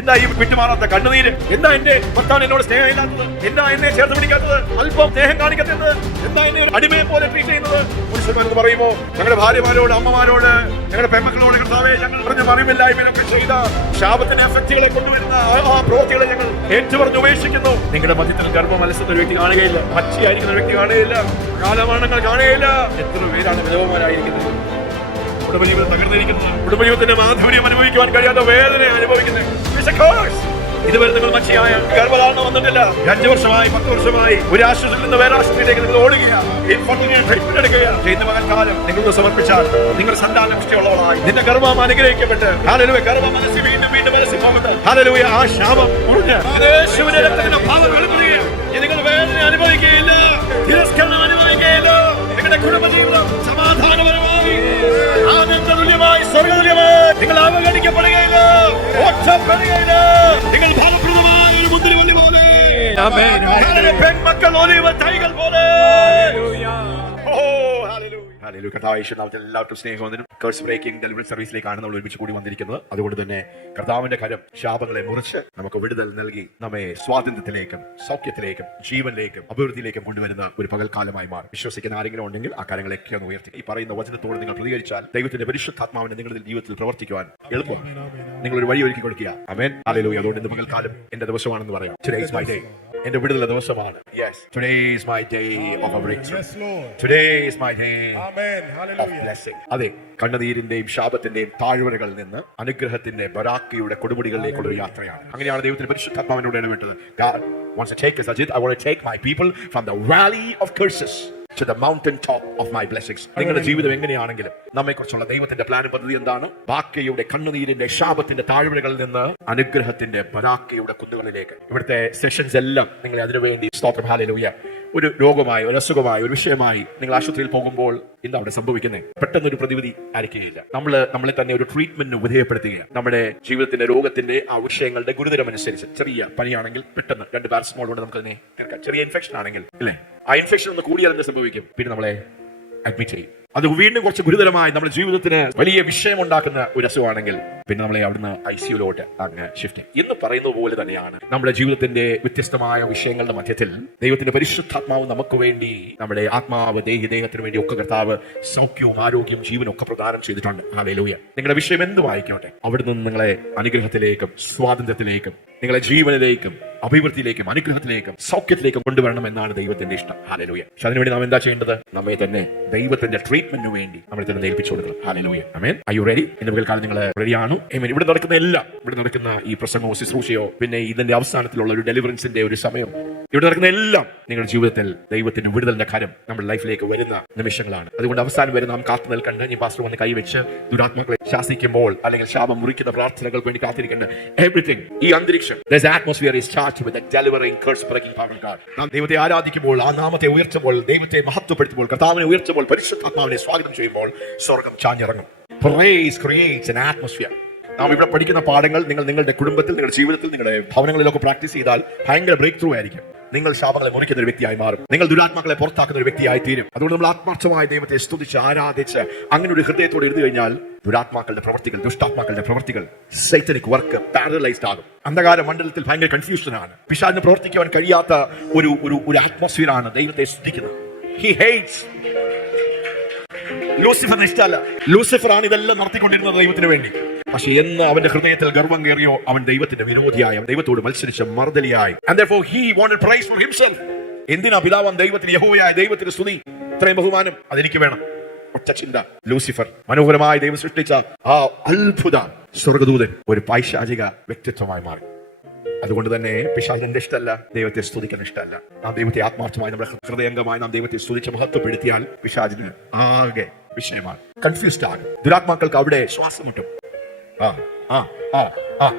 എന്താ ഈ വിട്ടുമാറാത്ത കണ്ണുനീര്? എന്താ എന്റെ ഭർത്താവ് എന്നോട് സ്നേഹമില്ലാത്തത്? എന്താ എന്നെ ചേർത്ത് പിടിക്കാത്തത്? അല്പം സ്നേഹം കാണിക്കുന്നത്? എന്താ എന്നെ ഒരു അടിമയെ പോലെ ട്രീറ്റ് ചെയ്യുന്നത്? പുരുഷന്മാരെന്ന് പറയുമ്പോ ഞങ്ങളുടെ ഭാര്യമാരോട്, അമ്മമാരോട്, ഞങ്ങളുടെ പെൺമക്കളോട് കർത്താവേ ഞങ്ങൾ പറഞ്ഞ അറിവില്ലായ്മയൊക്കെ ചെയ്ത ശാപത്തിന്റെ എഫക്റ്റുകളെ കൊണ്ടുവരുന്ന ആ പ്രവൃത്തികളെ ഞങ്ങൾ ഏറ്റുപറഞ്ഞ് ഉപേക്ഷിക്കുന്നു. നിങ്ങളുടെ മധ്യത്തിൽ ഗർഭം അലസുന്ന ഒരു വ്യക്തി കാണുകയില്ല, പച്ചയായിരിക്കുന്ന ഒരു വ്യക്തി കാണുകയില്ല, കാലമാണങ്ങൾ കാണുകയില്ല. എത്ര പേരാണ് വിധവമാരായിരിക്കുന്നത്, കുടുംബജീവിതം തകർന്നിരിക്കുന്നത്, കുടുംബജീവിതത്തിന്റെ മാധുര്യം അനുഭവിക്കുവാൻ കഴിയാത്ത വേദന അനുഭവിക്കുന്നത്. ഇതുവരെ നിങ്ങൾ മച്ചിയായ ഗർഭധാരണം വന്നിട്ടില്ല. 5 വർഷമായി 10 വർഷമായി ഒരു ആശുപത്രിയിൽ നിന്ന് വേറെ ആശുപത്രിയിലേക്ക് നിങ്ങൾ ഓടുകയാണ്, ട്രീറ്റ്മെന്റ് എടുക്കുകയാണ്. ചെയ്യുന്ന മകൻകാലം നിങ്ങളോട് സമർപ്പിച്ചാൽ നിങ്ങൾ സന്താനപുഷ്ടിയുള്ളവളായി, നിന്റെ ഗർഭം അനുഗ്രഹിക്കപ്പെട്ട് ഹല്ലേലൂയ, ഗർഭം മനസ്സിൽ വീണ്ടും വീണ്ടും മനസ്സിൽ പോകുന്നത് ഹല്ലേലൂയ, ആ ശാപം മുറിഞ്ഞ് യേശുവിന്റെ രക്തത്തിന്റെ ഭാവം വെളിപ്പെടുകയാണ്. നിങ്ങൾ വേദന അനുഭവിക്കുകയില്ല, തിരസ്കരണം അനുഭവിക്കുകയില്ല. നിങ്ങളുടെ കുടുംബജീവിതം സമാധാനപരമായി, ആനന്ദതുല്യമായി, സ്വർഗ്ഗതുല്യമായി, നിങ്ങൾ അവഗണിക്കപ്പെടുകയില്ല, ഒറ്റപ്പെടുകയില്ല. നിങ്ങൾ ഫലപ്രദമായ ഒരു മുന്തിരിവള്ളി പോലെ, പെൺമക്കൾ ഒലിവ തൈകൾ പോലെ. എല്ലാവർക്കും സ്നേഹം. കേഴ്സ് ബ്രേക്കിംഗ് ഡെലിവറൻസ് സർവീസിലേക്കാണ് നമ്മൾ ഒരുമിച്ച് കൂടി വന്നിരിക്കുന്നത്. അതുകൊണ്ട് തന്നെ കർത്താവിന്റെ കരം ശാപങ്ങളെ മുറിച്ച് നമുക്ക് വിടുതൽ നൽകി നമ്മെ സ്വാതന്ത്ര്യത്തിലേക്കും സൗഖ്യത്തിലേക്കും ജീവനിലേക്കും അഭിവൃദ്ധിയിലേക്കും കൊണ്ടുവരുന്ന ഒരു പകൽക്കാലമായി മാറും. വിശ്വസിക്കുന്ന ആരെങ്കിലും ഉണ്ടെങ്കിൽ ആ കാര്യങ്ങളൊക്കെ ഒന്ന് ഉയർത്തി ഈ പറയുന്ന വചനത്തോട് നിങ്ങൾ പ്രതികരിച്ചാൽ ദൈവത്തിന്റെ പരിശുദ്ധാത്മാവിനെ നിങ്ങളുടെ ജീവിതത്തിൽ പ്രവർത്തിക്കുവാൻ എളുപ്പമാണ്. നിങ്ങൾ ഒരു വഴി ഒരുക്കി കൊടുക്കുക. ആമേൻ, ഹല്ലേലൂയ. അതുകൊണ്ട് ഇന്ന് പകൽക്കാലം എന്റെ ദിവസമാണെന്ന് പറയാം. Today is my day. എന്റെ വിടുതലുള്ള ദിവസമാണ്. Yes, today is my day of a breakthrough. Today is my day of blessing. അതെ, കണ്ണുനീരിന്റെയും ശാപത്തിന്റെയും താഴ്വരകളിൽ നിന്ന് അനുഗ്രഹത്തിന്റെ ബരാക്കയുടെ കൊടുമുടികളിലേക്കുള്ള ഒരു യാത്രയാണ്. അങ്ങനെയാണ് ദൈവത്തിന്റെ പരിശുദ്ധാത്മാവിനോട് ഇടപെട്ടത്. God wants to take us, Ajit. I want to take my people from the valley of curses to the mountain top of my blessings. നിങ്ങളുടെ ജീവിതം എങ്ങനെയാണെങ്കിലും നമ്മെ കുറിച്ചുള്ള ദൈവത്തിന്റെ പ്ലാനും പദ്ധതി എന്താണ്? ബാക്കയുടെ കണ്ണുനീരിന്റെ ശാപത്തിന്റെ താഴ്വരകളിൽ നിന്ന് അനുഗ്രഹത്തിന്റെ ബരാക്കയുടെ കുന്നുകളിലേക്ക്. ഇവിടുത്തെ സെഷൻസ് എല്ലാം നിങ്ങളെ അതിനുവേണ്ടി സ്തോത്രം, ഹല്ലേലൂയ. ഒരു രോഗമായി, ഒരു അസുഖമായി, ഒരു വിഷയമായി നിങ്ങൾ ആശുപത്രിയിൽ പോകുമ്പോൾ എന്താ അവിടെ സംഭവിക്കുന്നത്? പെട്ടെന്നൊരു പ്രതിവിധി ആയിരിക്കുകയില്ല. നമ്മളെ തന്നെ ഒരു ട്രീറ്റ്മെന്റിന് വിധേയപ്പെടുത്തുകയാണ്. നമ്മുടെ ജീവിതത്തിന്റെ രോഗത്തിന്റെ ആ വിഷയങ്ങളുടെ ഗുരുതരം അനുസരിച്ച് ചെറിയ പനിയാണെങ്കിൽ പെട്ടെന്ന് 2 പാരസെറ്റമോൾ കൊണ്ട് നമുക്ക് അതിനെ തീർക്കാം. ചെറിയ ഇൻഫെക്ഷൻ ആണെങ്കിൽ അല്ലേ, ആ ഇൻഫെക്ഷൻ ഒന്ന് കൂടിയാൽ എന്ത് സംഭവിക്കും? പിന്നെ നമ്മളെ അഡ്മിറ്റ് ചെയ്യും. അത് വീണ്ടും കുറച്ച് ഗുരുതരമായി നമ്മുടെ ജീവിതത്തിന് വലിയ വിഷയമുണ്ടാക്കുന്ന ഒരു അസുഖമാണെങ്കിൽ പിന്നെ നമ്മളെ അവിടുന്ന് ICUലോട്ട് അങ്ങ് ഷിഫ്റ്റ് ചെയ്യും. എന്ന് പറയുന്നത് പോലെ തന്നെയാണ് നമ്മുടെ ജീവിതത്തിന്റെ വ്യത്യസ്തമായ വിഷയങ്ങളുടെ മധ്യത്തിൽ ദൈവത്തിന്റെ പരിശുദ്ധാത്മാവ് നമുക്ക് വേണ്ടി, നമ്മുടെ ആത്മാവ് ദേഹത്തിന് വേണ്ടി ഒക്കെ കർത്താവ് സൗഖ്യവും ആരോഗ്യവും ജീവനും ഒക്കെ പ്രദാനം ചെയ്തിട്ടുണ്ട്. ഹല്ലേലൂയ. നിങ്ങളുടെ വിഷയം എന്ത് വായിക്കോട്ടെ, അവിടെ നിന്ന് നിങ്ങളെ അനുഗ്രഹത്തിലേക്കും സ്വാതന്ത്ര്യത്തിലേക്കും നിങ്ങളെ ജീവനിലേക്കും അഭിവൃദ്ധിയിലേക്കും അനുഗ്രഹത്തിലേക്കും സൗഖ്യത്തിലേക്കും കൊണ്ടുവരണം എന്നാണ് ദൈവത്തിന്റെ ഇഷ്ടം. ഹല്ലേലൂയ. പക്ഷെ അതിനുവേണ്ടി നാം എന്താ ചെയ്യേണ്ടത്? നമ്മെ തന്നെ ദൈവത്തിന്റെ ട്രീറ്റ്മെന്റിന് വേണ്ടി നമ്മൾ തന്നെ ഏൽപ്പിച്ചു കൊടുക്കണം. Hallelujah. Amen. Are you ready? ഇന്ന് പകൽക്കാലം നിങ്ങൾ റെഡിയാണോ? ആമേൻ. ഇവിടെ നടക്കുന്ന ഈ പ്രസംഗമോ ശുശ്രൂഷയോ പിന്നെ ഇതിന്റെ അവസാനത്തിലുള്ള ഒരു ഡെലിവറൻസിന്റെ ഒരു സമയം, ഇവിടെ നടക്കുന്ന എല്ലാം നിങ്ങളുടെ ജീവിതത്തിൽ ദൈവത്തിന്റെ വിടുതലിന്റെ കരം നമ്മുടെ ലൈഫിലേക്ക് വരുന്ന നിമിഷങ്ങളാണ്. അതുകൊണ്ട് അവസാനം വരെ നാം കാത്തു നിൽക്കേണ്ട, ഈ പാസ്റ്റർ വന്ന് കൈവച്ച് ദുരാത്മാക്കളെ ശാസിക്കുമ്പോൾ അല്ലെങ്കിൽ ശാപം മുറിക്കുന്ന പ്രാർത്ഥനകൾക്ക് വേണ്ടി കാത്തിരിക്കേണ്ട എവറിത്തിങ്, ഈ അന്തരീക്ഷം, this atmosphere is charged with the delivering, curse breaking power of God. നാം ദൈവത്തെ ആരാധിക്കുമ്പോൾ, ആ നാമത്തെ ഉയർത്തുമ്പോൾ, ദൈവത്തെ മഹത്വപ്പെടുത്തുമ്പോൾ, കർത്താവിനെ ഉയർത്തുമ്പോൾ, പരിശുദ്ധാത്മാവിനെ സ്വാഗതം ചെയ്യുമ്പോൾ സ്വർഗ്ഗം ചാഞ്ഞിറങ്ങും. Praise creates an atmosphere. നാം ഇവിടെ പഠിക്കുന്ന പാഠങ്ങൾ നിങ്ങൾ നിങ്ങളുടെ കുടുംബത്തിൽ, നിങ്ങളുടെ ജീവിതത്തിൽ, നിങ്ങളുടെ ഭവനങ്ങളിലൊക്കെ പ്രാക്ടീസ് ചെയ്താൽ ഭയങ്കര ബ്രേക്ക് ത്രൂ ആയിരിക്കും. നിങ്ങൾ ശാപങ്ങളെ മുറിക്കുന്ന ഒരു വ്യക്തിയായി മാറും. നിങ്ങൾ ദുരാത്മാക്കളെ പുറത്താക്കുന്ന ഒരു വ്യക്തിയായി തീരും. അതുകൊണ്ട് നമ്മൾ ആത്മാർത്ഥമായ ദൈവത്തെ സ്തുതിച്ച് ആരാധിച്ച് അങ്ങനെ ഒരു ഹൃദയത്തോടെ എഴുതി കഴിഞ്ഞാൽ ദുരാത്മാക്കളുടെ പ്രവർത്തികൾ, ദുഷ്ടാത്മാക്കളുടെ പ്രവർത്തികൾ, സൈറ്റനിക് വർക്ക് പാരലൈസ്ഡ് ആകും. അന്ധകാര മണ്ഡലത്തിൽ ഭയങ്കര കൺഫ്യൂഷനാണ്. പിശാചിന് പ്രവർത്തിക്കുവാൻ കഴിയാത്ത ഒരു അറ്റ്മോസ്ഫിയർ ആണ് ദൈവത്തെ സ്തുതിക്കുന്നത്. He hates. ലൂസിഫറിന് ഇഷ്ടമല്ല. ലൂസിഫർ ആണ് ഇതെല്ലാം നടത്തിക്കൊണ്ടിരുന്നത് ദൈവത്തിന് വേണ്ടി. പക്ഷെ എന്ന് അവന്റെ ഹൃദയത്തിൽ ഗർവം കയറിയോ, അവൻ ദൈവത്തിന്റെ വിരോധിയായി, ദൈവത്തോട് മത്സരിച്ച മർദ്ദലിയായി. And therefore he wanted praise for himself. എന്തിനാ പിതാവാം ദൈവത്തിന്, യഹോവയായ ദൈവത്തിന് സ്തുതി, ഇത്രയും ബഹുമാനം അതെനിക്ക് വേണം. ഒറ്റ ചിന്ത. ലൂസിഫർ മനോഹരമായി ദൈവം സൃഷ്ടിച്ച ആ അത്ഭുത സ്വർഗ്ഗദൂതൻ ഒരു പൈശാചിക വ്യക്തിത്വമായി മാറി. അതുകൊണ്ട് തന്നെ പിശാചിന്റെ ഇഷ്ടമല്ല ദൈവത്തെ സ്തുതിക്കാൻ ഇഷ്ടമല്ല. നാം ദൈവത്തെ ആത്മാർത്ഥമായി നമ്മുടെ ഹൃദയംഗമായി നാം ദൈവത്തെ സ്തുതിച്ച് മഹത്വപ്പെടുത്തിയാൽ പിശാചിന് ആകെ വിഷയമാണ്, കൺഫ്യൂസ്ഡ് ആണ്. ദുരാത്മാക്കൾക്ക് അവിടെ ശ്വാസം മുട്ടും.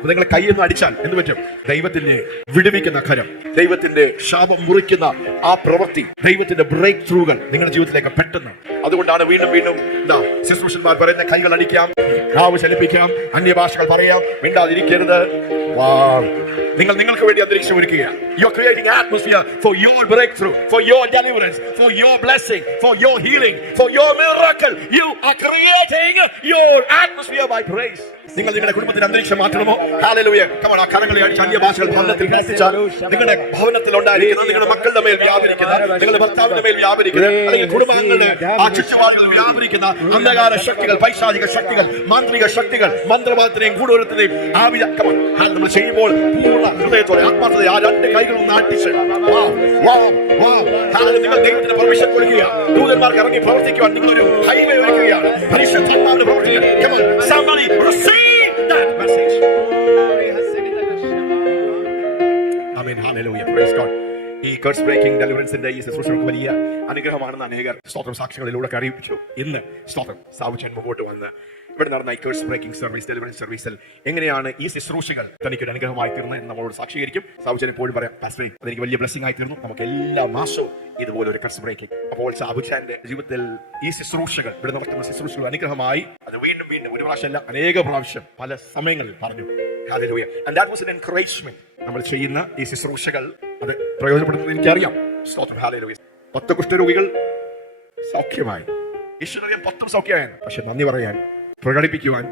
നിങ്ങളെ കൈയൊന്ന് അടിച്ചാൽ എന്ത് പറ്റും? ദൈവത്തിന്റെ വിടുവിക്കുന്ന കരം, ദൈവത്തിന്റെ ശാപം മുറിക്കുന്ന ആ പ്രവൃത്തി, ദൈവത്തിന്റെ ബ്രേക്ക് ത്രൂകൾ നിങ്ങളുടെ ജീവിതത്തിലേക്ക് പെട്ടെന്ന് അതുകൊണ്ടാണ് വീണ്ടും വീണ്ടും ശുശ്രൂഷന്മാർ പറയുന്ന കൈകൾ അടിക്കാം, നാവ് ചലിപ്പിക്കാം, അന്യഭാഷകൾ പറയാം, മിണ്ടാതിരിക്കരുത്. നിങ്ങൾക്ക് വേണ്ടി അന്തരീക്ഷം ഒരുക്കുക. You are creating atmosphere for your breakthrough, for your deliverance, for your blessing, for your healing, for your miracle. You are creating your atmosphere by praise. നിങ്ങൾ നിങ്ങളുടെ കുടുംബത്തിന്റെ അന്തരീക്ഷം മാറ്റണമോ? ഹല്ലേലൂയ. Come on, ആ കരങ്ങളെ അടിച്ച് അന്യഭാഷകൾ ഭവനത്തിൽ പ്രവർത്തിച്ചാൽ നിങ്ങളുടെ ഭവനത്തിൽ ഉണ്ടായിരിക്കുന്ന, നിങ്ങളുടെ മക്കളുടെ മേൽ വ്യാപരിക്കുന്ന, നിങ്ങളുടെ ഭർത്താവിന്റെ മേൽ വ്യാപരിക്കുന്ന, അല്ലെങ്കിൽ കുടുംബാംഗങ്ങളുടെ ആ ചുറ്റുപാടുകളിൽ വ്യാപരിക്കുന്ന അന്ധകാര ശക്തികൾ, പൈശാചിക ശക്തികൾ, മാന്ത്രിക ശക്തികൾ, മന്ത്രവാദത്തിനെയും ഗൂഢോരത്തിനെയും നമ്മൾ ചെയ്യുമ്പോൾ പൂർണ്ണ ഹൃദയത്തോടെ ആത്മാർത്ഥത ആ രണ്ട് കൈകളും നാട്ടിച്ച് നിങ്ങൾ ദൈവത്തിന് പെർമിഷൻ കൊടുക്കുക. ദൂതന്മാർക്ക് ഇറങ്ങി പ്രവർത്തിക്കുവാൻ നിങ്ങളൊരു ഹൈവേ ഒരുക്കുകയാണ്. പരിശുദ്ധാത്മാവിന്റെ പ്രവർത്തിക്കുക. Come on, somebody receive that message. Amen. Hallelujah. Praise God. ഈ കേഴ്സ് ബ്രേക്കിംഗ് ഡെലിവറൻസിന്റെ ഈ ശുശ്രൂഷകൾക്ക് വലിയ അനുഗ്രഹമാണെന്ന് അനേകർ സ്തോത്രം സാക്ഷ്യങ്ങളിലൂടെ അറിയിച്ചു. ഇന്ന് സ്തോത്രം സാവുചൻ മുമ്പോട്ട് വന്ന് ഇവിടെ നടന്ന ഈ കേഴ്സ് ബ്രേക്കിംഗ് സർവീസ്, ഡെലിവറൻസ് സർവീസിൽ എങ്ങനെയാണ് ഈ ശുശ്രൂഷകൾ തനിക്കൊരു അനുഗ്രഹമായി തീർന്നത് എന്ന് നമ്മളോട് സാക്ഷീകരിക്കും. സാവുചൻ എപ്പോഴും പറയാം, പാസ്റ്റർ അതെനിക്ക് വലിയ ബ്ലെസ്സിംഗ് ആയി തീർന്നു. നമുക്ക് എല്ലാ മാസവും ഇതുപോലെ ഒരു കേഴ്സ് ബ്രേക്കിംഗ്. അപ്പോൾ സാവുചാന്റെ ജീവിതത്തിൽ ഈ ശുശ്രൂഷകൾ, ഇവിടെ നടക്കുന്ന ശുശ്രൂഷകൾ അനുഗ്രഹമായി. അത് വീണ്ടും വീണ്ടും ഒരു പ്രാവശ്യമല്ല, അനേക പ്രാവശ്യം പല സമയങ്ങളിൽ പറഞ്ഞു. Hallelujah. And that was an encouragement. നമ്മൾ ചെയ്യുന്ന ഈ ശുശ്രൂഷകൾ അത് പ്രയോജനപ്പെടുന്നത് എനിക്കറിയാം. സ്തോത്രം. ഹല്ലേലൂയ. 10 കുഷ്ഠരോഗികൾ സൗഖ്യമായി. ഈശ്വരൻ 10 സൗഖ്യമായിരുന്നു. പക്ഷെ നന്ദി പറയാൻ, പ്രകടിപ്പിക്കുവാൻ,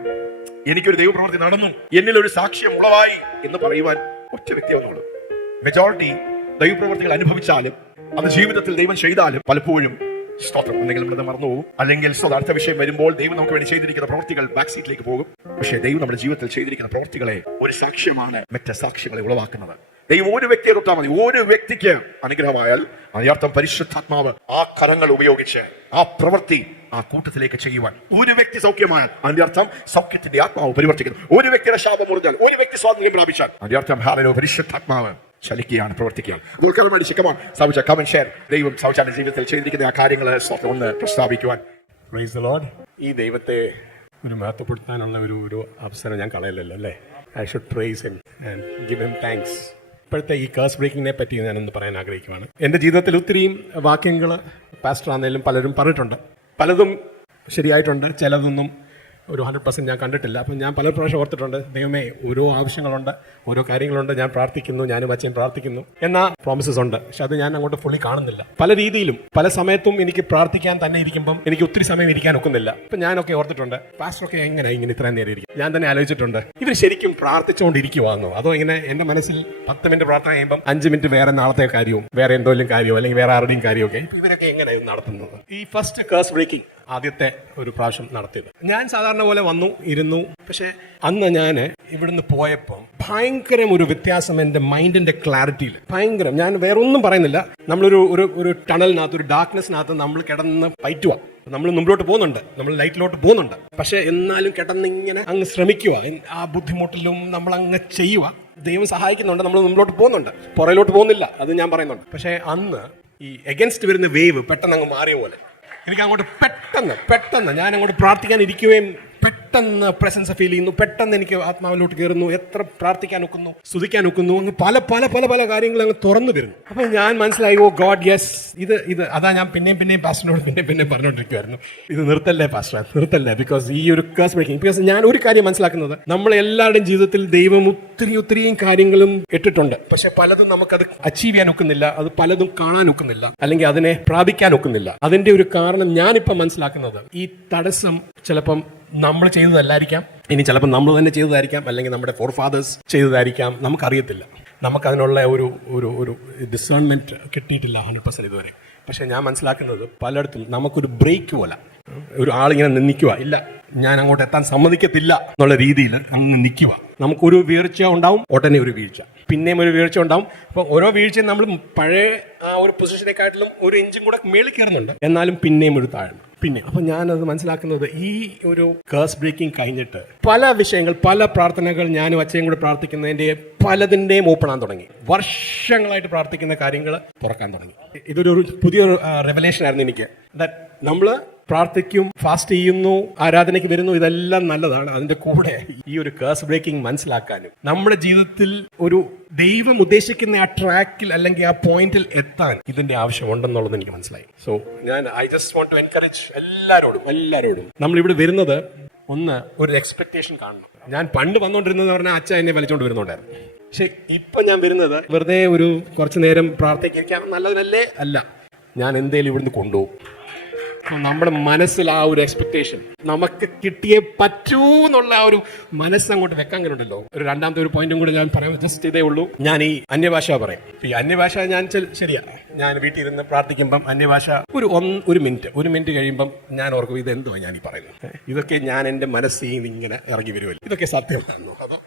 എനിക്കൊരു ദൈവപ്രവൃത്തി നടന്നു, എന്നിൽ ഒരു സാക്ഷ്യം ഉളവായി എന്ന് പറയുവാൻ ഒറ്റ വ്യക്തി വന്നുള്ളൂ. മെജോറിറ്റി ദൈവപ്രവൃത്തികൾ അനുഭവിച്ചാലും അത് ജീവിതത്തിൽ ദൈവം ചെയ്താലും പലപ്പോഴും സ്തോത്രം എന്തെങ്കിലും നമ്മൾ മറന്നു പോകും. അല്ലെങ്കിൽ അടുത്ത വിഷയം വരുമ്പോൾ ദൈവം നമുക്ക് വേണ്ടി ചെയ്തിരിക്കുന്ന പ്രവൃത്തികൾ ബാക്ക് സീറ്റിലേക്ക് പോകും. പക്ഷേ ദൈവം നമ്മുടെ ജീവിതത്തിൽ ചെയ്തിരിക്കുന്ന പ്രവൃത്തികളെ ഒരു സാക്ഷ്യമാണ് മറ്റ് സാക്ഷ്യങ്ങളെ ഉളവാക്കുന്നത്. ദൈവം ഒരു വ്യക്തിയെ തൊട്ടാൽ മതി, ഒരു വ്യക്തിക്ക് അനുഗ്രഹമായാൽ അതിനർത്ഥം പരിശുദ്ധാത്മാവ് ആ കരങ്ങൾ ഉപയോഗിച്ച് ആ പ്രവൃത്തി ആ കൂട്ടത്തിലേക്ക് ചെയ്യുവാൻ. ഒരു വ്യക്തി സൗഖ്യമായാൽ അതിന്റെ അർത്ഥം സൗഖ്യത്തിന്റെ ആത്മാവ് പരിവർത്തിക്കുന്നു. ഒരു വ്യക്തിയുടെ ശാപം മുറിഞ്ഞാൽ, ഒരു വ്യക്തി സ്വാതന്ത്ര്യം പ്രാപിച്ചാൽ അതിന്റെ അർത്ഥം ഹല്ലേലൂയ, പരിശുദ്ധാത്മാവ് ചലിക്കുകയാണ്, പ്രവർത്തിക്കുകയാണ്. ദൈവം സൗചാന്റെ ജീവിതത്തിൽ ചെയ്തിരിക്കുന്ന ആ കാര്യങ്ങൾ ഒന്ന് പ്രസ്താവിക്കുവാൻ. Praise the Lord. ഈ ദൈവത്തെ ഒരു മഹത്വപ്പെടുത്താനുള്ള ഒരു അവസരം ഞാൻ കളയലല്ലോ അല്ലേ. I should price him and give him thanks. ഇപ്പോഴത്തെ ഈ കേഴ്സ് ബ്രേക്കിങ്ങിനെ പറ്റി ഞാനൊന്ന് പറയാൻ ആഗ്രഹിക്കുകയാണ്. എൻ്റെ ജീവിതത്തിൽ ഒത്തിരിയും വാക്യങ്ങൾ പാസ്റ്റർ ആണെങ്കിലും പലരും പറഞ്ഞിട്ടുണ്ട്. പലതും ശരിയായിട്ടുണ്ട്, ചിലതൊന്നും ഒരു 100% ഞാൻ കണ്ടിട്ടില്ല. അപ്പം ഞാൻ പല പ്രാവശ്യം ഓർത്തിട്ടുണ്ട്, ദൈവമേ ഓരോ ആവശ്യങ്ങളുണ്ട്, ഓരോ കാര്യങ്ങളുണ്ട്, ഞാൻ പ്രാർത്ഥിക്കുന്നു, ഞാനും അച്ഛൻ പ്രാർത്ഥിക്കുന്നു എന്ന പ്രോമിസസ് ഉണ്ട്. പക്ഷെ അത് ഞാൻ അങ്ങോട്ട് ഫുള്ളി കാണുന്നില്ല. പല രീതിയിലും പല സമയത്തും എനിക്ക് പ്രാർത്ഥിക്കാൻ തന്നെ ഇരിക്കുമ്പം എനിക്ക് ഒത്തിരി സമയം ഇരിക്കാൻ ഒക്കുന്നില്ല. അപ്പം ഞാനൊക്കെ ഓർത്തിട്ടുണ്ട്, പാസ്റ്ററൊക്കെ എങ്ങനെ ഇങ്ങനെ ഇത്രയും നേരം ഇരിക്കും. ഞാൻ തന്നെ ആലോചിച്ചിട്ടുണ്ട്, ഇവർ ശരിക്കും പ്രാർത്ഥിച്ചുകൊണ്ടിരിക്കുവാന്നോ, അതോ ഇങ്ങനെ എൻ്റെ മനസ്സിൽ 10 മിനിറ്റ് പ്രാർത്ഥന കഴിയുമ്പം 5 മിനിറ്റ് വേറെ നാളത്തെ കാര്യവും വേറെ എന്തെങ്കിലും കാര്യമോ അല്ലെങ്കിൽ വേറെ ആരുടെയും കാര്യമൊക്കെ ഇപ്പം ഇവരൊക്കെ എങ്ങനെയാണ് നടത്തുന്നത്? ഈ ഫസ്റ്റ് കേഴ്സ് ബ്രേക്കിംഗ് ആദ്യത്തെ ഒരു പ്രാവശ്യം നടത്തിയത് ഞാൻ സാധാരണ പോലെ വന്നു ഇരുന്നു. പക്ഷെ അന്ന് ഞാൻ ഇവിടുന്ന് പോയപ്പോൾ ഭയങ്കരം ഒരു വ്യത്യാസം എൻ്റെ മൈൻഡിന്റെ ക്ലാരിറ്റിയിൽ. ഭയങ്കരം. ഞാൻ വേറെ ഒന്നും പറയുന്നില്ല. നമ്മളൊരു ഒരു ടണലിനകത്ത്, ഒരു ഡാർക്ക്നെസ്സിനകത്ത് നമ്മൾ കിടന്ന് പയറ്റുക. നമ്മൾ മുമ്പിലോട്ട് പോകുന്നുണ്ട്, നമ്മൾ ലൈറ്റിലോട്ട് പോകുന്നുണ്ട്. പക്ഷെ എന്നാലും കിടന്നിങ്ങനെ അങ്ങ് ശ്രമിക്കുക, ആ ബുദ്ധിമുട്ടിലും നമ്മൾ അങ്ങ് ചെയ്യുക. ദൈവം സഹായിക്കുന്നുണ്ട്, നമ്മൾ മുമ്പിലോട്ട് പോകുന്നുണ്ട്, പുറയിലോട്ട് പോകുന്നില്ല. അത് ഞാൻ പറയുന്നുണ്ട്. പക്ഷെ അന്ന് ഈ എഗൻസ്റ്റ് വരുന്ന വേവ് പെട്ടെന്ന് അങ്ങ് മാറിയ പോലെ എനിക്ക് അങ്ങോട്ട് പെട്ടെന്ന് ഞാൻ അങ്ങോട്ട് പ്രാർത്ഥിക്കാൻ ഇരിക്കുകയും പെട്ടെന്ന് പ്രസൻസ് ഫീൽ ചെയ്യുന്നു. പെട്ടെന്ന് എനിക്ക് ആത്മാവിലോട്ട് കയറുന്നു. എത്ര പ്രാർത്ഥിക്കാൻ ഒക്കുന്നു, സ്തുതിക്കാൻ ഒക്കുന്നു, അങ്ങ് പല പല പല പല കാര്യങ്ങൾ അങ്ങ് തുറന്നു വരുന്നു. അപ്പോൾ ഞാൻ മനസ്സിലായി, ഓ ഗോഡ് യെസ്, ഇത് അതാ ഞാൻ പിന്നെയും പാസ്റ്ററിനോട് പിന്നെ പറഞ്ഞുകൊണ്ടിരിക്കുമായിരുന്നു, ഇത് നിർത്തല്ലേ പാസ്റ്റർ, നിർത്തല്ലേ. ബിക്കോസ് ഈ ഒരു കേഴ്സ് ബ്രേക്കിംഗ്, ബിക്കോസ് ഞാൻ ഒരു കാര്യം മനസ്സിലാക്കുന്നത്, നമ്മൾ എല്ലാവരുടെയും ജീവിതത്തിൽ ദൈവം ഒത്തിരിയും കാര്യങ്ങളും ഇട്ടിട്ടുണ്ട്. പക്ഷെ പലതും നമുക്കത് അച്ചീവ് ചെയ്യാൻ ഒക്കുന്നില്ല, അത് പലതും കാണാൻ ഒക്കുന്നില്ല, അല്ലെങ്കിൽ അതിനെ പ്രാപിക്കാൻ ഒക്കുന്നില്ല. അതിന്റെ ഒരു കാരണം ഞാനിപ്പം മനസ്സിലാക്കുന്നത്, ഈ തടസ്സം ചിലപ്പം നമ്മൾ ചെയ്തതല്ലായിരിക്കാം, ഇനി ചിലപ്പോൾ നമ്മൾ തന്നെ ചെയ്തതായിരിക്കാം, അല്ലെങ്കിൽ നമ്മുടെ ഫോർ ഫാദേഴ്സ് ചെയ്തതായിരിക്കാം, നമുക്കറിയത്തില്ല. നമുക്കതിനുള്ള ഒരു ഡിസേൺമെന്റ് കിട്ടിയിട്ടില്ല 100% ഇതുവരെ. പക്ഷെ ഞാൻ മനസ്സിലാക്കുന്നത്, പലയിടത്തും നമുക്കൊരു ബ്രേക്ക് പോലെ ഒരു ആളിങ്ങനെ നിൽക്കുക, ഇല്ല ഞാൻ അങ്ങോട്ട് എത്താൻ സമ്മതിക്കത്തില്ല എന്നുള്ള രീതിയിൽ അങ്ങ് നിൽക്കുക. നമുക്കൊരു വീഴ്ച ഉണ്ടാവും, ഉടനെ ഒരു വീഴ്ച, പിന്നെയും ഒരു വീഴ്ച ഉണ്ടാവും. അപ്പോൾ ഓരോ വീഴ്ചയും നമ്മൾ പഴയ ആ ഒരു പൊസിഷനെക്കാട്ടിലും ഒരു ഇഞ്ചും കൂടെ മേളിൽ കയറുന്നുണ്ട്, എന്നാലും പിന്നെയും ഒരു താഴ്ന്നു. അപ്പം ഞാനത് മനസ്സിലാക്കുന്നത്, ഈ ഒരു കേഴ്സ് ബ്രേക്കിംഗ് കഴിഞ്ഞിട്ട് പല വിഷയങ്ങൾ, പല പ്രാർത്ഥനകൾ ഞാനും അച്ഛയും കൂടെ പ്രാർത്ഥിക്കുന്നതിൻ്റെ പലതിൻ്റെയും ഓപ്പൺ ആകാൻ തുടങ്ങി. വർഷങ്ങളായിട്ട് പ്രാർത്ഥിക്കുന്ന കാര്യങ്ങൾ തുറക്കാൻ തുടങ്ങി. ഇതൊരു പുതിയൊരു റെവലേഷൻ ആയിരുന്നു എനിക്ക്. ദാറ്റ് നമ്മൾ പ്രാർത്ഥിക്കും, ഫാസ്റ്റ് ചെയ്യുന്നു, ആരാധനയ്ക്ക് വരുന്നു, ഇതെല്ലാം നല്ലതാണ്. അതിന്റെ കൂടെ ഈ ഒരു കേഴ്സ് ബ്രേക്കിംഗ് മനസ്സിലാക്കാനും നമ്മുടെ ജീവിതത്തിൽ ഒരു ദൈവം ഉദ്ദേശിക്കുന്ന ആ ട്രാക്കിൽ അല്ലെങ്കിൽ ആ പോയിന്റിൽ എത്താൻ ഇതിന്റെ ആവശ്യമുണ്ടെന്നുള്ളത് എനിക്ക് മനസ്സിലായി. So I just want to encourage എല്ലാവരോടും നമ്മൾ ഇവിടെ വരുന്നത് ഒന്ന് ഒരു എക്സ്പെക്ടേഷൻ കാണണം. ഞാൻ പണ്ട് വന്നുകൊണ്ടിരുന്നത് പറഞ്ഞാൽ അച്ഛൻ എന്നെ വലിച്ചുകൊണ്ട് വരുന്നുണ്ടായിരുന്നു. പക്ഷെ ഇപ്പൊ ഞാൻ വരുന്നത് വെറുതെ ഒരു കുറച്ചു നേരം പ്രാർത്ഥിക്കാൻ നല്ലതിനല്ലേ അല്ല, ഞാൻ എന്തേലും ഇവിടുന്ന് കൊണ്ടുപോകും. നമ്മുടെ മനസ്സിൽ ആ ഒരു എക്സ്പെക്ടേഷൻ നമുക്ക് കിട്ടിയേ പറ്റൂ എന്നുള്ള ആ ഒരു മനസ്സങ്ങോട്ട് വെക്കാൻ ഉണ്ടല്ലോ. ഒരു രണ്ടാമത്തെ ഒരു പോയിന്റും കൂടെ ഞാൻ പറയാം, ജസ്റ്റ് ഇതേ ഉള്ളൂ. ഞാൻ ഈ അന്യഭാഷ പറയും. ഈ അന്യഭാഷ ഞാൻ ശരിയാ, ഞാൻ വീട്ടിൽ ഇരുന്ന് പ്രാർത്ഥിക്കുമ്പം അന്യഭാഷ ഒരു മിനിറ്റ് കഴിയുമ്പം ഞാൻ ഓർക്കും ഇത് എന്തുവാ ഞാൻ ഈ പറയുന്നത്. ഇതൊക്കെ ഞാൻ എൻ്റെ മനസ്സിൽ നിന്ന് ഇങ്ങനെ ഇറങ്ങി വരുമല്ലോ, ഇതൊക്കെ സത്യമാണോ അതോ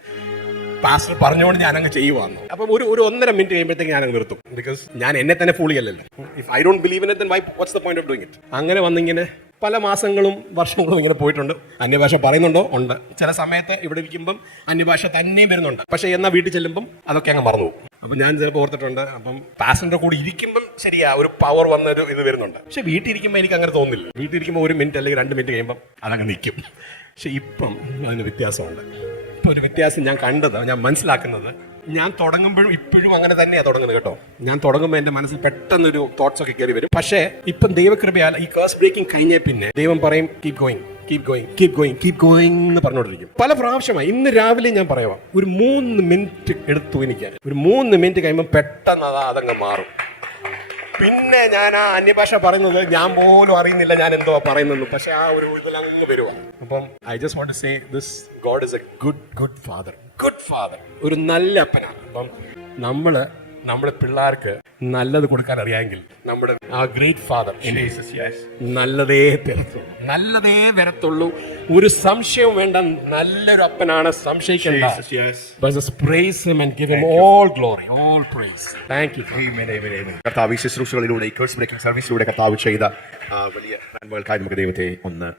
പാസ്റ്റർ പറഞ്ഞുകൊണ്ട് ഞാൻ അങ്ങ് ചെയ്യുവാന്നു. അപ്പം ഒരു 1.5 മിനിറ്റ് കഴിയുമ്പോഴത്തേക്ക് ഞാൻ അങ്ങ് നിർത്തും. ബിക്കോസ് ഞാൻ എന്നെ തന്നെ ഫൂൾ ചെയ്യല്ലോ. If I don't believe in it, then what's the point of doing it. അങ്ങനെ വന്നിങ്ങനെ പല മാസങ്ങളും വർഷങ്ങളും ഇങ്ങനെ പോയിട്ടുണ്ട്. അന്യഭാഷ പറയുന്നുണ്ടോ? ഉണ്ട്. ചില സമയത്ത് ഇവിടെ ഇരിക്കുമ്പം അന്യഭാഷ തന്നെയും വരുന്നുണ്ട്. പക്ഷെ എന്നാൽ വീട്ടിൽ ചെല്ലുമ്പം അതൊക്കെ അങ്ങ് മറന്നു പോകും. അപ്പം ഞാൻ ചിലപ്പോൾ ഓർത്തിട്ടുണ്ട്, അപ്പം പാസ്റ്ററിന്റെ കൂടെ ഇരിക്കുമ്പം ശരിയാ ഒരു പവർ വന്നൊരു ഇത് വരുന്നുണ്ട്. പക്ഷെ വീട്ടിൽ ഇരിക്കുമ്പോൾ എനിക്ക് അങ്ങനെ തോന്നില്ല. വീട്ടിൽ ഇരിക്കുമ്പോൾ 1 മിനിറ്റ് അല്ലെങ്കിൽ 2 മിനിറ്റ് കഴിയുമ്പം അതങ്ങ് നിൽക്കും. പക്ഷെ ഇപ്പം അതിന് വ്യത്യാസമുണ്ട്. ഒരു വ്യത്യാസം ഞാൻ കണ്ടത്, ഞാൻ മനസ്സിലാക്കുന്നത്, ഞാൻ തുടങ്ങുമ്പോഴും ഇപ്പോഴും അങ്ങനെ തന്നെയാണ് തുടങ്ങുന്നത് കേട്ടോ. ഞാൻ തുടങ്ങുമ്പോൾ എൻ്റെ മനസ്സിൽ പെട്ടെന്നൊരു തോട്ട്സ് ഒക്കെ കയറി വരും. പക്ഷേ ഇപ്പം ദൈവകൃപയാൽ ഈ കേഴ്സ് ബ്രേക്കിംഗ് കഴിഞ്ഞ പിന്നെ ദൈവം പറയും കീപ് ഗോയിങ് എന്ന് പറഞ്ഞുകൊണ്ടിരിക്കും. പല പ്രാവശ്യമായി. ഇന്ന് രാവിലെ ഞാൻ പറയാം, ഒരു 3 മിനിറ്റ് എടുത്തു എനിക്ക്. ഒരു 3 മിനിറ്റ് കഴിയുമ്പോൾ പെട്ടെന്ന് അതങ്ങ് മാറും. പിന്നെ ഞാൻ ആ അന്യഭാഷ പറയുന്നത് ഞാൻ പോലും അറിയുന്നില്ല ഞാൻ എന്തോ പറയുന്നത്. പക്ഷെ ആ ഒരു ഇതിലങ്ങ് വരുവാ. അപ്പം I just want to say this, God is a good father, ഒരു നല്ല അപ്പനാണ്. അപ്പം നമ്മുടെ പിള്ളേർക്ക് നല്ലത് കൊടുക്കാൻ അറിയാമെങ്കിൽ നമ്മുടെ ആ ഗ്രേറ്റ് ഫാദർ നല്ലതേ വരത്തുള്ളൂ. ഒരു സംശയവും വേണ്ട, നല്ലൊരു അപ്പനാണ്, സംശയിക്കേണ്ട. Praise him and give him all glory, all praise. Thank you. കർത്താവ് ശുശ്രൂഷകളിലൂടെ ഈ കേഴ്സ് ബ്രേക്കിംഗ് സർവീസിലൂടെ കർത്താവ് ചെയ്ത വലിയ നന്മകൾക്കായി നമുക്ക് ദൈവത്തെ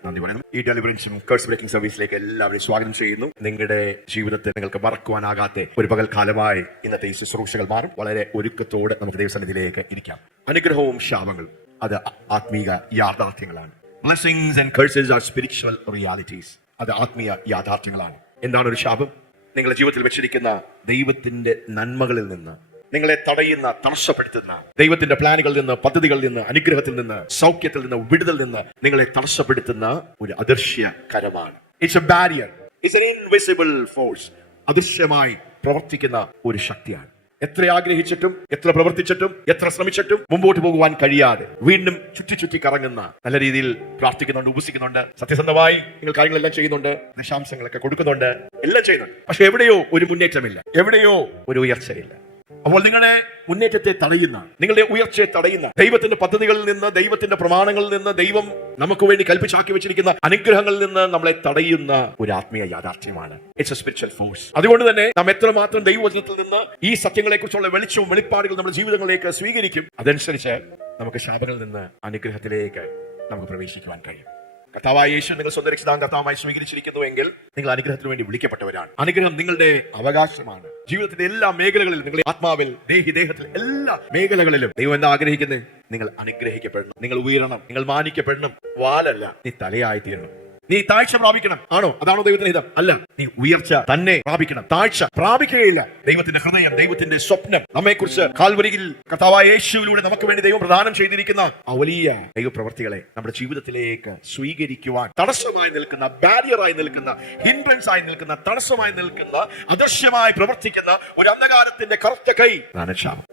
നന്ദി പറയണം. ഈ ഡെലിവറൻസും കേഴ്സ് ബ്രേക്കിംഗ് സർവീസിലേക്ക് എല്ലാവരെയും സ്വാഗതം ചെയ്യുന്നു. നിങ്ങളുടെ ജീവിതത്തെ നിങ്ങൾക്ക് മറക്കുവാനാകാത്ത ഒരു പകൽക്കാലമായി ഇന്നത്തെ ഈ ശുശ്രൂഷകൾ മാറും. വളരെ ഒരുക്കത്തോടെ നമുക്ക് ദൈവസന്നിധിയിലേക്ക് ഇരിക്കാം. അനുഗ്രഹവും ശാപങ്ങളും അത് ആത്മീക യാഥാർത്ഥ്യങ്ങളാണ്. Blessings and curses are spiritual realities. അത് ആത്മീയ യാഥാർത്ഥ്യങ്ങളാണ്. എന്താണ് ഒരു ശാപം? നിങ്ങളുടെ ജീവിതത്തിൽ വെച്ചിരിക്കുന്ന ദൈവത്തിന്റെ നന്മകളിൽ നിന്ന് നിങ്ങളെ തടയുന്ന, തടസ്സപ്പെടുത്തുന്ന, ദൈവത്തിന്റെ പ്ലാനുകളിൽ നിന്ന്, പദ്ധതികളിൽ നിന്ന്, അനുഗ്രഹത്തിൽ നിന്ന്, സൗഖ്യത്തിൽ നിന്ന്, വിടുതൽ നിന്ന് നിങ്ങളെ തടസ്സപ്പെടുത്തുന്ന ഒരു അദൃശ്യ കരമാണ്. It's a barrier, it's an invisible force. അദൃശ്യമായി പ്രവർത്തിക്കുന്ന ഒരു ശക്തിയാണ്. എത്ര ആഗ്രഹിച്ചിട്ടും, എത്ര പ്രവർത്തിച്ചിട്ടും, എത്ര ശ്രമിച്ചിട്ടും മുമ്പോട്ട് പോകുവാൻ കഴിയാതെ വീണ്ടും ചുറ്റി കറങ്ങുന്ന, നല്ല രീതിയിൽ പ്രാർത്ഥിക്കുന്നുണ്ട്, ഉപസിക്കുന്നുണ്ട്, സത്യസന്ധമായി നിങ്ങൾ കാര്യങ്ങളെല്ലാം ചെയ്യുന്നുണ്ട്, ദശാംശങ്ങളൊക്കെ കൊടുക്കുന്നുണ്ട്, എല്ലാം ചെയ്യുന്നുണ്ട്. പക്ഷെ എവിടെയോ ഒരു മുന്നേറ്റമില്ല, എവിടെയോ ഒരു ഉയർച്ചയില്ല. അപ്പോൾ നിങ്ങളുടെ മുന്നേറ്റത്തെ തടയുന്ന, നിങ്ങളുടെ ഉയർച്ചയെ തടയുന്ന, ദൈവത്തിന്റെ പദ്ധതികളിൽ നിന്ന്, ദൈവത്തിന്റെ പ്രമാണങ്ങളിൽ നിന്ന്, ദൈവം നമുക്ക് വേണ്ടി കൽപ്പിച്ചാക്കി വെച്ചിരിക്കുന്ന അനുഗ്രഹങ്ങളിൽ നിന്ന് നമ്മളെ തടയുന്ന ഒരു ആത്മീയ യാഥാർത്ഥ്യമാണ്. It's A spiritual force. അതുകൊണ്ട് തന്നെ നാം എത്രമാത്രം ദൈവവചനത്തിൽ നിന്ന് ഈ സത്യങ്ങളെ കുറിച്ചുള്ള വെളിച്ചവും വെളിപ്പാടുകൾ നമ്മുടെ ജീവിതങ്ങളിലേക്ക് സ്വീകരിക്കും, അതനുസരിച്ച് നമുക്ക് ശാപങ്ങളിൽ നിന്ന് അനുഗ്രഹത്തിലേക്ക് നമുക്ക് പ്രവേശിക്കുവാൻ കഴിയും. കർത്താവായ യേശു നിങ്ങൾ സ്വന്തം രക്ഷിതാവും കർത്താവുമായി സ്വീകരിച്ചിരിക്കുന്നുവെങ്കിൽ നിങ്ങൾ അനുഗ്രഹത്തിന് വേണ്ടി വിളിക്കപ്പെട്ടവരാണ്. അനുഗ്രഹം നിങ്ങളുടെ അവകാശമാണ്. ജീവിതത്തിന്റെ എല്ലാ മേഖലകളിലും, നിങ്ങളുടെ ആത്മാവിൽ, ദേഹത്തിൽ, എല്ലാ മേഖലകളിലും ദൈവം എന്താ ആഗ്രഹിക്കുന്നത്? നിങ്ങൾ അനുഗ്രഹിക്കപ്പെടണം, നിങ്ങൾ ഉയരണം, നിങ്ങൾ മാനിക്കപ്പെടണം. വാലല്ല, നീ തലയായി തീരണം. നീ താഴ്ച പ്രാപിക്കണം. ആണോ? അതാണോ ദൈവത്തിന്റെ ഹിതം? അല്ല, നീ ഉയർച്ച തന്നെ പ്രാപിക്കണം. താഴ്ച പ്രാപിക്കുകയില്ല. ദൈവത്തിന്റെ ഹൃദയം, ദൈവത്തിന്റെ സ്വപ്നം നമ്മെക്കുറിച്ച് കാൽവരിയിൽ കർത്താവായ യേശുവിലൂടെ നമുക്ക് വേണ്ടി ദൈവം പ്രദാനം ചെയ്തിരിക്കുന്ന ആ വലിയ ദൈവപ്രവർത്തികളെ നമ്മുടെ ജീവിതത്തിലേക്ക് സ്വീകരിക്കുവാൻ തടസ്സമായി നിൽക്കുന്ന, ബാരിയറായി നിൽക്കുന്ന, ഹിൻഡ്രൻസ് ആയി നിൽക്കുന്ന, തടസ്സമായി നിൽക്കുന്ന, അദൃശ്യമായി പ്രവർത്തിക്കുന്ന ഒരു അന്ധകാരത്തിന്റെ കറുത്ത കൈ,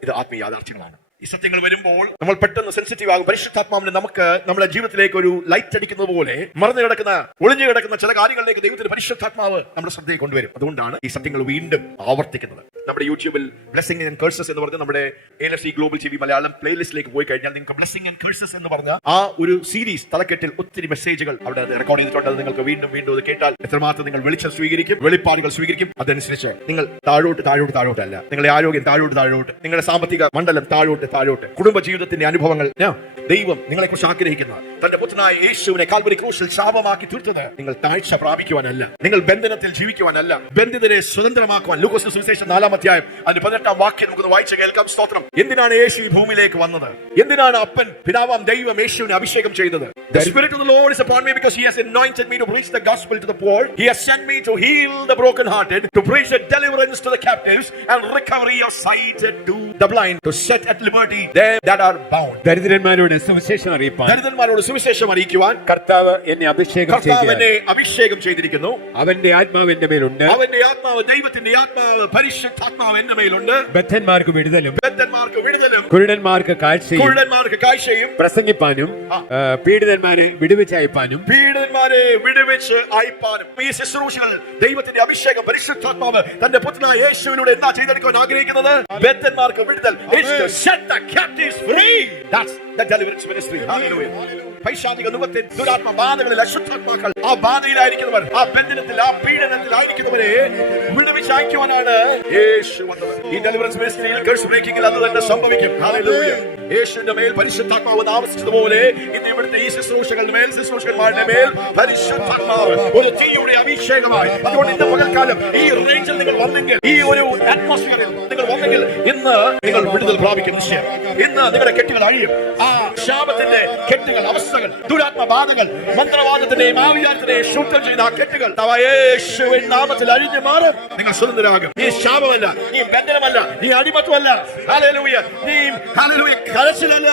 ഇത് ആത്മീയ യാഥാർത്ഥ്യങ്ങളാണ്. ഈ സത്യങ്ങൾ വരുമ്പോൾ നമ്മൾ പെട്ടെന്ന് സെൻസിറ്റീവ് ആകും. പരിശുദ്ധാത്മാവിനെ നമുക്ക് നമ്മുടെ ജീവിതത്തിലേക്ക് ഒരു ലൈറ്റ് അടിക്കുന്നത് പോലെ മറന്നു കിടക്കുന്ന, ഒളിഞ്ഞു കിടക്കുന്ന ചില കാര്യങ്ങളിലേക്ക് ദൈവത്തിന്റെ പരിശുദ്ധാത്മാവ് നമ്മുടെ ശ്രദ്ധയെ കൊണ്ടുവരും. അതുകൊണ്ടാണ് ഈ സത്യങ്ങൾ വീണ്ടും ആവർത്തിക്കുന്നത്. നമ്മുടെ യൂട്യൂബിൽ ബ്ലെസ്സിംഗ് ആൻഡ് കഴ്സസ് എന്ന് പറഞ്ഞ നമ്മുടെ ALFC ഗ്ലോബൽ TV മലയാളം പ്ലേലിസ്റ്റിലേക്ക് പോയി കഴിഞ്ഞാൽ നിങ്ങൾക്ക് ബ്ലെസ്സിംഗ് ആൻഡ് കഴ്സസ് എന്ന് പറഞ്ഞ ആ ഒരു സീരീസ് തലക്കെട്ടിൽ ഒത്തിരി മെസ്സേജുകൾ അവിടെ റെക്കോർഡ് ചെയ്തിട്ടുണ്ട്. അത് നിങ്ങൾക്ക് വീണ്ടും അത് കേട്ടാൽ എത്രമാത്രം നിങ്ങൾ വെളിച്ചം സ്വീകരിക്കും, വെളിപ്പാടുകൾ സ്വീകരിക്കും. അതനുസരിച്ച് നിങ്ങൾ താഴോട്ടല്ല, നിങ്ങളുടെ ആരോഗ്യം താഴോട്ട്, നിങ്ങളുടെ സാമ്പത്തിക മണ്ഡലം താഴോട്ട്, കുടുംബ ജീവിതത്തിന്റെ അനുഭവങ്ങൾ ദൈവം നിങ്ങളെ കുറിച്ച് ആഗ്രഹിക്കുന്ന തന്റെ പുത്രനായ യേശുവിനെ കാൽവരി ക്രൂശിൽ ശാപമാക്കി തീർത്തത് നിങ്ങൾ താഴ്ച പ്രാപിക്കുവാനല്ല, നിങ്ങൾ ബന്ധനത്തിൽ ജീവിക്കുവാനല്ല, ബന്ധിതരെ സ്വതന്ത്രമാക്കുവാൻ. ലൂക്കോസ് സുവിശേഷം 4-ാം അധ്യായം അതിന്റെ 18-ാം വാക്യം നമുക്ക് വായിച്ച് കേൾക്കാം. സ്തോത്രം. എന്തിനാണ് യേശു ഈ ഭൂമിയിലേക്ക് വന്നത്? എന്തിനാണ് അപ്പൻ, പിതാവാം ദൈവം യേശുവിനെ അഭിഷേകം ചെയ്തത്? The Spirit of the Lord is upon me because He has anointed me to preach the gospel to the poor. He has sent me to heal the brokenhearted, to preach the deliverance to the captives and recovery of sight to the blind, to set at liberty them that are bound. ദരിദ്രന്മാരോട് സുവിശേഷം അറിയിപ്പാൻ ദരിദ്രന്മാരോട് സുവിശേഷം അറിയിക്കുവാൻ കർത്താവ് എന്നെ അഭിഷേകം കർത്താവ് ചെയ്തു. എന്നെ അഭിഷേകം ചെയ്തിരിക്കുന്നു. അവന്റെ ആത്മാവ് എന്റെ മേലുണ്ട്. അവന്റെ ആത്മാവ്, ദൈവത്തിന്റെ ആത്മാവ്, പരിശുദ്ധാത്മാവ് എന്റെ മേലുണ്ട്. ബദ്ധന്മാർക്ക് വിടുതലും ബദ്ധന്മാർക്ക് വിടുതലും കുരുടന്മാർക്ക് കാഴ്ചയും കുരുടന്മാർക്ക് കാഴ്ചയും പ്രസംഗിപ്പാനും പീഡിതന്മാരെ വിടുവിച്ചയപ്പാനും പീഡിതന്മാരെ വിടുവിച്ച് അയപ്പാനും. ഈ ശുശ്രൂഷകൾ ദൈവത്തിന്റെ അഭിഷേകം, പരിശുദ്ധാത്മാവ് തന്റെ പുത്രനായ യേശുവിലൂടെ എന്താ ചെയ്തെടുക്കാൻ ആഗ്രഹിക്കുന്നത്? ബദ്ധന്മാർക്ക് വിടുതൽ. It's to set the captives free. That's the deliverance ministry. Hallelujah. പൈശാചിക നുകത്തിൽ ദുരാത്മ ബാധകളിൽ അശുദ്ധാത്മാക്കൾ ആ ബാധയിലായിരിക്കുന്നവർ, ആ ബന്ധനത്തിൽ, ആ പീഡനത്തിൽ ആയിരിക്കുന്നവരെ വിടുവിച്ച് അയക്കുവാനാണ് യേശു വന്നത്. ഈ ഡെലിവറൻസ് മിനിസ്ട്രിയിൽ കർസ് ബ്രേക്കിംഗിൽ അത് തന്നെ സംഭവിക്കും. ഹല്ലേലൂയ. യേശുവിന്റെ മേൽ പരിശുദ്ധാത്മാവ് താമസിച്ചതുപോലെ ഇന്ന് ഇവിടുത്തെ ഈ ശുശ്രൂഷകളുടെ മേൽ, ശുശ്രൂഷകന്മാരുടെ മേൽ പരിശുദ്ധാത്മാവ് ഒരു തീയുടെ അഭിഷേകമായി. അതുകൊണ്ട് ഇന്ന് പകൽക്കാലം ഈ റേഞ്ചിൽ നിങ്ങൾ വന്നെങ്കിൽ, ഈ ഒരു അറ്റ്മോസ്ഫിയറിൽ നിങ്ങൾ വന്നെങ്കിൽ, ഇന്ന് നിങ്ങൾ വിടുതൽ പ്രാപിക്കും. നിശ്ചയം ഇന്ന് നിങ്ങളുടെ കെട്ടുകൾ അഴിയും. ആ ശാപത്തിന്റെ കെട്ടുകൾ, അവസ്ഥകൾ, ദുരാത്മബാധകൾ, മന്ത്രവാദത്തിന്റെയും ആവിയാരത്തിന്റെയും ശുദ്ധം ചെയ്യുന്ന ആ കെട്ടുകൾ യേശുവിൻ നാമത്തിൽ അഴിഞ്ഞു മാറും. നിങ്ങൾ സ്വതന്ത്രരാകും. നീ ശാപമല്ല, നീ ബന്ധനമല്ല, നീ അടിമത്വമല്ല. ഹല്ലേലൂയ. നീ ഹല്ലേലൂയ കരച്ചിലല്ല.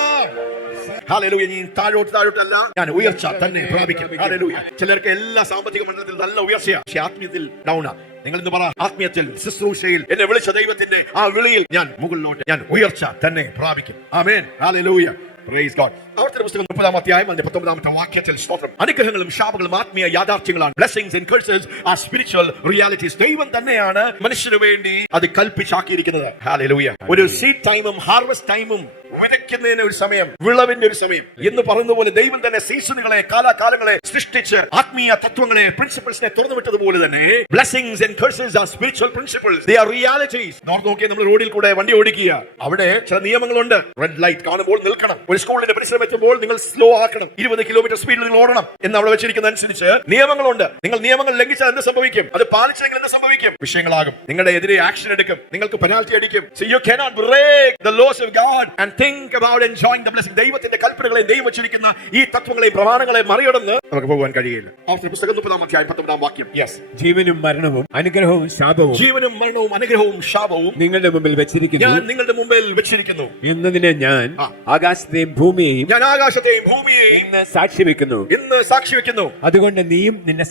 ഹല്ലേലൂയ. നീ താഴോട്ടല്ല, ഞാൻ ഉയർച്ച തന്നെ പ്രാപിക്കും. ഹല്ലേലൂയ. ചിലർക്ക് എല്ലാ സാമ്പത്തിക മണ്ഡലത്തിൽ നല്ല ഉയർച്ചയാണ്, പക്ഷെ ആത്മീയത്തിൽ ഡൗണാ. നിങ്ങൾ ഇന്ന് പറ, ആത്മീയത്തിൽ, ശുശ്രൂഷയിൽ എന്നെ വിളിച്ച ദൈവത്തിന്റെ ആ വിളിയിൽ ഞാൻ മുകളിലോട്ട്, ഞാൻ ഉയർച്ച തന്നെ പ്രാപിക്കും. ആമേൻ. ഹല്ലേലൂയ. Praise God. ആവർത്തന പുസ്തകം 30-ാം അധ്യായം 19-ാമത്തെ വാക്യത്തിൽ സ്തോത്രം. അനുഗ്രഹങ്ങളും ശാപങ്ങളും ആത്മീയ യാഥാർത്ഥ്യങ്ങളാണ്. Blessings and curses are spiritual realities. ദൈവം തന്നെയാണ് മനുഷ്യന് വേണ്ടി അത് കൽപ്പിച്ചാക്കിയിരിക്കുന്നത്. ഹല്ലേലൂയ. ഒരു സീഡ് ടൈമും ഹാർവസ്റ്റ് ടൈമും, വിതയ്ക്കുന്നതിന് ഒരു സമയം, വിളവിന്റെ ഒരു സമയം എന്ന് പറയുന്ന പോലെ ദൈവം തന്നെ സീസണുകളെ, കാലാകാലങ്ങളെ സൃഷ്ടിച്ച് ആത്മീയ തത്വങ്ങളെ, പ്രിൻസിപ്പിൾസിനെ തുറന്നുവിട്ടതുപോലെ തന്നെ blessings and curses are spiritual principles. They are realities. നോക്കിയാൽ നമ്മൾ റോഡിൽ കൂടെ വണ്ടി ഓടിക്കുക, അവിടെ ചില നിയമങ്ങളുണ്ട്. റെഡ് ലൈറ്റ് കാണുമ്പോൾ നിൽക്കണം. ഒരു സ്കൂളിന്റെ പരിസരം എത്തുമ്പോൾ നിങ്ങൾ സ്ലോ ആക്കണം. 20 കിലോമീറ്റർ സ്പീഡിൽ നിങ്ങൾ ഓടണം എന്ന് അവിടെ വെച്ചിരിക്കുന്ന അനുസരിച്ച് നിയമങ്ങളുണ്ട്. നിങ്ങൾ നിയമങ്ങൾ ലംഘിച്ചാൽ എന്ത് സംഭവിക്കും? അത് പാലിച്ചെങ്കിൽ എന്ത് സംഭവിക്കും? വിഷയങ്ങളാകും. നിങ്ങളുടെ എതിരെ ആക്ഷൻ എടുക്കും, നിങ്ങൾക്ക് പെനാൽറ്റി അടിക്കും. So you cannot break the laws of God and think about enjoying the blessing. ദൈവത്തിന്റെ കൽപ്പനകളെ, ദൈവം വെച്ചിരിക്കുന്ന ഈ തത്വങ്ങളെ, പ്രമാണങ്ങളെ മറികടന്ന് നമുക്ക് പോകാൻ കഴിയില്ല. ആവർത്തന പുസ്തകം 30-ാം അധ്യായം 19-ാം വാക്യം. യെസ്. ജീവനും മരണവും അനുഗ്രഹവും ശാപവും, ജീവനും മരണവും അനുഗ്രഹവും ശാപവും നിങ്ങളുടെ മുമ്പിൽ വെച്ചിരിക്കുന്നു. ഞാൻ നിങ്ങളുടെ മുമ്പിൽ വെച്ചിരിക്കുന്നു എന്നതിനെ ഞാൻ ആകാശത്തെയും ഭൂമിയെയും, ഞാൻ ആകാശത്തെയും ഭൂമിയെയും ഇന്ന് സാക്ഷി വെക്കുന്നു. ഇന്ന് സാക്ഷി വെക്കുന്നു. അതുകൊണ്ട് നീയും നിന്റെ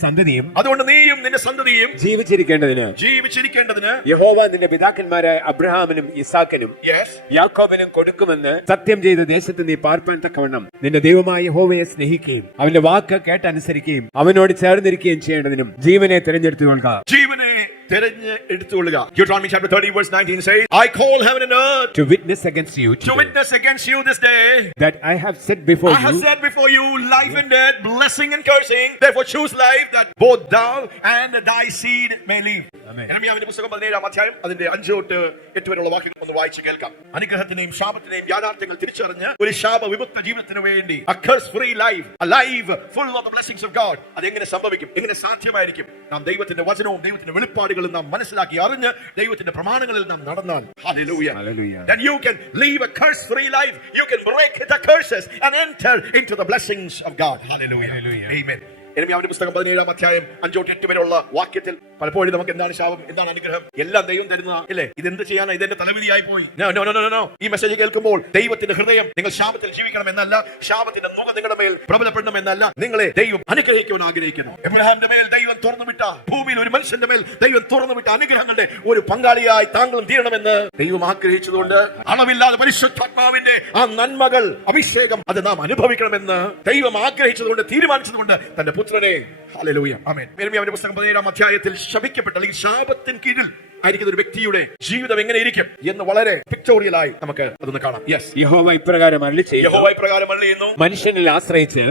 സന്തതിയും ജീവിച്ചിരിക്കേണ്ടതിന് യഹോവ നിന്റെ പിതാക്കന്മാരായ അബ്രഹാമിനും ഇസാക്കിനും യാക്കോബിനും കൊടുക്കുമെന്ന് സത്യം ചെയ്ത ദേശത്ത് നീ പാർപ്പാൻ തക്കവണ്ണം നിന്റെ ദൈവമായ യഹോവയെ സ്നേഹിക്കുകയും അവന്റെ വാക്ക് കേട്ടനുസരിക്കുകയും അവനോട് ചേർന്നിരിക്കുകയും ചെയ്യേണ്ടതിനും ജീവനെ തിരഞ്ഞെടുത്തുകൊള്ളുക. Deuteronomy chapter 30 verse 19 says, I call heaven and earth to witness against you this day that I have set before you life and death, blessing and cursing. Therefore choose life that both thou and thy seed may live. യെരമ്യാവിന്റെ പുസ്തകം 17-ാം അധ്യായം അതിന്റെ 5-8 വരെയുള്ള വാക്യങ്ങൾ ഒന്ന് വായിച്ചു കേൾക്കാം. അനുഗ്രഹത്തിനെയും ശാപത്തിനെയും യാഥാർത്ഥ്യങ്ങൾ തിരിച്ചറിഞ്ഞ് ഒരു ശാപ വിമുക്ത ജീവിതത്തിന് വേണ്ടി a curse free life, a life full of the blessings of God. അതെങ്ങനെ സംഭവിക്കും? എങ്ങനെ സാധ്യമായിരിക്കും? നാം ദൈവത്തിന്റെ വചനവും ദൈവത്തിന്റെ വെളിപ്പാടുകളും നാം മനസ്സിലാക്കി അറിഞ്ഞ് ദൈവത്തിന്റെ പ്രമാണങ്ങളിൽ നാം നടന്നാൽ, hallelujah, then you can live a curse free life. You can break the curses and enter into the blessings of God. Hallelujah. Amen. യെരമ്യാവിന്റെ പുസ്തകം 17-ാം അധ്യായം 5-8 വരെയുള്ള വാക്യത്തിൽ പലപ്പോഴും നമുക്ക് എന്താണ് ശാപം, എന്താണ് അനുഗ്രഹം, എല്ലാം ദൈവം തരുന്ന അല്ലേ? ഇതെന്ത് ചെയ്യാനാ? ഇതെന്റെ തലവിധിയായി പോയി. No. ഈ മെസ്സേജ് കേൾക്കുമ്പോൾ ദൈവത്തിന്റെ ഹൃദയം നിങ്ങൾ ശാപത്തിൽ ജീവിക്കണം എന്നല്ല, ശാപത്തിന്റെ മുഖം നിങ്ങളുടെ മേൽ പ്രബലപ്പെടണം എന്നല്ല, നിങ്ങളെ ദൈവം അനുഗ്രഹിക്കുവാൻ ആഗ്രഹിക്കുന്നു. എബ്രഹാമിന്റെ മേൽ ദൈവം തുറന്നുവിട്ട, ഭൂമിയിൽ ഒരു മനുഷ്യന്റെ മേൽ ദൈവം തുറന്നുവിട്ട അനുഗ്രഹങ്ങളുടെ ഒരു പങ്കാളിയായി താങ്കളും തീരണമെന്ന് ദൈവം ആഗ്രഹിച്ചതുകൊണ്ട് അളവില്ലാതെ പരിശുദ്ധാത്മാവിന്റെ ആ നന്മകൾ, അഭിഷേകം അത് നാം അനുഭവിക്കണമെന്ന് ദൈവം ആഗ്രഹിച്ചതുകൊണ്ട്, തീരുമാനിച്ചതുകൊണ്ട് തന്റെ പുത്രനെ, ഹല്ലേലൂയ, ആമേൻ. യെരമ്യാവിന്റെ പുസ്തകം 17-ാം അധ്യായത്തിൽ ശപിക്കപ്പെട്ട അല്ലെങ്കിൽ ശാപത്തിന് കീഴിൽ ആയിരിക്കുന്ന ഒരു വ്യക്തിയുടെ ജീവിതം എങ്ങനെ ഇരിക്കും എന്ന് വളരെ പിക്ചോറിയലായി നമുക്ക് അതൊന്ന് കാണാം. യഹോവ ഇപ്രകാരം അരുളിച്ചെയ്യുന്നു, മനുഷ്യനിൽ ആശ്രയിച്ച്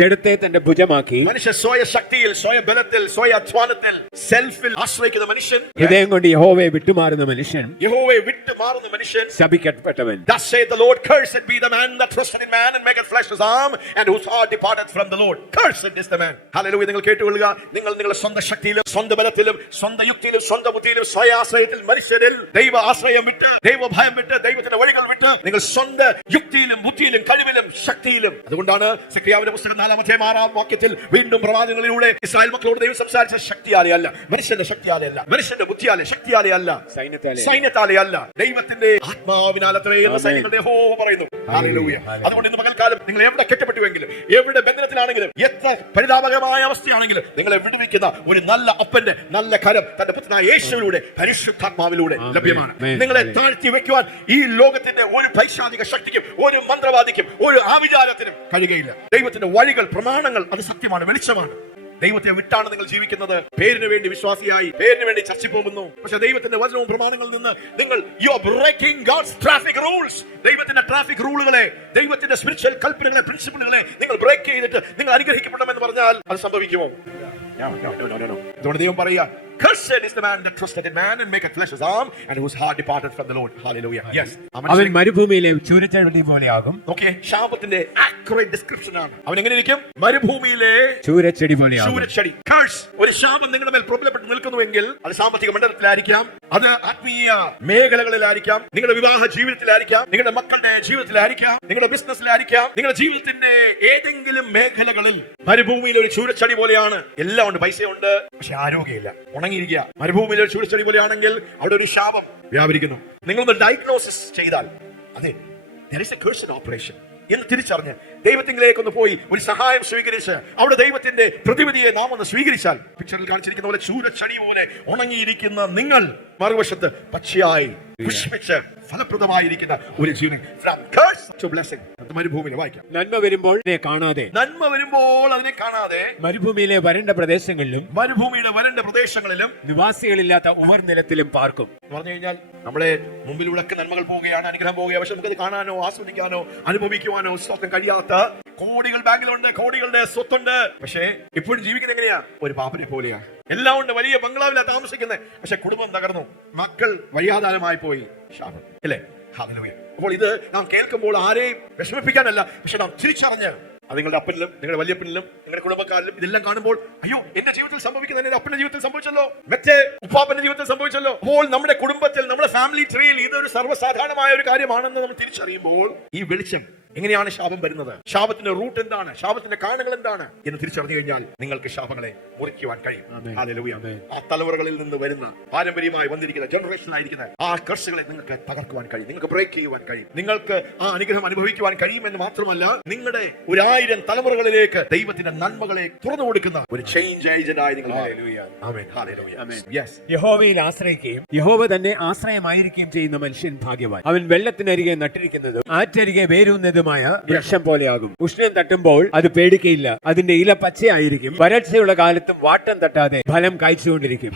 ജഡത്തെ തന്റെ ഭുജമാക്കി, മനുഷ്യ സ്വയ ശക്തിയിൽ, സ്വയ ബലത്തിൽ, സ്വയ അധ്വാനത്തിൽ, സെൽഫിൽ ആശ്രയിക്കുന്ന മനുഷ്യൻ, ഹൃദയം കൊണ്ട് യഹോവയെ വിട്ടുമാറുന്ന മനുഷ്യൻ ശപിക്കപ്പെട്ടവൻ. Thus saith the Lord, cursed be the man that trusted in man and maketh flesh his arm, and whose heart departeth from the Lord. Cursed is the man. Hallelujah. നിങ്ങൾ കേട്ടുകൊള്ളുക. നിങ്ങൾ നിങ്ങളുടെ സ്വന്തം ശക്തിയിലും സ്വന്തം ബലത്തിലും സ്വന്തം യുക്തിയിലും സ്വന്തം സ്വന്തം ബുദ്ധിയിലും സ്വയാശ്രയത്തിൽ മനുഷ്യരിൽ ദൈവ ആശ്രയം വിട്ട്, ദൈവഭയം വിട്ട്, ദൈവത്തിന്റെ വഴികൾ വിട്ട് നിങ്ങൾ സ്വന്തം യുക്തിയിലും ബുദ്ധിയിലും കഴിവിലും ശക്തിയിലും. അതുകൊണ്ടാണ് സെക്രിയാവിന്റെ പുസ്തകം 4-6 വീണ്ടും പ്രവാചകങ്ങളിലൂടെ ഇസ്രായേൽ മക്കളോട് ദൈവം സംസാരിച്ച ശക്തിയാലെ അല്ല, മനുഷ്യന്റെ ശക്തിയാലെ അല്ല, മനുഷ്യന്റെ ബുദ്ധിയാലെ ശക്തിയാലെ അല്ല, സൈന്യത്താലെ അല്ല, ദൈവത്തിന്റെ ആത്മാവിനാലത്രേ എന്ന് സൈന്യങ്ങളുടെ യഹോവ പറയുന്നു. ഹല്ലേലൂയ. അതുകൊണ്ട് ഇന്ന് പകൽക്കാലം നിങ്ങൾ എവിടെ കെട്ടപ്പെട്ടുവെങ്കിലും, എവിടെ ബന്ധനത്തിലാണെങ്കിലും, എത്ര പരിതാപകരമായ അവസ്ഥയാണെങ്കിലും നിങ്ങളെ വിടുവിക്കുന്ന ഒരു നല്ല അപ്പന്റെ നല്ല കരം തന്റെ പുത്രനായ യേശുവിലൂടെ പരിശുദ്ധാത്മാവിലൂടെ ലഭ്യമാണ്. നിങ്ങളെ താഴ്ത്തി വെക്കുവാൻ ഈ ലോകത്തിന്റെ ഒരു പൈശാചിക ശക്തിക്കും ഒരു മന്ത്രവാദിക്കും ഒരു ആവിചാരത്തിനും കഴിയുകയില്ല. ദൈവത്തിന്റെ വഴികൾ, പ്രമാണങ്ങൾ അത് സത്യമാണ്, വെളിച്ചമാണ്. ദൈവത്തെ വിട്ടാണ് നിങ്ങൾ ജീവിക്കുന്നത്. പേരിന് വേണ്ടി വിശ്വാസിയായി, പേരിന് വേണ്ടി ചർച്ചയിൽ പോകുന്നു. പക്ഷെ ദൈവത്തിന്റെ വചനവും പ്രമാണങ്ങളിൽ നിന്ന് നിങ്ങൾ you are breaking God's traffic rules. ദൈവത്തിന്റെ ട്രാഫിക് റൂളുകളെ, ദൈവത്തിന്റെ സ്പിരിച്വൽ കൽപ്പനകളെ, പ്രിൻസിപ്പിളുകളെ നിങ്ങൾ ബ്രേക്ക് ചെയ്തിട്ട് നിങ്ങൾ അനുഗ്രഹിക്കപ്പെടണമെന്ന് പറഞ്ഞാൽ അത് സംഭവിക്കുമോ? അതുകൊണ്ട് ദൈവം പറയാ, Cursed is the man that trusted in man and maketh flesh his arm, and whose heart departed from the Lord. Hallelujah. Yes. അവൻ മരുഭൂമിയിലെ ചൂരച്ചെടി പോലെയാകും. Okay, ശാപത്തിന്റെ accurate description ആണ്. അവൻ എങ്ങനെ ഇരിക്കും? മരുഭൂമിയിലെ ചൂരച്ചെടി പോലെയാകും. ചൂരച്ചെടി. Curse. ഒരു ശാപം നിങ്ങളുടെ മേൽ പ്രബലപ്പെട്ട് നിൽക്കുന്നുവെങ്കിൽ അത് സാമ്പത്തിക മണ്ഡലത്തിലായിരിക്കാം, അത് ആത്മീയ മേഖലകളിലായിരിക്കാം, നിങ്ങളുടെ വിവാഹ ജീവിതത്തിലായിരിക്കാം, നിങ്ങളുടെ മക്കളുടെ ജീവിതത്തിലായിരിക്കാം, നിങ്ങളുടെ ബിസിനസ്സിലായിരിക്കാം, നിങ്ങളുടെ ജീവിതത്തിന്റെ ഏതെങ്കിലും മേഖലകളിൽ മരുഭൂമിയിലെ ഒരു ചൂരച്ചെടി പോലെയാണ്. എല്ലാം ഉണ്ട്, പൈസയുണ്ട്, പക്ഷെ ആരോഗ്യമില്ല, ഉണങ്ങിയിരിക്കുക. മരുഭൂമിയിലെ ഒരു ചൂരച്ചെടി പോലെയാണെങ്കിൽ അവിടെ ഒരു ശാപം വ്യാപരിക്കുന്നു. നിങ്ങളൊന്ന് ഡയഗ്നോസിസ് ചെയ്താൽ അതെ, there is a cursed operation എന്ന് തിരിച്ചറിഞ്ഞ് ദൈവത്തിലേക്കൊന്ന് പോയി ഒരു സഹായം സ്വീകരിച്ച് അവിടെ ദൈവത്തിന്റെ പ്രതിവിധിയെ നാം ഒന്ന് സ്വീകരിച്ചാൽ, പിക്ചറിൽ കാണിച്ചിരിക്കുന്ന പോലെ ചൂരച്ചെടി പോലെ ഉണങ്ങിയിരിക്കുന്ന നിങ്ങൾ മറുവശത്ത് പച്ചയായി പുഷ്പിച്ച് ഫലപ്രദമായിരിക്കുന്ന ഒരു ജീവൻ. മരുഭൂമിയിൽ വായിക്കാം, നന്മ വരുമ്പോൾ കാണാതെ, നന്മ വരുമ്പോൾ അതിനെ കാണാതെ, മരുഭൂമിയിലെ വരണ്ട പ്രദേശങ്ങളിലും, മരുഭൂമിയുടെ വരണ്ട പ്രദേശങ്ങളിലും, നിവാസികളില്ലാത്ത ഉവർനിലത്തിലും പാർക്കും. പറഞ്ഞു കഴിഞ്ഞാൽ നമ്മുടെ മുമ്പിലൂടെ നന്മകൾ പോവുകയാണ്, അനുഗ്രഹം പോവുകയാണ്, പക്ഷെ നമുക്കത് കാണാനോ ആസ്വദിക്കാനോ അനുഭവിക്കുവാനോ സ്വന്തം കഴിയാത്ത കോടികൾ ബാങ്കിലുണ്ട്, കോടികളുടെ സ്വത്തുണ്ട്, പക്ഷേ ഇപ്പോഴും ജീവിക്കുന്നത് എങ്ങനെയാ? ഒരു പാപ്പനെ പോലെയാ. എല്ലാം ഉണ്ട്, വലിയ ബംഗ്ലാവിലാണ് താമസിക്കുന്നത്, പക്ഷെ കുടുംബം തകർന്നു, മക്കൾ വഴിയാധാരമായി പോയി. ശാപം അല്ലേ? ഹല്ലേലൂയ. അപ്പോൾ ഇത് നാം കേൾക്കുമ്പോൾ ആരെയും വിഷമിപ്പിക്കാനല്ല, പക്ഷെ നാം തിരിച്ചറിഞ്ഞ് അത് നിങ്ങളുടെ അപ്പനിലും നിങ്ങളുടെ വലിയപ്പനിലും നിങ്ങളുടെ കുടുംബക്കാരിലും ഇതെല്ലാം കാണുമ്പോൾ, അയ്യോ എന്റെ ജീവിതത്തിൽ സംഭവിക്കുന്ന എന്റെ അപ്പന്റെ ജീവിതത്തിൽ സംഭവിച്ചല്ലോ, മറ്റേ ഉപ്പാപ്പന്റെ ജീവിതത്തിൽ സംഭവിച്ചല്ലോ. അപ്പോൾ നമ്മുടെ കുടുംബത്തിൽ, നമ്മുടെ ഫാമിലി ട്രീയിൽ ഇതൊരു സർവ്വസാധാരണമായ ഒരു കാര്യമാണെന്ന് നമ്മൾ തിരിച്ചറിയുമ്പോൾ ഈ വെളിച്ചം, എങ്ങനെയാണ് ശാപം വരുന്നത്, ശാപത്തിന്റെ റൂട്ട് എന്താണ്, ശാപത്തിന്റെ കാരണങ്ങൾ എന്താണ് എന്ന് തിരിച്ചറിഞ്ഞു കഴിഞ്ഞാൽ നിങ്ങൾക്ക് ശാപങ്ങളെ മുറിക്കുവാൻ കഴിയും. ഹല്ലേലൂയ. ആ തലമുറകളിൽ നിന്ന് വരുന്ന പാരമ്പര്യമായി വന്നിരിക്കുന്ന ജനറേഷനായിരിക്കുന്ന ആ കർഷകളെ നിങ്ങൾക്ക് തകർക്കുവാൻ കഴിയും, നിങ്ങൾക്ക് ബ്രേക്ക് ചെയ്യുവാൻ കഴിയും, നിങ്ങൾക്ക് ആ അനുഗ്രഹം അനുഭവിക്കുവാൻ കഴിയുമെന്ന് മാത്രമല്ല, നിങ്ങളുടെ 1000 തലമുറകളിലേക്ക് ദൈവത്തിന്റെ നന്മകളെ തുറന്നു കൊടുക്കുന്ന ഒരു ചേഞ്ച് ഏജന്റ് ആയി നിങ്ങൾ. യഹോവയിൽ ആശ്രയിക്കുകയും യഹോവ തന്നെ ആശ്രയമായിരിക്കുകയും ചെയ്യുന്ന മനുഷ്യൻ ഭാഗ്യവാൻ. അവൻ വെള്ളത്തിനരികെ നട്ടിരിക്കുന്നതും ആറ്റരികെ വേരുന്നതും വൃക്ഷം പോലെയാകും. ഉഷ്ണം തട്ടുമ്പോൾ അത് പേടിക്കയില്ല, അതിന്റെ ഇല പച്ചയായിരിക്കും, വരൾച്ചയുള്ള കാലത്തും വാട്ടം തട്ടാതെ ഫലം കായ്ച്ചുകൊണ്ടിരിക്കും.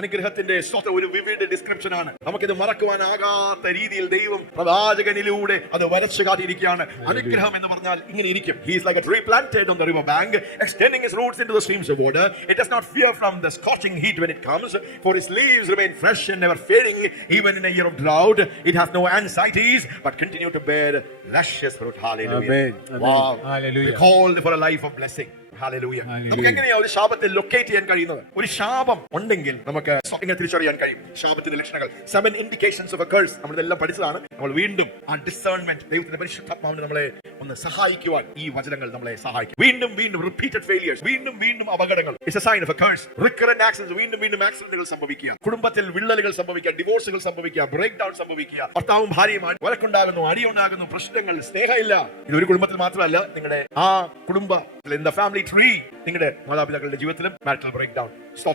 അനുഗ്രഹത്തിന്റെ ഒരു വിവിധ ഡിസ്ക്രിപ്ഷൻ ആണ്. നമുക്കിത് മറക്കുവാനാകാത്ത രീതിയിൽ ദൈവം പ്രവാചകനിലൂടെ അത് വരച്ചു കാട്ടിയിരിക്കുകയാണ്. അനുഗ്രഹം എന്ന് പറഞ്ഞാൽ ഇങ്ങനെ ഇരിക്കും. He is like a tree planted on the river bank, extending his roots into the streams of water. It does not fear from the scorching heat when it comes, for its leaves remain fresh and never fading, even in a year of drought. It has no anxieties, but continue to bear luscious fruit. Hallelujah. Amen. Wow. Hallelujah. We're called for a life of blessing. Hallelujah. നമുക്ക് എങ്ങനെയാ ഒരു ശാപത്തെ locate ചെയ്യാൻ കഴിയുന്നത്? ഒരു ശാപം ഉണ്ടെങ്കിൽ നമുക്ക് എങ്ങനെ തിരിച്ചറിയാൻ കഴിയും ശാപത്തിന്റെ ലക്ഷണങ്ങൾ? 7 indications of a curse. നമ്മൾ ഇതെല്ലാം പഠിച്ചതാണ്. നമ്മൾ വീണ്ടും ആ ഡിസേൺമെന്റ്, ദൈവത്തിന്റെ പരിശുദ്ധാത്മാവിനെ നമ്മളെ ഒന്ന് സഹായിക്കുവാൻ ഈ വചനങ്ങൾ നമ്മളെ സഹായിക്കും. വീണ്ടും വീണ്ടും റിപ്പീറ്റഡ് ഫെയിലിയേഴ്സ്, വീണ്ടും വീണ്ടും അപകടങ്ങൾ. It's a sign of a curse. Recurrent accidents, വീണ്ടും വീണ്ടും ആക്സിഡന്റുകൾ സംഭവിക്കുക, കുടുംബത്തിൽ വിള്ളലുകൾ സംഭവിക്കുക, ഡിവോഴ്സുകൾ സംഭവിക്കുക, ബ്രേക്ക് ഡൗൺ സംഭവിക്കുക, ഭർത്താവും ഭാര്യയുമായി വഴക്കുണ്ടാകുന്നു, അടിയുണ്ടാകുന്നു, പ്രശ്നങ്ങൾ, സ്നേഹമില്ല. ഇത് ഒരു കുടുംബത്തിൽ മാത്രമല്ല, നിങ്ങളുടെ ആ കുടുംബത്തിൽ in the family tree, നിങ്ങളുടെ മാതാപിതാക്കളുടെ ജീവിതത്തിലും മാരിറ്റൽ ബ്രേക്ക് ഡൗൺ,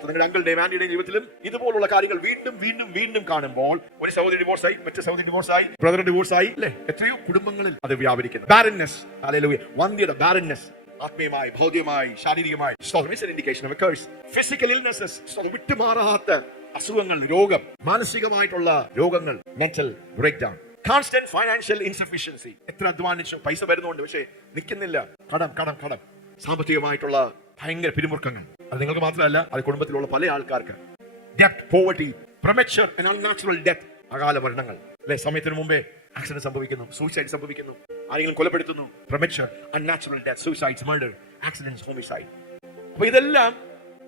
നിങ്ങളുടെ അങ്കിളുടെയും ആന്റിയുടെയും ജീവിതത്തിലും ഇതുപോലുള്ള കാര്യങ്ങൾ വീണ്ടും വീണ്ടും വീണ്ടും കാണുമ്പോൾ, ഒരു സഹോദരി ഡിവോഴ്സായി, മറ്റു സഹോദരി ഡിവോഴ്സായി, ബ്രദർ ഡിവോഴ്സായി, അല്ലെ? എത്രയോ കുടുംബങ്ങളിൽ അത് വ്യാപരിക്കുന്നു. ബാരൻനെസ്, ഹല്ലേലൂയ, വന്ധ്യത, ബാരൻനെസ്, ആത്മീയമായി, ഭൗതികമായി, ശാരീരികമായി. Indication of a curse. Physical illnesses, വിട്ടുമാറാത്ത അസുഖങ്ങൾ, രോഗം, മാനസികമായിട്ടുള്ള രോഗങ്ങൾ, mental breakdown. Constant financial insufficiency, എത്ര അധ്വാനിച്ചു പൈസ വരുന്നുണ്ട് പക്ഷേ നിൽക്കുന്നില്ല, കടം കടം കടം, സാമ്പത്തികമായിട്ടുള്ള ഭയങ്കര പിരിമുറുക്കങ്ങൾ. അത് നിങ്ങൾക്ക് മാത്രമല്ല, അത് കുടുംബത്തിലുള്ള പല ആൾക്കാർക്ക്. Death, poverty, premature and unnatural death, അകാല മരണങ്ങൾ, അല്ലെ? സമയത്തിന് മുമ്പേ ആക്സിഡന്റ് സംഭവിക്കുന്നു, സൂയിസൈഡ് സംഭവിക്കുന്നു, ആരെങ്കിലും കൊലപ്പെടുത്തുന്നു. Premature, unnatural death, suicides, murder, accidents, homicide. അപ്പൊ ഇതെല്ലാം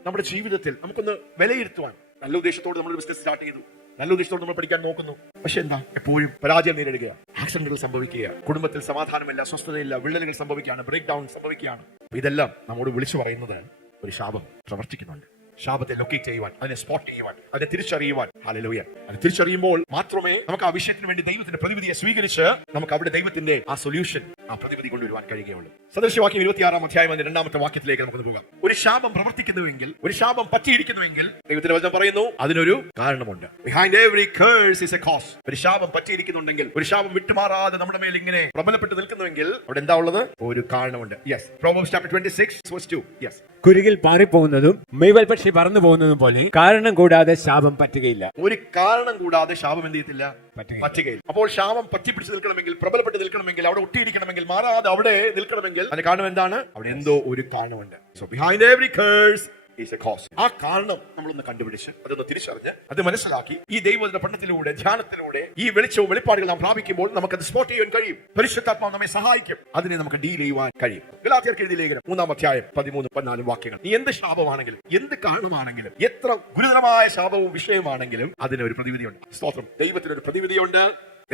നമ്മുടെ ജീവിതത്തിൽ നമുക്കൊന്ന് വിലയിരുത്തുവാൻ നല്ല ഉദ്ദേശത്തോടെ നമ്മൾ ബിസിനസ് സ്റ്റാർട്ട് ചെയ്തു, നല്ല ഉദ്ദേശത്തോടെ നമ്മൾ പഠിക്കാൻ നോക്കുന്നു. പക്ഷെ എന്താ, എപ്പോഴും പരാജയം നേരിടുക, ആക്സിഡന്റുകൾ സംഭവിക്കുക, കുടുംബത്തിൽ സമാധാനമില്ല, സ്വസ്ഥതയില്ല, വിള്ളലുകൾ സംഭവിക്കുകയാണ്, ബ്രേക്ക് ഡൗൺ സംഭവിക്കുകയാണ്. ഇതെല്ലാം നമ്മോട് വിളിച്ചു പറയുന്നത് ഒരു ശാപം പ്രവർത്തിക്കുന്നുണ്ട്. ശാപത്തെ ലൊക്കേറ്റ് ചെയ്യുവാൻ, അതിനെ സ്പോട്ട് ചെയ്യുവാൻ, അതിനെ തിരിച്ചറിയുവാൻ. ഹല്ലേലൂയ. അത് തിരിച്ചറിയുമ്പോൾ മാത്രമേ നമുക്ക് ആ വിഷയത്തിന് വേണ്ടി ദൈവത്തിന്റെ പ്രതിവിധിയെ സ്വീകരിച്ച് നമുക്ക് അവിടെ ദൈവത്തിന്റെ ആ സൊല്യൂഷൻ, ആ പ്രതിവിധി കൊണ്ടുവരുവാൻ കഴിയുകയുള്ളൂ. സദൃശവാക്യം 26-ാം അധ്യായം 2-ാമത്തെ വാക്യത്തിലേക്ക് നമുക്ക് പോകാം. ഒരു ശാപം പ്രവർത്തിക്കുന്നുവെങ്കിൽ, ഒരു ശാപം പറ്റിയിരിക്കുന്നുവെങ്കിൽ ദൈവത്തിന്റെ വചനം പറയുന്നു അതിനൊരു കാരണമുണ്ട്. Behind every curse is a cause. ഒരു ശാപം പറ്റിയിരിക്കുന്നുണ്ടെങ്കിൽ, ഒരു ശാപം വിട്ടുമാറാതെ നമ്മുടെ മേൽ ഇങ്ങനെ പ്രബലപ്പെട്ട് നിൽക്കുന്നുവെങ്കിൽ അവിടെ എന്താ ഉള്ളത്? ഒരു കാരണമുണ്ട്. യെസ്. Proverbs chapter 26:2. യെസ്. കുരുകിൽ പാറിപ്പോകുന്നതും മെയ്വൽ പക്ഷി പറന്നു പോകുന്നതും പോലെ കാരണം കൂടാതെ ശാപം പറ്റുകയില്ല. ഒരു കാരണം കൂടാതെ ശാപം എന്ത് ചെയ്യത്തില്ല? പറ്റുകയില്ല. അപ്പോൾ ശാപം പറ്റിപ്പിടിച്ച് നിൽക്കണമെങ്കിൽ, പ്രബലപ്പെട്ട് നിൽക്കണമെങ്കിൽ, അവിടെ ഒട്ടിയിരിക്കണമെങ്കിൽ, മാറാതെ അവിടെ നിൽക്കണമെങ്കിൽ അതിന് കാരണം എന്താണ്? അവിടെ എന്തോ ഒരു കാരണമുണ്ട്. So behind every curse is a cause. ആ കാരണം നമ്മളൊന്ന് കണ്ടുപിടിച്ച് അതൊന്ന് തിരിച്ചറിഞ്ഞ് അത് മനസ്സിലാക്കി ഈ ദൈവത്തിന്റെ പഠനത്തിലൂടെ, ധ്യാനത്തിലൂടെ ഈ വെളിച്ചവും വെളിപ്പാടുകൾ നാം പ്രാപിക്കുമ്പോൾ നമുക്കത് സ്പോട്ട് ചെയ്യാൻ കഴിയും. പരിശുദ്ധാത്മാവ് നമ്മെ സഹായിക്കും, അതിനെ നമുക്ക് ഡീൽ ചെയ്യുവാൻ കഴിയും. ഗലാത്യർക്ക് എഴുതിയ ലേഖനം 3-ാം അധ്യായം 13-14 വാക്യങ്ങൾ. നീ എന്ത് ശാപമാണെങ്കിലും, എന്ത് കാരണമാണെങ്കിലും, എത്ര ഗുരുതരമായ ശാപവും വിഷയമാണെങ്കിലും അതിനൊരു പ്രതിവിധിയുണ്ട്. സ്തോത്രം. ദൈവത്തിനൊരു പ്രതിവിധിയുണ്ട്,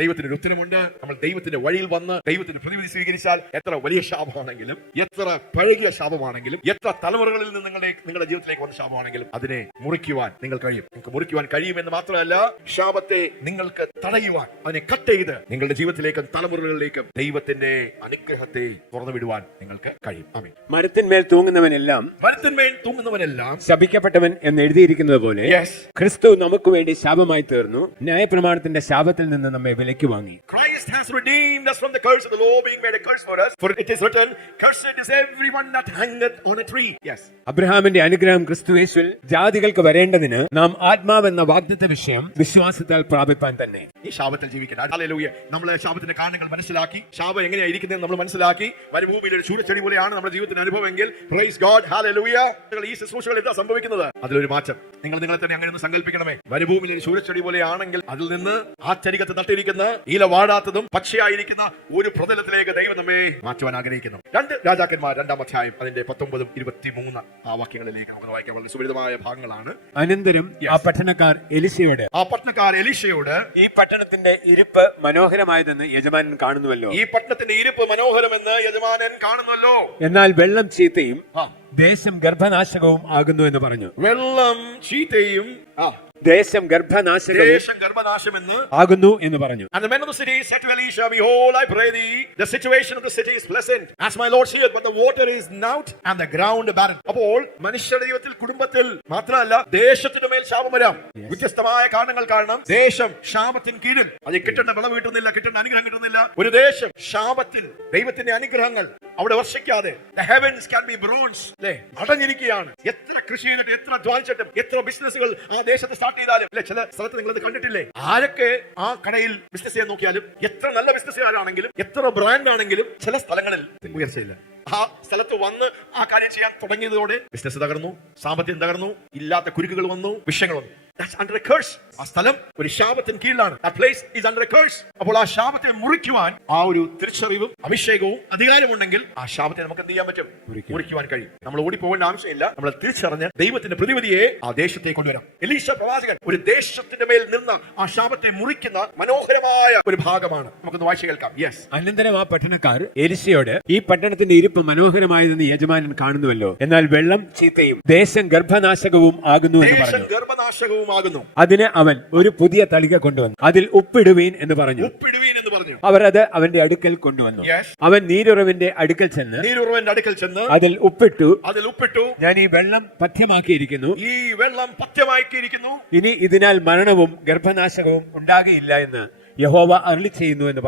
ദൈവത്തിനൊരു ഉത്തരമുണ്ട്. നമ്മൾ ദൈവത്തിന്റെ വഴിയിൽ വന്ന് ദൈവത്തിന്റെ പ്രതിവിധി സ്വീകരിച്ചാൽ എത്ര വലിയ ശാപമാണെങ്കിലും, എത്ര പഴകിയ ശാപമാണെങ്കിലും, എത്ര തലമുറകളിൽ നിന്ന് നിങ്ങളുടെ ജീവിതത്തിലേക്ക് വന്ന ശാപമാണെങ്കിലും അതിനെ മുറിക്കുവാൻ നിങ്ങൾക്ക് കഴിയും. നിങ്ങൾക്ക് മുറിക്കുവാൻ കഴിയുമെന്ന് മാത്രമല്ല, ശാപത്തെ നിങ്ങൾക്ക് തടയുവാൻ, അതിനെ കട്ട് ചെയ്ത് നിങ്ങളുടെ ജീവിതത്തിലേക്കും തലമുറകളിലേക്കും ദൈവത്തിന്റെ അനുഗ്രഹത്തെ തുറന്നു വിടുവാൻ നിങ്ങൾക്ക് കഴിയും. ആമേൻ. മരത്തിന്മേൽ തൂങ്ങുന്നവനെല്ലാം ശപിക്കപ്പെട്ടവൻ എന്ന് എഴുതിയിരിക്കുന്നത് പോലെ ക്രിസ്തു നമുക്ക് വേണ്ടി ശാപമായി തീർന്നു, ന്യായപ്രമാണത്തിന്റെ ശാപത്തിൽ നിന്ന് നമ്മെ വിലയ്ക്ക് വാങ്ങി. Christ has redeemed us from the curse of the law, being made a curse for us. For it is written, cursed is everyone that hangeth on a tree. Yes. അബ്രഹാമിന്റെ അനുഗ്രഹം ക്രിസ്തുയേശുവിൽ ജാതികൾക്ക് വരേണ്ടതിന് നാം ആത്മാവെന്ന വാഗ്ദത്ത വിഷയം വിശ്വാസത്താൽ പ്രാപിപ്പാൻ തന്നെ. ഈ ശാപത്തിൽ ജീവിക്കണം. ഹല്ലേലൂയ. നമ്മൾ ശാപത്തിന്റെ കാരണങ്ങൾ മനസ്സിലാക്കി, ശാപം എങ്ങനെയായിരിക്കുന്നത് നമ്മൾ മനസ്സിലാക്കി, മരുഭൂമിയിലെ ഒരു ചൂരച്ചെടി പോലെയാണ് നമ്മുടെ ജീവിതത്തിന്റെ അനുഭവമെങ്കിൽ, പ്രൈസ് ഗോഡ്, ഹല്ലേലൂയ. ഈ ശുശ്രൂഷകൾ എന്താ സംഭവിക്കുന്നത്? അതിലൊരു മാറ്റം. നിങ്ങളെ തന്നെ അങ്ങനെ ഒന്ന് സങ്കല്പിക്കണമേ. മരുഭൂമിയിലെ ഒരു ചൂരച്ചെടി പോലെയാണെങ്കിൽ അതിൽ നിന്ന് ആ ചരികത്ത് നട്ടിരിക്കുന്ന ഇല വാടാത്തതും പച്ചയായിരിക്കുന്ന ഒരു പ്രതലത്തിലേക്ക് ദൈവം നമ്മെ മാറ്റുവാൻ ആഗ്രഹിക്കുന്നു. 2 രാജാക്കന്മാർ 2-ാം അധ്യായം അതിന്റെ 19-23 ആ വാക്യങ്ങളിലേക്ക് നമുക്ക് വായിക്കാൻ വളരെ സുപരിതമായ ഭാഗങ്ങളാണ്. അനന്തരം ആ പട്ടണക്കാർ എലീശയോട് ഈ പട്ടണത്തിന്റെ ഇരിപ്പ് മനോഹരമായതെന്ന് യജമാനൻ കാണുന്നുവല്ലോ. ഈ പട്ടണത്തിന്റെ ഇരിപ്പ് മനോഹരമെന്ന് യജമാനൻ കാണുന്നല്ലോ. എന്നാൽ വെള്ളം ചീത്തയും ദേശം ഗർഭനാശകവും ആകുന്നു എന്ന് പറഞ്ഞു. വെള്ളം ചീത്തയും ദേശം ഗർഭനാശമെന്ന് ആകുന്നു എന്ന് പറഞ്ഞു. And the men of the city said to Elisha, behold, I pray thee, the situation of the city is pleasant, as my Lord seeth, but the water is naught and the ground barren. അപ്പോൾ മനുഷ്യരുടെ ജീവിതത്തിൽ, കുടുംബത്തിൽ മാത്രമല്ല ദേശത്തിന്റെ മേൽ ശാപം വരാം. വ്യത്യസ്തമായ കാരണങ്ങൾ കാരണം ദേശം ശാപത്തിന് കീഴിൽ, അത് കിട്ടേണ്ട വിളവ് കിട്ടുന്നില്ല, കിട്ടേണ്ട അനുഗ്രഹം കിട്ടുന്നില്ല. ഒരു ദേശം ശാപത്തിൽ ദൈവത്തിന്റെ അനുഗ്രഹങ്ങൾ അവിടെ വർഷിക്കാതെ, the heavens can be bronze, അടഞ്ഞിരിക്കുകയാണ്. എത്ര കൃഷി ചെയ്തിട്ട്, എത്ര അധ്വാനിച്ചിട്ടും, എത്ര ബിസിനസ്സുകൾ ആ ദേശത്ത് സ്റ്റാർട്ട് ചെയ്താലും, ചില സ്ഥലത്ത് നിങ്ങൾ കണ്ടിട്ടില്ലേ, ആരൊക്കെ ആ കടയിൽ ബിസിനസ് ചെയ്യാൻ നോക്കിയാലും, എത്ര നല്ല ബിസിനസ്സുകാരാണെങ്കിലും, എത്ര ബ്രാൻഡ് ആണെങ്കിലും, ചില സ്ഥലങ്ങളിൽ ഉയർച്ചയില്ല. ആ സ്ഥലത്ത് വന്ന് ആ കാര്യം ചെയ്യാൻ തുടങ്ങിയതോടെ ബിസിനസ് തകർന്നു, സാമ്പത്തികം തകർന്നു, ഇല്ലാത്ത കുരുക്കുകൾ വന്നു, വിഷയങ്ങൾ വന്നു. That's under a curse. ആ സ്ഥലം ഒരു ശാപത്തിന് കീഴിലാണ്. That place is under a curse. അപ്പോൾ ആ ശാപത്തെ മുറിക്കുവാൻ ആ ഒരു തിരിച്ചറിവും അഭിഷേകവും അധികാരമുണ്ടെങ്കിൽ ആ ശാപത്തെ നമുക്ക് എന്ത് ചെയ്യാൻ പറ്റും? മുറിക്കുവാൻ കഴിയും. നമ്മൾ ഓടിപ്പോകേണ്ട ആവശ്യമില്ല. നമ്മൾ തിരിച്ചറിഞ്ഞ് ദൈവത്തിന്റെ പ്രതിവിധിയെ ആ ദേശത്തെ കൊണ്ടുവരാം. എലീശ പ്രവാചകൻ ഒരു ദേശത്തിന്റെ മേൽ നിന്ന് ആ ശാപത്തെ മുറിക്കുന്ന മനോഹരമായ ഒരു ഭാഗമാണ്. നമുക്കൊന്ന് വായിച്ചു കേൾക്കാം. യെസ്. അനന്തരം ആ പട്ടണക്കാർ എലീശയോട് ഈ പട്ടണത്തിന്റെ ഇരിപ്പ് മനോഹരമായതെന്ന് യജമാനൻ കാണുന്നുവല്ലോ, എന്നാൽ വെള്ളം ചീത്തയും ദേശം ഗർഭനാശകവും ആകുന്നു എന്ന് പറഞ്ഞു. അതിന് അവൻ ഒരു പുതിയ തളിക കൊണ്ടുവന്നു, അതിൽ ഉപ്പിടുവീൻ എന്ന് പറഞ്ഞു. അവർ അത് അവന്റെ അടുക്കൽ കൊണ്ടുവന്നു. അവൻ നീരുറവിന്റെ അടുക്കൽ ചെന്ന് അതിൽ ഉപ്പിട്ടു. ഞാൻ ഈ വെള്ളം പഥ്യമാക്കിയിരിക്കുന്നു, ഇനി ഇതിനാൽ മരണവും ഗർഭനാശകവും ഉണ്ടാകുകയില്ല എന്ന് യഹോവ അരുളി ചെയ്യുന്നു എന്ന്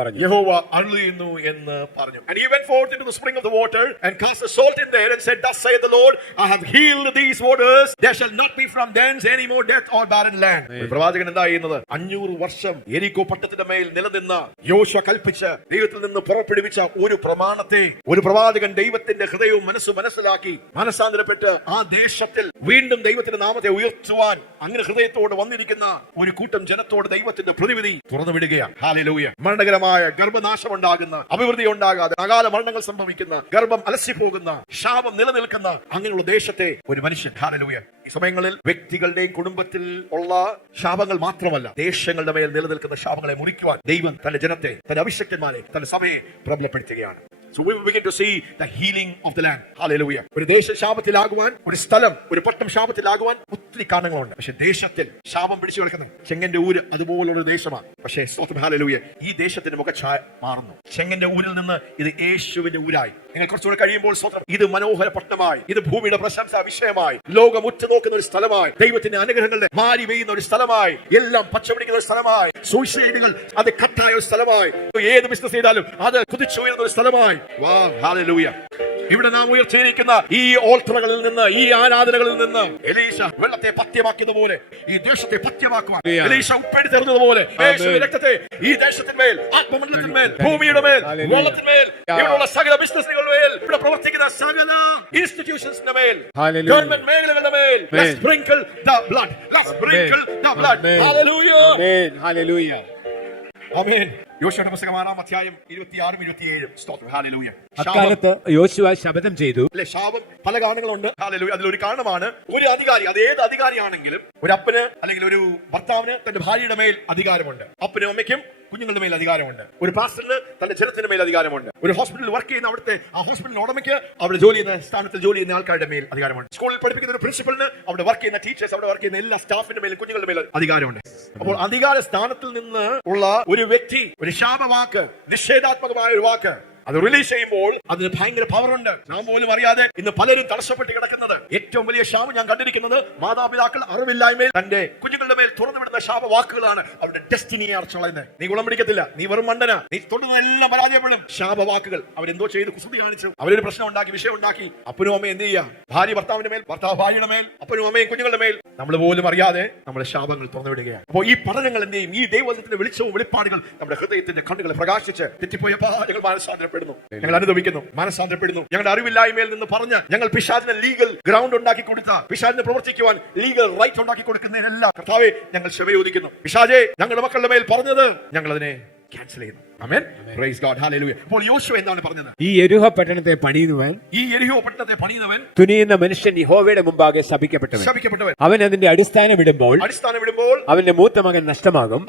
പറഞ്ഞു. And he went forth into the spring of the water and cast the salt in there and said, thus saith the Lord, I have healed these waters, there shall not be from thence any more death or barren land. പ്രവാചകൻ എന്താ ചെയ്യുന്നത്? 500 വർഷം യെരിക്കോ പട്ടണത്തിന്റെ മേൽ നിലനിന്ന യോശുവ കൽപ്പിച്ച് ദൈവത്തിൽ നിന്ന് പുറപ്പെടുവിച്ച ഒരു പ്രമാണത്തെ ഒരു പ്രവാചകൻ ദൈവത്തിന്റെ ഹൃദയവും മനസ്സും മനസ്സിലാക്കി മനസ്സാന്തരപ്പെട്ട് ആ ദേശത്തിൽ വീണ്ടും ദൈവത്തിന്റെ നാമത്തെ ഉയർത്തുവാൻ അങ്ങനെ ഹൃദയത്തോട് വന്നിരിക്കുന്ന ഒരു കൂട്ടം ജനത്തോട് ദൈവത്തിന്റെ പ്രതിവിധി തുറന്നു വിടുക വിടുകയാണ്. ഹല്ലേലൂയ. മരണകരമായ ഗർഭനാശം ഉണ്ടാകുന്ന, അഭിവൃദ്ധി ഉണ്ടാകാതെ അകാല മരണങ്ങൾ സംഭവിക്കുന്ന, ഗർഭം അലസിപ്പോകുന്ന, ശാപം നിലനിൽക്കുന്ന അങ്ങനെയുള്ള ദേശത്തെ ഒരു മനുഷ്യൻ, ഹല്ലേലൂയ, ഈ സമയങ്ങളിൽ വ്യക്തികളുടെയും കുടുംബത്തിൽ ഉള്ള ശാപങ്ങൾ മാത്രമല്ല, ദേശങ്ങളുടെ മേൽ നിലനിൽക്കുന്ന ശാപങ്ങളെ മുറിക്കുവാൻ ദൈവം തന്റെ ജനത്തെ, തന്റെ അഭിഷക്തന്മാരെ, തന്റെ സഭയെ പ്രബലപ്പെടുത്തുകയാണ്. So we will begin to see the healing of the land. Hallelujah. ഒരു ദേശ ശാപത്തിലാകുവാൻ, ഒരു സ്ഥലം, ഒരു പട്ടം ശാപത്തിലാകുവാൻ ഒത്തിരി കാരണങ്ങളുണ്ട്. പക്ഷെ ദേശത്തിൽ ശാപം പിടിച്ചു കിടക്കുന്നു. ചെങ്ങന്റെ ഊര് അതുപോലൊരു ദേശമാണ്. പക്ഷേ സ്തോത്രം, ഹല്ലേലൂയ, ഈ ദേശത്തിന്റെ മുഖച്ഛായ മാറുന്നു. ചെങ്ങന്റെ ഊരിൽ നിന്ന് ഇത് യേശുവിന്റെ ഊരായി. നിങ്ങൾ കുറച്ചുകൂടെ കഴിയുമ്പോൾ സ്തോത്രം, ഇത് മനോഹര പട്ടണമായി, ഇത് ഭൂമിയുടെ പ്രശംസാ വിഷയമായി, ലോകം ഉറ്റുനോക്കുന്ന ഒരു സ്ഥലമായി, ദൈവത്തിന്റെ അനുഗ്രഹങ്ങളുടെ മാരി പെയ്യുന്ന ഒരു സ്ഥലമായി, എല്ലാം പച്ചപിടിക്കുന്ന ഒരു സ്ഥലമായി, സൂയിസൈഡുകൾ അത് കട്ടായ ഒരു സ്ഥലമായി, ഏത് ബിസിനസ് ചെയ്താലും അത് കുതിച്ചുയരുന്ന ഒരു സ്ഥലമായി. ഹല്ലേലൂയ. ഇവിടെ നാം ഉയർത്തിയിരിക്കുന്ന ഈ ഓൾട്ടറുകളിൽ നിന്ന്, ഈ ആരാധനകളിൽ നിന്ന് എലീശ വെള്ളത്തെ പഥ്യമാക്കിയതുപോലെ ഈ ദേശത്തെ പഥ്യമാക്കുവാൻ എലീശ ഉപ്പെടുത്തെറിഞ്ഞതുപോലെ യേശുവിന്റെ രക്തത്തെ ഈ ദേശത്തിന്മേൽ, ആത്മമണ്ഡലത്തിന്മേൽ, ഭൂമിയുടെ മേൽ, വെള്ളത്തിന്മേൽ, ഇവിടെയുള്ള സകല ബിസിനസ്സുകളുടെ മേൽ, ഇവിടെ പ്രവർത്തിക്കുന്ന സകല ഇൻസ്റ്റിറ്റ്യൂഷൻസിന്റെ മേൽ, ഗവൺമെന്റ് മേഖലകളുടെ മേൽ, let's sprinkle the blood, let's sprinkle the blood. Hallelujah. Amen. Hallelujah. ആമേൻ. യോശുവയുടെ പുസ്തകം 6-ാം അധ്യായം 26-27. സ്തോത്രം, ഹല്ലേലൂയ. അക്കാലത്ത് യോശുവ ശപഥം ചെയ്തു. അല്ലെ, ശാപം പല കാരണങ്ങളുണ്ട്. ഹല്ലേലൂയ. അതിലൊരു കാരണമാണ് ഒരു അധികാരി, അത് ഏത് അധികാരിയാണെങ്കിലും, ഒരു അപ്പന് അല്ലെങ്കിൽ ഒരു ഭർത്താവിന് തന്റെ ഭാര്യയുടെ മേൽ അധികാരമുണ്ട്. അപ്പനും അമ്മയ്ക്കും കുഞ്ഞുങ്ങളുടെ മേൽ അധികാരമുണ്ട്. ഒരു പാസ്റ്ററിന് തന്റെ ജനത്തിന്റെ മേൽ അധികാരമുണ്ട്. ഒരു ഹോസ്പിറ്റലിൽ വർക്ക് ചെയ്യുന്ന അവിടുത്തെ ആ ഹോസ്പിറ്റലിന് ഉടമയ്ക്ക് അവിടെ ജോലി ചെയ്യുന്ന സ്ഥാനത്തിൽ ജോലി ചെയ്യുന്ന ആൾക്കാരുടെ മേൽ അധികാരമുണ്ട്. സ്കൂളിൽ പഠിപ്പിക്കുന്ന ഒരു പ്രിൻസിപ്പലിന് അവിടെ വർക്ക് ചെയ്യുന്ന ടീച്ചേഴ്സ്, അവിടെ വർക്ക് ചെയ്യുന്ന എല്ലാ സ്റ്റാഫിന്റെ മേലും കുഞ്ഞുങ്ങളുടെ മേൽ അധികാരമുണ്ട്. അപ്പോൾ അധികാര സ്ഥാനത്തിൽ നിന്ന് ഉള്ള ഒരു വ്യക്തി ഒരു ശാപവാക്ക്, നിഷേധാത്മകമായ ഒരു വാക്ക് അത് റിലീസ് ചെയ്യുമ്പോൾ അതിന് ഭയങ്കര പവർ ഉണ്ട്. നാം പോലും അറിയാതെ ഇന്ന് പലരും തടസ്സപ്പെട്ട് കിടക്കുന്നത്, ഏറ്റവും വലിയ ശാപം ഞാൻ കണ്ടിരിക്കുന്നത് മാതാപിതാക്കൾ അറിവില്ലായ്മയിൽ തന്റെ കുഞ്ഞുങ്ങളുടെ മേൽ തുറന്നു വിടുന്ന ശാപവാക്കുകളാണ് അവരുടെ ഡെസ്റ്റിനിയെ അടച്ചുകളയുന്നത്. നീ കുളം പിടിക്കത്തില്ല, നീ വെറും മണ്ടന, നീ തൊടുന്നതെല്ലാം പരാജയപ്പെടും. ശാപവാക്കുകൾ അവരെന്തോ ചെയ്ത് കുസൃതി കാണിച്ചു, അവരൊരു പ്രശ്നം ഉണ്ടാക്കി, വിഷയം ഉണ്ടാക്കി. അപ്പനും അമ്മയും എന്ത് ചെയ്യാം? ഭാര്യ ഭർത്താവിന്റെ മേൽ, ഭർത്താവ് ഭാര്യയുടെ മേൽ, അപ്പനും അമ്മയും കുഞ്ഞുങ്ങളുടെ മേൽ നമ്മൾ പോലും അറിയാതെ നമ്മുടെ ശാപങ്ങൾ തുറന്നു വിടുകയാണ്. അപ്പോൾ ഈ പഠനങ്ങൾ എന്ത് ചെയ്യും? ഈ ദൈവത്തിന്റെ വെളിച്ചവും വെളിപ്പാടുകൾ നമ്മുടെ ഹൃദയത്തിന്റെ കണ്ണുകളെ പ്രകാശിച്ച് തെറ്റിപ്പോയ പാതകൾ മാനസാന്തരപ്പെടുന്നു, ഞങ്ങൾ അനുഭവിക്കുന്നു, മനസ്സാന്തരപ്പെടുന്നു. ഞങ്ങളുടെ അറിവില്ലായ്മയിൽ നിന്ന് പറഞ്ഞ് ഞങ്ങൾ പിശാചിന് ലീഗൽ ഗ്രൗണ്ട് ഉണ്ടാക്കി കൊടുത്ത, പിശാചിന് പ്രവർത്തിക്കുവാൻ ലീഗൽ റൈറ്റ് ഉണ്ടാക്കി കൊടുക്കുന്നതിനെല്ലാം കർത്താവേ ഞങ്ങൾ ക്ഷമയോദിക്കുന്നു. പിശാചേ, ഞങ്ങളുടെ മക്കളുടെ മേൽ പറഞ്ഞത് ഞങ്ങൾ അതിനെ ക്യാൻസൽ ചെയ്യുന്നു. ആമേൻ. Praise God. ഹല്ലേലൂയ. അപ്പോൾ യോശുവ എന്താണ് പറഞ്ഞത്? ഈ യെരിഹോ പട്ടണത്തെ പണിയുന്നവൻ, തുനിയുന്ന മനുഷ്യൻ യഹോവയുടെ മുമ്പാകെ ശപിക്കപ്പെട്ടവൻ. അവൻ അതിന്റെ അടിസ്ഥാനം ഇടുമ്പോൾ അവന്റെ മൂത്ത മകൻ നഷ്ടമാകും.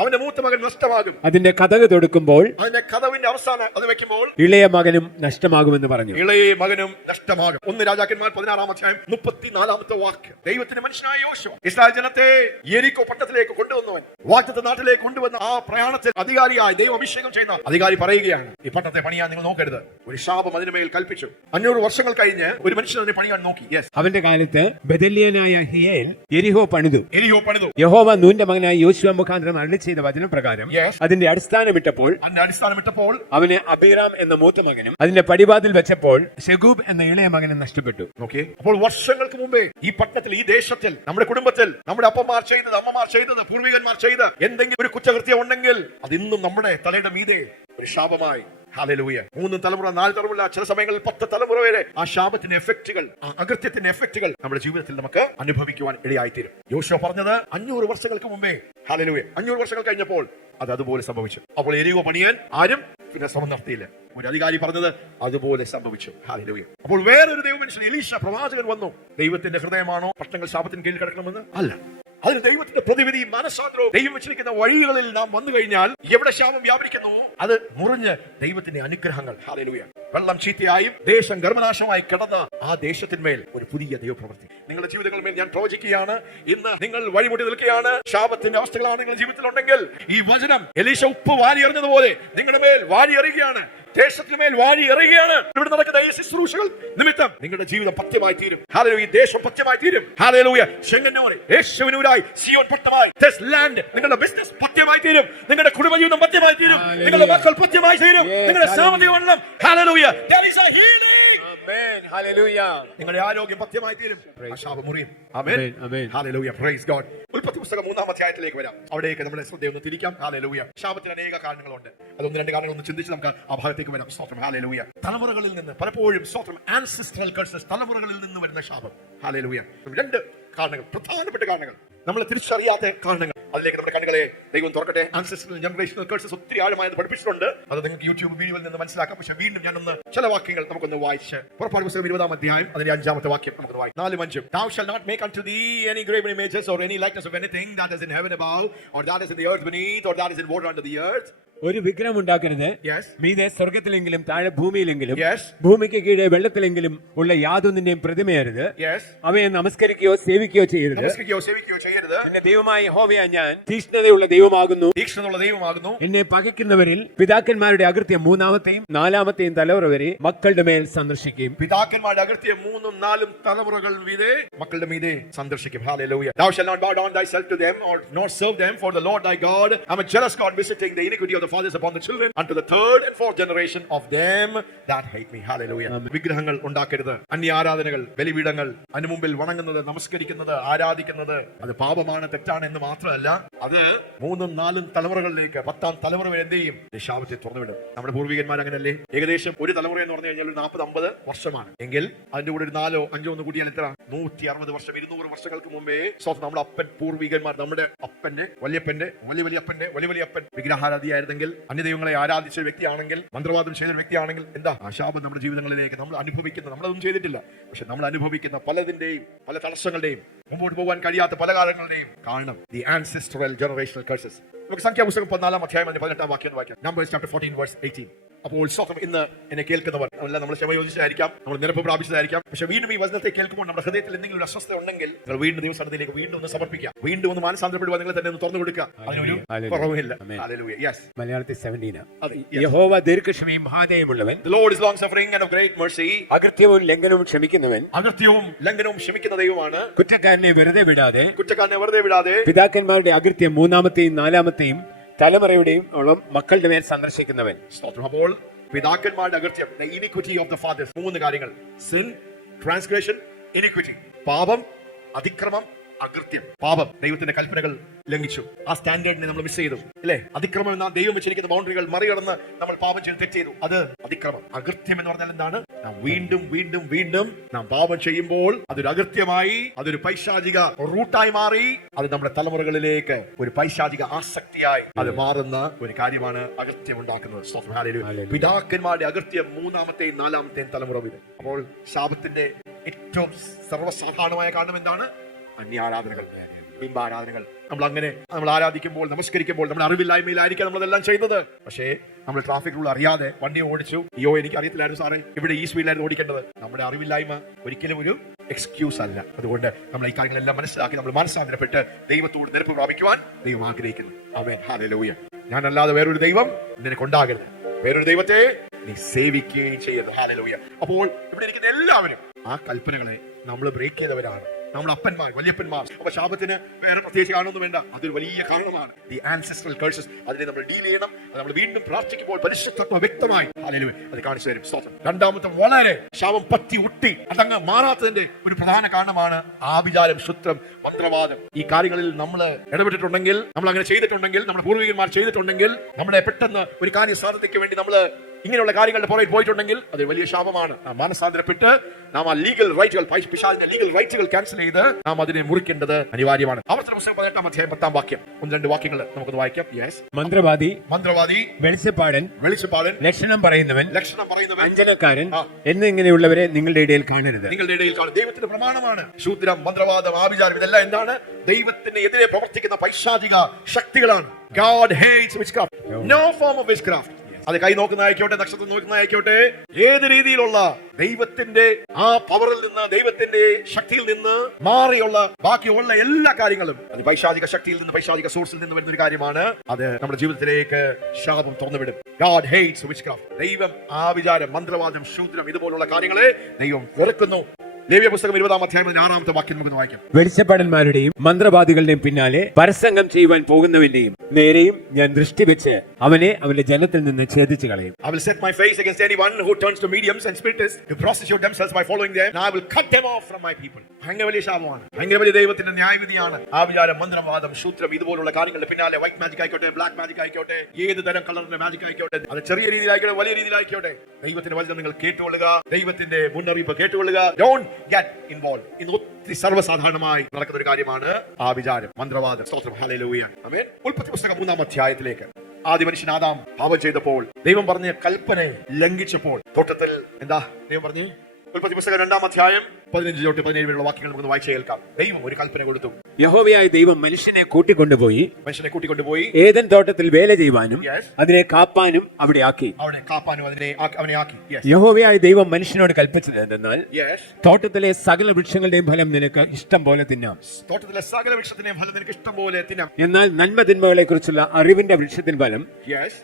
അതിന്റെ കതക് തൊടുക്കുമ്പോൾ കഥവിന്റെ അവസാനം അത് വെക്കുമ്പോൾ ഇളയ മകനും നഷ്ടമാകുമെന്ന് പറഞ്ഞു. ഇളയ മകനും നഷ്ടമാകും. 1 രാജാക്കന്മാർ 16-ാം അധ്യായം 34-ാമത്തെ വാക്യം. ദൈവത്തിന്റെ മനുഷ്യനായ യോശുവ ഇസ്രായേൽ ജനത്തെ യെരിക്കോ പട്ടണത്തിലേക്ക് കൊണ്ടുവന്നവൻ, വാഗ്ദത്ത നാട്ടിലേക്ക് കൊണ്ടുവന്ന ആ പ്രയാണത്തിൽ അധികാരിയായി ദൈവം അഭിഷേകം ചെയ്യുന്ന അധികാരി പറയുകയാണ്, ഈ പട്ടണത്തെ പണിയാൻ നിങ്ങൾ നോക്കരുത്. ഒരു ശാപം അതിന് മേൽ കൽപ്പിച്ചു. 500 വർഷങ്ങൾ കഴിഞ്ഞ് ഒരു മനുഷ്യൻ അതിനെ പണിയാൻ നോക്കി. അവന്റെ കാലത്ത് ബെഥല്യനായ ഹിയേൽ യെരിഹോ പണിതു. യഹോവ നൂന്റെ മകനായ യോശുവ മുഖാന്തരം അരുളി ചെയ്ത വചനപ്രകാരം അതിന്റെ അടിസ്ഥാനമിട്ടപ്പോൾ അവന് അബീറാം എന്ന മൂത്ത മകനും അതിന്റെ പടിവാതിൽ വെച്ചപ്പോൾ ശെഗൂബ് എന്ന ഇളയ മകനും നഷ്ടപ്പെട്ടു. അപ്പോൾ വർഷങ്ങൾക്ക് മുമ്പേ ഈ പട്ടണത്തിൽ, ഈ ദേശത്തിൽ, നമ്മുടെ കുടുംബത്തിൽ നമ്മുടെ അപ്പന്മാർ ചെയ്തത്, അമ്മമാർ ചെയ്തത്, പൂർവികന്മാർ ചെയ്ത് എന്തെങ്കിലും ഒരു കുറ്റകൃത്യം ഉണ്ടെങ്കിൽ അത് ഇന്നും നമ്മുടെ തലയുടെ മീതെ ഒരു ശാപമായി. ഹല്ലേലൂയ. 3 തലമുറ, 4 തലമുറ, ചില സമയങ്ങളിൽ 10 തലമുറ വരെ ആ ശാപത്തിന്റെ എഫക്റ്റുകൾ, ആ അകൃത്യത്തിന്റെ എഫക്റ്റുകൾ നമ്മുടെ ജീവിതത്തിൽ നമുക്ക് അനുഭവിക്കുവാൻ ഇടയായിത്തീരും. യോശുവ പറഞ്ഞത് 500 വർഷങ്ങൾക്ക് മുമ്പേ. ഹല്ലേലൂയ. 500 വർഷങ്ങൾ കഴിഞ്ഞപ്പോൾ അത് അതുപോലെ സംഭവിച്ചു. അപ്പോൾ യെരിഹോ പണിയാൻ ആരും പിന്നെ ശ്രമം നടത്തിയില്ല. ഒരു അധികാരി പറഞ്ഞത് അതുപോലെ സംഭവിച്ചു. ഹല്ലേലൂയ. അപ്പോൾ വേറൊരു ദൈവമനുഷ്യൻ എലീശ പ്രവാചകൻ വന്നു. ദൈവത്തിന്റെ ഹൃദയമാണോ പട്ടണങ്ങൾ ശാപത്തിന് കീഴിൽ കിടക്കണമെന്ന്? അല്ല. അതിന് ദൈവത്തിന്റെ പ്രതിവിധി, മനസ്സാന്തരവും. ദൈവം വെച്ചിരിക്കുന്ന വഴികളിൽ നാം വന്നു കഴിഞ്ഞാൽ എവിടെ ശാപം വ്യാപരിക്കുന്നു അത് മുറിഞ്ഞ് ദൈവത്തിന്റെ അനുഗ്രഹങ്ങൾ. ഹല്ലേലൂയ. വെള്ളം ചീത്തയായും ദേശം ഗർഭനാശമായി കിടന്ന ആ ദേശത്തിന്മേൽ ഒരു പുതിയ ദൈവപ്രവൃത്തി നിങ്ങളുടെ ജീവിതങ്ങളിൽ ഞാൻ പ്രവചിക്കുകയാണ്. ഇന്ന് നിങ്ങൾ വഴിമുട്ടി നിൽക്കുകയാണ്, ശാപത്തിന്റെ അവസ്ഥകളാണ് നിങ്ങളുടെ ജീവിതത്തിൽ ഉണ്ടെങ്കിൽ ഈ വചനം എലീശ ഉപ്പ് വാരി എറിഞ്ഞതുപോലെ നിങ്ങളുടെ മേൽ വാരി എറിയുകയാണ്, ദേശത്തിന് മേൽ വാരി എറിയുകയാണ്. ഇവിടെ നടക്കുന്ന ഈ ശുശ്രൂഷകൾ നിമിത്തം നിങ്ങളുടെ ജീവിതം പത്യമായി തീരും. ഹല്ലേലൂയ. ഈ ദേശം പത്യമായി തീരും. ഹല്ലേലൂയ. ചെങ്ങന്നൂര് യേശുവിനൂരായി സിയോൻ പട്ടണമായി this land, നിങ്ങളുടെ ബിസിനസ് പത്യമായി തീരും, നിങ്ങളുടെ കുടുംബജീവിതം പത്യമായി തീരും, നിങ്ങളുടെ മക്കൾ പത്യമായി തീരും, നിങ്ങളുടെ സാമ്പത്തിക മണ്ഡലം. Hallelujah. There is a healing. Amen. Hallelujah. നിങ്ങളുടെ ആരോഗ്യം പത്യമായി തീരും, ശാപം മുറിയും. ആമേൻ. ഹല്ലേലൂയ. Praise God. ഉൽപ്പത്തി പുസ്തകം 3-ാം അധ്യായത്തിലേക്ക് വരാം. അവിടേക്ക് നമ്മുടെ ശ്രദ്ധ ഒന്ന് തിരിക്കാം. ഹല്ലേലൂയ. ശാപത്തിന് അനേക കാരണങ്ങളുണ്ട്. അതൊന്ന് 2 കാരണങ്ങൾ ഒന്ന് ചിന്തിച്ച് നമുക്ക് ആ ഭാഗത്തേക്ക് വരാം. സ്തോത്രം. ഹല്ലേലൂയ. തലമുറകളിൽ നിന്ന് പലപ്പോഴും സ്തോത്രം ancestral curses, തലമുറകളിൽ നിന്ന് വരുന്ന ശാപം. ഹല്ലേലൂയ. 2 കാരണങ്ങൾ, പ്രധാനപ്പെട്ട കാരണങ്ങൾ, നമ്മൾ തിരിച്ചറിയാത്ത കാരണങ്ങൾ. അതിലേക്ക് നമ്മുടെ കണ്ണുകളെ ദൈവം തുറക്കട്ടെ. ആൻസെസ്ട്രൽ ജനറേഷണൽ കേഴ്സസ് ഒത്തിരി ആഴമായത് പഠിപ്പിച്ചിട്ടുണ്ട്. അത് നിങ്ങൾക്ക് യൂട്യൂബ് വീഡിയോയിൽ നിന്ന് മനസ്സിലാക്കാം. പക്ഷെ വീണ്ടും ഞാനൊന്ന് ചില വാക്യങ്ങൾ നമുക്കൊന്ന് വായിച്ച് പുറപ്പാട് പുസ്തകം 20-ാം അധ്യായം അതിന്റെ 5-ാമത്തെ വാക്യം നമുക്ക് വായിക്കാം. 4-5. Thou shalt not make unto thee any graven images or any likeness of anything that is in heaven above, or that is in the earth beneath, or that is in water under the earth. ഒരു വിഗ്രഹം ഉണ്ടാക്കരുത്. Yes. മീതെ സ്വർഗത്തിലെങ്കിലും താഴെ ഭൂമിയിലെങ്കിലും Yes. ഭൂമിക്ക് കീഴെ വെള്ളത്തിലെങ്കിലും ഉള്ള യാതൊന്നിന്റെയും പ്രതിമയരുത്. Yes. അവയെ നമസ്കരിക്കുകയോ സേവിക്കുകയോ ചെയ്യരുത്. നമസ്കരിക്കുകയോ സേവിക്കുകയോ ചെയ്യരുത്. എന്റെ ദൈവമായ യഹോവയായ ഞാൻ തീക്ഷ്ണതയുള്ള ദൈവമാകുന്നു. തീക്ഷ്ണതയുള്ള ദൈവമാകുന്നു. എന്നെ പകയ്ക്കുന്നവരിൽ പിതാക്കന്മാരുടെ അകൃത്യം 3-ാമത്തെയും 4-ാമത്തെയും തലമുറ വരെ മക്കളുടെ മേൽ സന്ദർശിക്കും. പിതാക്കന്മാരുടെ അകൃത്യം 3-ഉം 4-ഉം തലമുറകൾ മീതെ മക്കളുടെ മീതെ സന്ദർശിക്കും. Hallelujah. Thou shalt not bow down thyself to them or nor serve them, for the Lord thy God am a jealous God, visiting the iniquity of the fathers upon the children unto the 3rd and 4th generation of them that hate me. Hallelujah. വിഗ്രഹങ്ങൾ ഉണ്ടാക്കരുത്. അന്യ ആരാധനകൾ, ബലിപീഠങ്ങൾ, അതിനു മുമ്പിൽ വണങ്ങുന്നത്, നമസ്കരിക്കുന്നത്, ആരാധിക്കുന്നത് അത് പാപമാണ്, തെറ്റാണ് എന്ന് മാത്രമല്ല അത് 3-ഉം 4-ഉം തലമുറകളിലേക്ക് 10-ാം തലമുറ വരെ എന്ത് ചെയ്യും? ശാപത്തെ തുറന്നുവിടും. നമ്മുടെ പൂർവികന്മാർ അങ്ങനല്ലേ? ഏകദേശം ഒരു തലമുറ എന്ന് പറഞ്ഞു കഴിഞ്ഞാൽ 40-50 വർഷമാണ് എങ്കിൽ അതിന്റെ കൂടെ ഒരു 4-ഓ 5-ഓ ഒന്ന് കൂട്ടിയാൽ എത്ര? 160 വർഷം, 200 വർഷങ്ങൾക്ക് മുമ്പേ നമ്മുടെ അപ്പൻ പൂർവികന്മാർ, നമ്മുടെ അപ്പന്റെ വലിയപ്പന്റെ വലിയപ്പന്റെ വലിയപ്പൻ വിഗ്രഹാരാധിയായിരുന്നെങ്കിൽ, അന്യദൈവങ്ങളെ ആരാധിച്ച വ്യക്തിയാണെങ്കിൽ, മന്ത്രവാദം ചെയ്ത വ്യക്തിയാണെങ്കിൽ എന്താ ആ ശാപം നമ്മുടെ ജീവിതങ്ങളിലേക്ക് നമ്മൾ അനുഭവിക്കുന്ന, നമ്മളതൊന്നും ചെയ്തിട്ടില്ല, പക്ഷെ നമ്മൾ അനുഭവിക്കുന്ന പലതിന്റെയും പല തടസ്സങ്ങളുടെയും മുമ്പോട്ട് പോകാൻ കഴിയാത്ത പല കാരണങ്ങളുടെയും കാരണം ദി ആൻസെസ്ട്രൽ ജനറേഷണൽ കഴ്സസ്. നമുക്ക് സംഖ്യാപുസ്തകം 14-ാം അധ്യായം 18-ാം വാക്യം വായിക്കാം. Numbers chapter 14:18. അപ്പോൾ സ്വന്തം ഇന്ന് എന്നെ കേൾക്കുന്നവർ അല്ല, നമ്മൾ ക്ഷമയോജിച്ചതായിരിക്കാം, നമ്മൾ നിരപ്പ് പ്രാപിച്ചതായിരിക്കാം, പക്ഷെ വീണ്ടും ഈ വചനത്തെ കേൾക്കുമ്പോൾ നമ്മുടെ ഹൃദയത്തിൽ എന്തെങ്കിലും ഒരു അസ്വസ്ഥ ഉണ്ടെങ്കിൽ നിങ്ങൾ വീണ്ടും ദൈവസന്നിധിയിലേക്ക് വീണ്ടും ഒന്ന് സമർപ്പിക്കുക, വീണ്ടും ഒന്ന് മാനസാന്തരപ്പെടുക, നിങ്ങൾ തന്നെ ഒന്ന് തുറന്നു കൊടുക്കുക. അതിനൊരു കുറവുമില്ല. മലയാളത്തിൽ 17. യഹോവ ദീർഘക്ഷമയും മഹാദയമുള്ളവൻ. The Lord is long suffering and of great mercy. അകൃത്യവും ലംഘനവും ക്ഷമിക്കുന്നവൻ. അകൃത്യവും ലംഘനവും ക്ഷമിക്കുന്ന ദൈവമാണ്. കുറ്റക്കാരനെ വെറുതെ വിടാതെ. പിതാക്കന്മാരുടെ അകൃത്യം 3-ാമത്തെയും 4-ാമത്തെയും തലമുറയുടെയും മക്കളുടെ മേൽ സന്ദർശിക്കുന്നവൻ. അപ്പോൾ പിതാക്കന്മാരുടെ അകൃത്യം, the iniquity of the fathers, 3 കാര്യങ്ങൾ: sin, transgression, iniquity. പാപം, അതിക്രമം, അകൃത്യം. പാപം, ദൈവത്തിന്റെ കൽപ്പനകൾ ലംഘിച്ചു, ആ സ്റ്റാൻഡേർഡിനെ നമ്മൾ മിസ് ചെയ്തു, അല്ലേ? അതിക്രമം എന്ന ദൈവം വെച്ചിരിക്കുന്ന ബൗണ്ടറികൾ മറികടന്ന് നമ്മൾ പാപം ചെയ്ത് തെറ്റ് ചെയ്തു, അത് അതിക്രമം. അകൃത്യം എന്ന് പറഞ്ഞാൽ എന്താണ്? നാം വീണ്ടും വീണ്ടും വീണ്ടും നാം പാപം ചെയ്യുമ്പോൾ അതൊരു അകൃത്യമായി, അതൊരു പൈശാചിക റൂട്ടായി മാറി, അത് നമ്മുടെ തലമുറകളിലേക്ക് ഒരു പൈശാചിക ആസക്തിയായി അത് മാറുന്ന ഒരു കാര്യമാണ് അകൃത്യം ഉണ്ടാക്കുന്നത്. പിതാക്കന്മാരുടെ അകൃത്യം 3-ാമത്തെയും 4-ാമത്തെയും തലമുറ വരെ. അപ്പോൾ ശാപത്തിന്റെ ഏറ്റവും സർവ്വസാധാരണമായ കാരണം എന്താണ്? അന്യാരാധനകൾ, ബിംബാരാധനകൾ. നമ്മൾ ആരാധിക്കുമ്പോൾ, നമസ്കരിക്കുമ്പോൾ നമ്മുടെ അറിവില്ലായ്മയിലായിരിക്കാം നമ്മളതെല്ലാം ചെയ്യുന്നത്. പക്ഷേ നമ്മൾ ട്രാഫിക് റൂൾ അറിയാതെ വണ്ടി ഓടിച്ചു, എനിക്ക് അറിയത്തില്ലായിരുന്നു സാറേ, ഇവിടെ ഈ സ്പീഡിലായിരുന്നു ഓടിക്കേണ്ടത്. നമ്മുടെ അറിവില്ലായ്മ ഒരിക്കലും ഒരു എക്സ്ക്യൂസ് അല്ല. അതുകൊണ്ട് നമ്മൾ ഈ കാര്യങ്ങളെല്ലാം മനസ്സിലാക്കി നമ്മൾ മനസ്സാന്തരപ്പെട്ട് ദൈവത്തോട് നിരപ്പ് പ്രാപിക്കുവാൻ ദൈവം ആഗ്രഹിക്കുന്നു. ആമേൻ, ഹല്ലേലൂയ. ഞാനല്ലാതെ വേറൊരു ദൈവം നിനക്കുണ്ടാകരുത്, വേറൊരു ദൈവത്തെ നീ സേവിക്കുകയും ചെയ്യരുത്. ഹല്ലേലൂയ. അപ്പോൾ ഇവിടെ ഇരിക്കുന്ന എല്ലാവരും ആ കൽപ്പനകളെ നമ്മൾ ബ്രേക്ക് ചെയ്തവരാണ്, നമ്മുടെ അപ്പന്മാർ, വലിയപ്പന്മാർ. അപ്പൊ ശാപത്തിന് വേറെ പ്രത്യേകിച്ച് കാണുന്നു വേണ്ട, അതൊരു വലിയ കാരണമാണ്. ദി ആൻസെസ്ട്രൽ കഴ്സസ്, അതിനെ നമ്മൾ ഡീൽ ചെയ്യണം. അത് നമ്മൾ വീണ്ടും പ്രാർത്ഥിക്കുമ്പോൾ പരിശുദ്ധത്വം വ്യക്തമായി അത് കാണിച്ചു തരും. രണ്ടാമത്തെ വളരെ ശാപം പറ്റി ഉട്ടി അതങ്ങ് മാറാത്തതിന്റെ ഒരു പ്രധാന കാരണമാണ് ആഭിചാരം, ശുത്രം, മന്ത്രവാദം. ഈ കാര്യങ്ങളിൽ നമ്മൾ ഇടപെട്ടിട്ടുണ്ടെങ്കിൽ, നമ്മൾ അങ്ങനെ ചെയ്തിട്ടുണ്ടെങ്കിൽ, നമ്മുടെ പൂർവികന്മാർ ചെയ്തിട്ടുണ്ടെങ്കിൽ, നമ്മുടെ പെട്ടെന്ന് ഒരു കാര്യ സാധ്യതയ്ക്ക് വേണ്ടി നമ്മൾ ഇങ്ങനെയുള്ള കാര്യങ്ങളുടെ പുറകെ പോയിട്ടുണ്ടെങ്കിൽ അത് വലിയ ശാപമാണ്. മാനസാന്തരപ്പെട്ട് നാം ആ ലീഗൽ റൈറ്റുകൾ, പിശാചിന്റെ ലീഗൽ റൈറ്റുകൾ ക്യാൻസൽ ചെയ്ത് നാം അതിനെ മുറിക്കേണ്ടത് അനിവാര്യമാണ്. ആവർത്തന പുസ്തകം 18-ാം അധ്യായം 10-ാം വാക്യം, 1-2 വാക്യങ്ങൾ നമുക്കൊന്ന് വായിക്കാം. മന്ത്രവാദി, വെളിച്ചപ്പാടൻ, ലക്ഷണം പറയുന്നവൻ, അഞ്ജനക്കാരൻ എന്നിങ്ങനെയുള്ളവരെ നിങ്ങളുടെ ഇടയിൽ കാണരുത്. ദൈവത്തിന്റെ പ്രമാണമാണ്. ശൂദ്രം, മന്ത്രവാദം, ആഭിചാരം, ഇതെല്ലാം എന്താണ്? ദൈവത്തിന് എതിരെ പ്രവർത്തിക്കുന്ന പൈശാചിക ശക്തികളാണ്. God hates witchcraft. No form of witchcraft. അത് കൈ നോക്കുന്നതായിക്കോട്ടെ, നക്ഷത്രം നോക്കുന്നതായിക്കോട്ടെ, ഏത് രീതിയിലുള്ള ദൈവത്തിന്റെ ആ പവറിൽ നിന്ന്, ദൈവത്തിന്റെ ശക്തിയിൽ നിന്ന് മാറിയുള്ള ബാക്കിയുള്ള എല്ലാ കാര്യങ്ങളും അത് പൈശാചിക ശക്തിയിൽ നിന്ന്, പൈശാചിക സോഴ്സിൽ നിന്ന് വരുന്ന ഒരു കാര്യമാണ്. അത് നമ്മുടെ ജീവിതത്തിലേക്ക് ശാപം തുറന്നുവിടും. God hates witchcraft. ദൈവം ആഭിചാരം, മന്ത്രവാദം, ശൂദ്രം ഇതുപോലുള്ള കാര്യങ്ങളെ ദൈവം വെറുക്കുന്നു. ലേവ്യ പുസ്തകം 20-ാം അധ്യായം 6-ാമത്തെ വാക്യം നമുക്ക് വായിക്കാം. വെളിച്ചപ്പാടന്മാരുടെയും മന്ത്രവാദികളുടെയും പിന്നാലെ പരസംഗം ചെയ്യുവാൻ പോകുന്നവന്റെയും നേരെയും ഞാൻ ദൃഷ്ടി വെച്ച് അവനെ അവന്റെ ജനത്തിൽ നിന്ന് ഛേദിച്ചു കളയും. I will set my face against anyone who turns to mediums and spiritists to prostitute themselves by following them, and I will cut them off from my people. ഭയങ്കര വലിയ ശാപമാണ്, ഭയങ്കര വലിയ ദൈവത്തിന്റെ ന്യായവിധിയാണ്. ആഭിചാരം, മന്ത്രവാദം, ശൂത്രം ഇതുപോലുള്ള കാര്യങ്ങളുടെ പിന്നാലെ, വൈറ്റ് മാജിക് ആയിക്കോട്ടെ, ബ്ലാക്ക് മാജിക് ആയിക്കോട്ടെ, ഏത് തരം കളറിന്റെ മാജിക് ആയിക്കോട്ടെ, അത് ചെറിയ രീതിയിലായിക്കോട്ടെ, വലിയ രീതിയിലായിക്കോട്ടെ, ദൈവത്തിന്റെ വചനം നിങ്ങൾ കേട്ടുകൊള്ളുക, ദൈവത്തിന്റെ മുന്നറിയിപ്പ് കേട്ടുകൊള്ളുക. Don't get involved. ഇന്ന് ഒത്തിരി സർവ്വസാധാരണമായി നടക്കുന്ന ഒരു കാര്യമാണ് ആ വിചാരം, മന്ത്രവാദം. സ്തോത്രം, ഹല്ലേലൂയ, ആമേൻ. ഉൽപ്പത്തി പുസ്തകം 3-ാം അധ്യായത്തിലേക്ക്. ആദ്യ മനുഷ്യൻ ആദാം പാപം ചെയ്തപ്പോൾ, ദൈവം പറഞ്ഞ കൽപ്പന ലംഘിച്ചപ്പോൾ തോട്ടത്തിൽ എന്താ ദൈവം പറഞ്ഞു? ഉൽപ്പത്തി പുസ്തകം 2-ാം അധ്യായം 15-17 വരെയുള്ള വാക്യങ്ങൾ നമുക്ക് വായിച്ചു കേൾക്കാം. ദൈവം ഒരു കൽപ്പന കൊടുത്തു. യഹോവയായ ദൈവം മനുഷ്യനെ കൂട്ടിക്കൊണ്ടുപോയി ഏദൻ തോട്ടത്തിൽ വേല ചെയ്യുവാനും അതിനെ കാപ്പാനും അവിടെ ആക്കി. അവനെ ആക്കി. യഹോവയായ ദൈവം മനുഷ്യനോട് കൽപ്പിച്ചത് എന്തെന്നാൽ, തോട്ടത്തിലെ സകല വൃക്ഷങ്ങളുടെയും ഫലം നിനക്ക് ഇഷ്ടം പോലെ തിന്നാം, തോട്ടത്തിലെ സകല വൃക്ഷത്തിന്റെയും ഫലം നിനക്ക് ഇഷ്ടം പോലെ തിന്നാം. എന്നാൽ നന്മ തിന്മകളെ കുറിച്ചുള്ള അറിവിന്റെ വൃക്ഷത്തിൻ ഫലം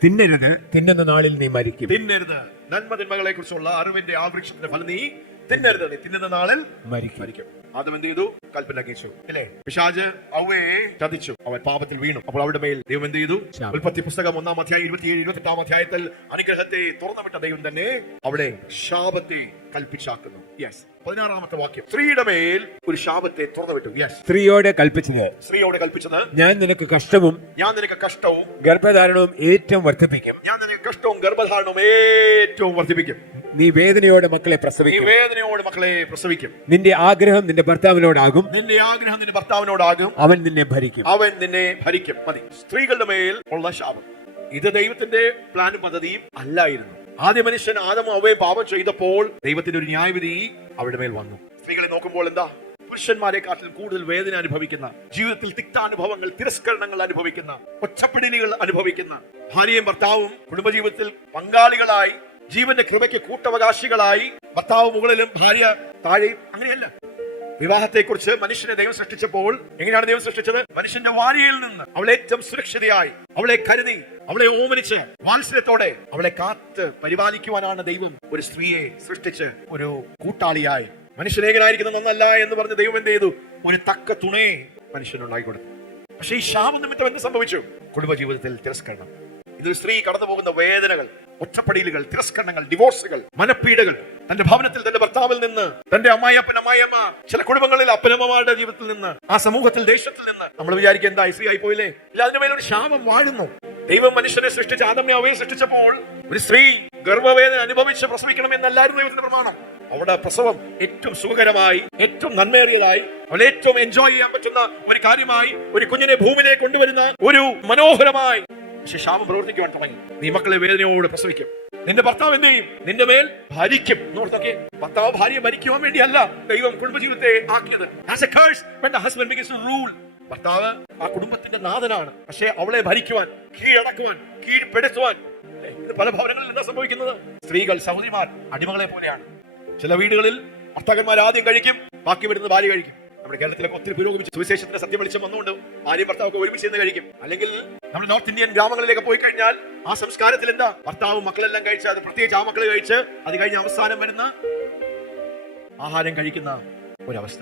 തിന്നരുത്, തിന്നുന്ന നാളിൽ നീ മരിക്കും. തിന്നരുത്, നന്മ തിന്മകളെ കുറിച്ചുള്ള അറിവിന്റെ ആ വൃക്ഷത്തിന്റെ ഫലം നീ തിന്നരുത്, നീ തിന്നുന്ന നാളിൽ മരിക്കും. ആദം എന്ത് ചെയ്തു? കൽപ്പന ലംഘിച്ചു, അല്ലേ? പിശാച് അവയെ ചതിച്ചു, അവൻ പാപത്തിൽ വീണു. അപ്പോൾ അവരുടെ മേൽ ദൈവം എന്ത് ചെയ്തു? ഉൽപ്പത്തി പുസ്തകം 1-ാം അധ്യായം 27-28-ാം അധ്യായത്തിൽ അനുഗ്രഹത്തെ തുറന്നുവിട്ട ദൈവം തന്നെ അവിടെ ശാപത്തെ കൽപ്പിച്ചാക്കുന്നു. 16-ാമത്തെ വാക്യം, സ്ത്രീയുടെ മേൽ ഒരു ശാപത്തെ തുറന്നുവിട്ടു. സ്ത്രീയോട് കൽപ്പിച്ചത്, ഞാൻ നിനക്ക് കഷ്ടവും ഗർഭധാരണവും ഏറ്റവും വർദ്ധിപ്പിക്കും. നീ വേദനയോടെ മക്കളെ പ്രസവിക്കും. നിന്റെ ആഗ്രഹം നിന്റെ ഭർത്താവിനോടാകും. അവൻ നിന്നെ ഭരിക്കും. മതി. സ്ത്രീകളുടെ മേൽ ഉള്ള ശാപം ഇത് ദൈവത്തിന്റെ പ്ലാനും പദ്ധതിയും അല്ലായിരുന്നു. ആദ്യ മനുഷ്യൻ ആദം അവയെ പാപം ചെയ്തപ്പോൾ ദൈവത്തിന്റെ ഒരു ന്യായവിധി അവരുടെ മേൽ വന്നു. സ്ത്രീകളെ നോക്കുമ്പോൾ എന്താ? പുരുഷന്മാരെക്കാട്ടിലും കൂടുതൽ വേദന അനുഭവിക്കുന്ന, ജീവിതത്തിൽ തിക്താനുഭവങ്ങൾ, തിരസ്കരണങ്ങൾ അനുഭവിക്കുന്ന, ഒറ്റപ്പെടലുകൾ അനുഭവിക്കുന്ന, ഭാര്യയും ഭർത്താവും കുടുംബജീവിതത്തിൽ പങ്കാളികളായി, ജീവന്റെ കൃപയ്ക്ക് കൂട്ടവകാശികളായി, ഭർത്താവ് മുകളിലും ഭാര്യ താഴെയും. അങ്ങനെയല്ല. വിവാഹത്തെക്കുറിച്ച് മനുഷ്യനെ ദൈവം സൃഷ്ടിച്ചപ്പോൾ എങ്ങനെയാണ് ദൈവം സൃഷ്ടിച്ചത്? മനുഷ്യന്റെ വാരിയിൽ നിന്ന് അവളെ ഏറ്റവും സുരക്ഷിതയായി, അവളെ കരുതി, അവളെ ഓമനിച്ച് വാത്സല്യത്തോടെ അവളെ കാത്ത് പരിപാലിക്കുവാനാണ് ദൈവം ഒരു സ്ത്രീയെ സൃഷ്ടിച്ച് ഒരു കൂട്ടാളിയായി. മനുഷ്യനേകനായിരിക്കുന്നത് നന്നല്ല എന്ന് പറഞ്ഞ് ദൈവം എന്ത് ചെയ്തു? ഒരു തക്ക തുണയെ മനുഷ്യനുണ്ടായി കൊടുത്തു. പക്ഷേ ഈ ശാപം നിമിത്തം എന്ത് സംഭവിച്ചു? കുടുംബജീവിതത്തിൽ തിരസ്കരണം. ഇതൊരു സ്ത്രീ കടന്നു പോകുന്ന വേദനകൾ, ഒറ്റപ്പെടലുകൾ, തിരസ്കരണങ്ങൾ, ഡിവോഴ്സുകൾ, മനപ്പീഡകൾ, തന്റെ ഭവനത്തിൽ തന്റെ ഭർത്താവിൽ നിന്ന്, തന്റെ അമ്മായിയപ്പൻ, അമ്മായിയമ്മ, ചില കുടുംബങ്ങളിൽ അപ്പനമ്മമാരുടെ ജീവിതത്തിൽ നിന്ന്, ആ സമൂഹത്തിൽ, ദേശത്തിൽ നിന്ന് നമ്മൾ വിചാരിക്കുക എന്താ സ്ത്രീ ആയി പോയില്ലേ? ഇല്ല, അതിന്റെ മേലൊരു ശാപം വാഴുന്നു. ദൈവം മനുഷ്യനെ സൃഷ്ടിച്ച് ആദമിനെ അവയെ സൃഷ്ടിച്ചപ്പോൾ ഒരു സ്ത്രീ ഗർഭവേദന അനുഭവിച്ച് പ്രസവിക്കണമെന്നല്ലായിരുന്നു ദൈവത്തിന്റെ പ്രമാണം. അവിടെ പ്രസവം ഏറ്റവും സുഖകരമായി, ഏറ്റവും നന്മേറിയതായി, അവളെ ഏറ്റവും എൻജോയ് ചെയ്യാൻ പറ്റുന്ന ഒരു കാര്യമായി, ഒരു കുഞ്ഞിനെ ഭൂമിയിലേക്ക് കൊണ്ടുവരുന്ന ഒരു മനോഹരമായി. പക്ഷെ ശാപം പ്രവർത്തിക്കുവാൻ തുടങ്ങി. നീ മക്കളെ വേദനയോട് പ്രസവിക്കും. നിന്റെ ഭർത്താവ് എന്ത് ചെയ്യും? നിന്റെ മേൽ ഭരിക്കും. നോർത്തൊക്കെ, ഭർത്താവ് ഭാര്യയെ ഭരിക്കുവാൻ വേണ്ടിയല്ല ദൈവം കുടുംബജീവിതത്തെ ആക്കിയത്. ഭർത്താവ് ആ കുടുംബത്തിന്റെ നാഥനാണ്. പക്ഷെ അവളെ ഭരിക്കുവാൻ, കീഴടക്കുവാൻ, കീഴ്പ്പെടുത്തുവാൻ. പല ഭവനങ്ങളിൽ എന്താ സംഭവിക്കുന്നത്? സ്ത്രീകൾ, സഹോദരിമാർ അടിമകളെ പോലെയാണ്. ചില വീടുകളിൽ ഭർത്താക്കന്മാർ ആദ്യം കഴിക്കും, ബാക്കി വരുന്നത് ഭാര്യ കഴിക്കും. നമ്മുടെ കേരളത്തിലൊക്കെ ഒത്തിരി പുരോഗമിച്ച് സുവിശേഷത്തിന്റെ സത്യം വെളിച്ചം വന്നുകൊണ്ട് ഭാര്യയും ഭർത്താവൊക്കെ ഒരുമിച്ച് നിന്ന് കഴിക്കും. അല്ലെങ്കിൽ നമ്മൾ നോർത്ത് ഇന്ത്യൻ ഗ്രാമങ്ങളിലേക്ക് പോയി കഴിഞ്ഞാൽ ആ സംസ്കാരത്തിൽ എന്താ? ഭർത്താവും മക്കളെല്ലാം കഴിച്ച്, അത് പ്രത്യേകിച്ച് ആ മക്കൾ കഴിച്ച്, അത് കഴിഞ്ഞ് അവസാനം വരുന്ന ആഹാരം കഴിക്കുന്ന ഒരവസ്ഥ.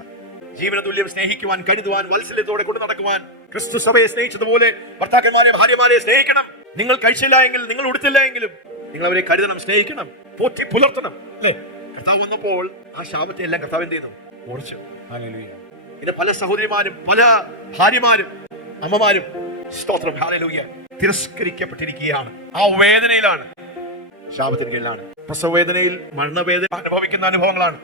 ജീവന തുല്യം സ്നേഹിക്കുവാൻ, കരുതുവാൻ, വാത്സല്യത്തോടെ കൊണ്ടു നടക്കുവാൻ ക്രിസ്തു സഭയെ സ്നേഹിച്ചതുപോലെ ഭർത്താക്കന്മാരെ, ഭാര്യമാരെ സ്നേഹിക്കണം. നിങ്ങൾ കഴിച്ചില്ല എങ്കിൽ, നിങ്ങൾ ഉടുത്തില്ല എങ്കിലും നിങ്ങൾ അവരെ കരുതണം, സ്നേഹിക്കണം, പോറ്റി പുലർത്തണം. അല്ലേ? കർത്താവ് വന്നപ്പോൾ ആ ശാപത്തെ എല്ലാം കർത്താവ് എന്ത് ചെയ്യുന്നു? ഓടിച്ചു. ഇത് പല സഹോദരിമാരും, പല ഭാര്യമാരും, അമ്മമാരും, സ്തോത്രം, ഹല്ലേലൂയ, തിരസ്കരിക്കപ്പെട്ടിരിക്കുകയാണ്. ആ വേദനയിലാണ്, ശാപത്തിന് കീഴിലാണ്. പ്രസവവേദനയിൽ മരണവേദന അനുഭവിക്കുന്ന അനുഭവങ്ങളാണ്.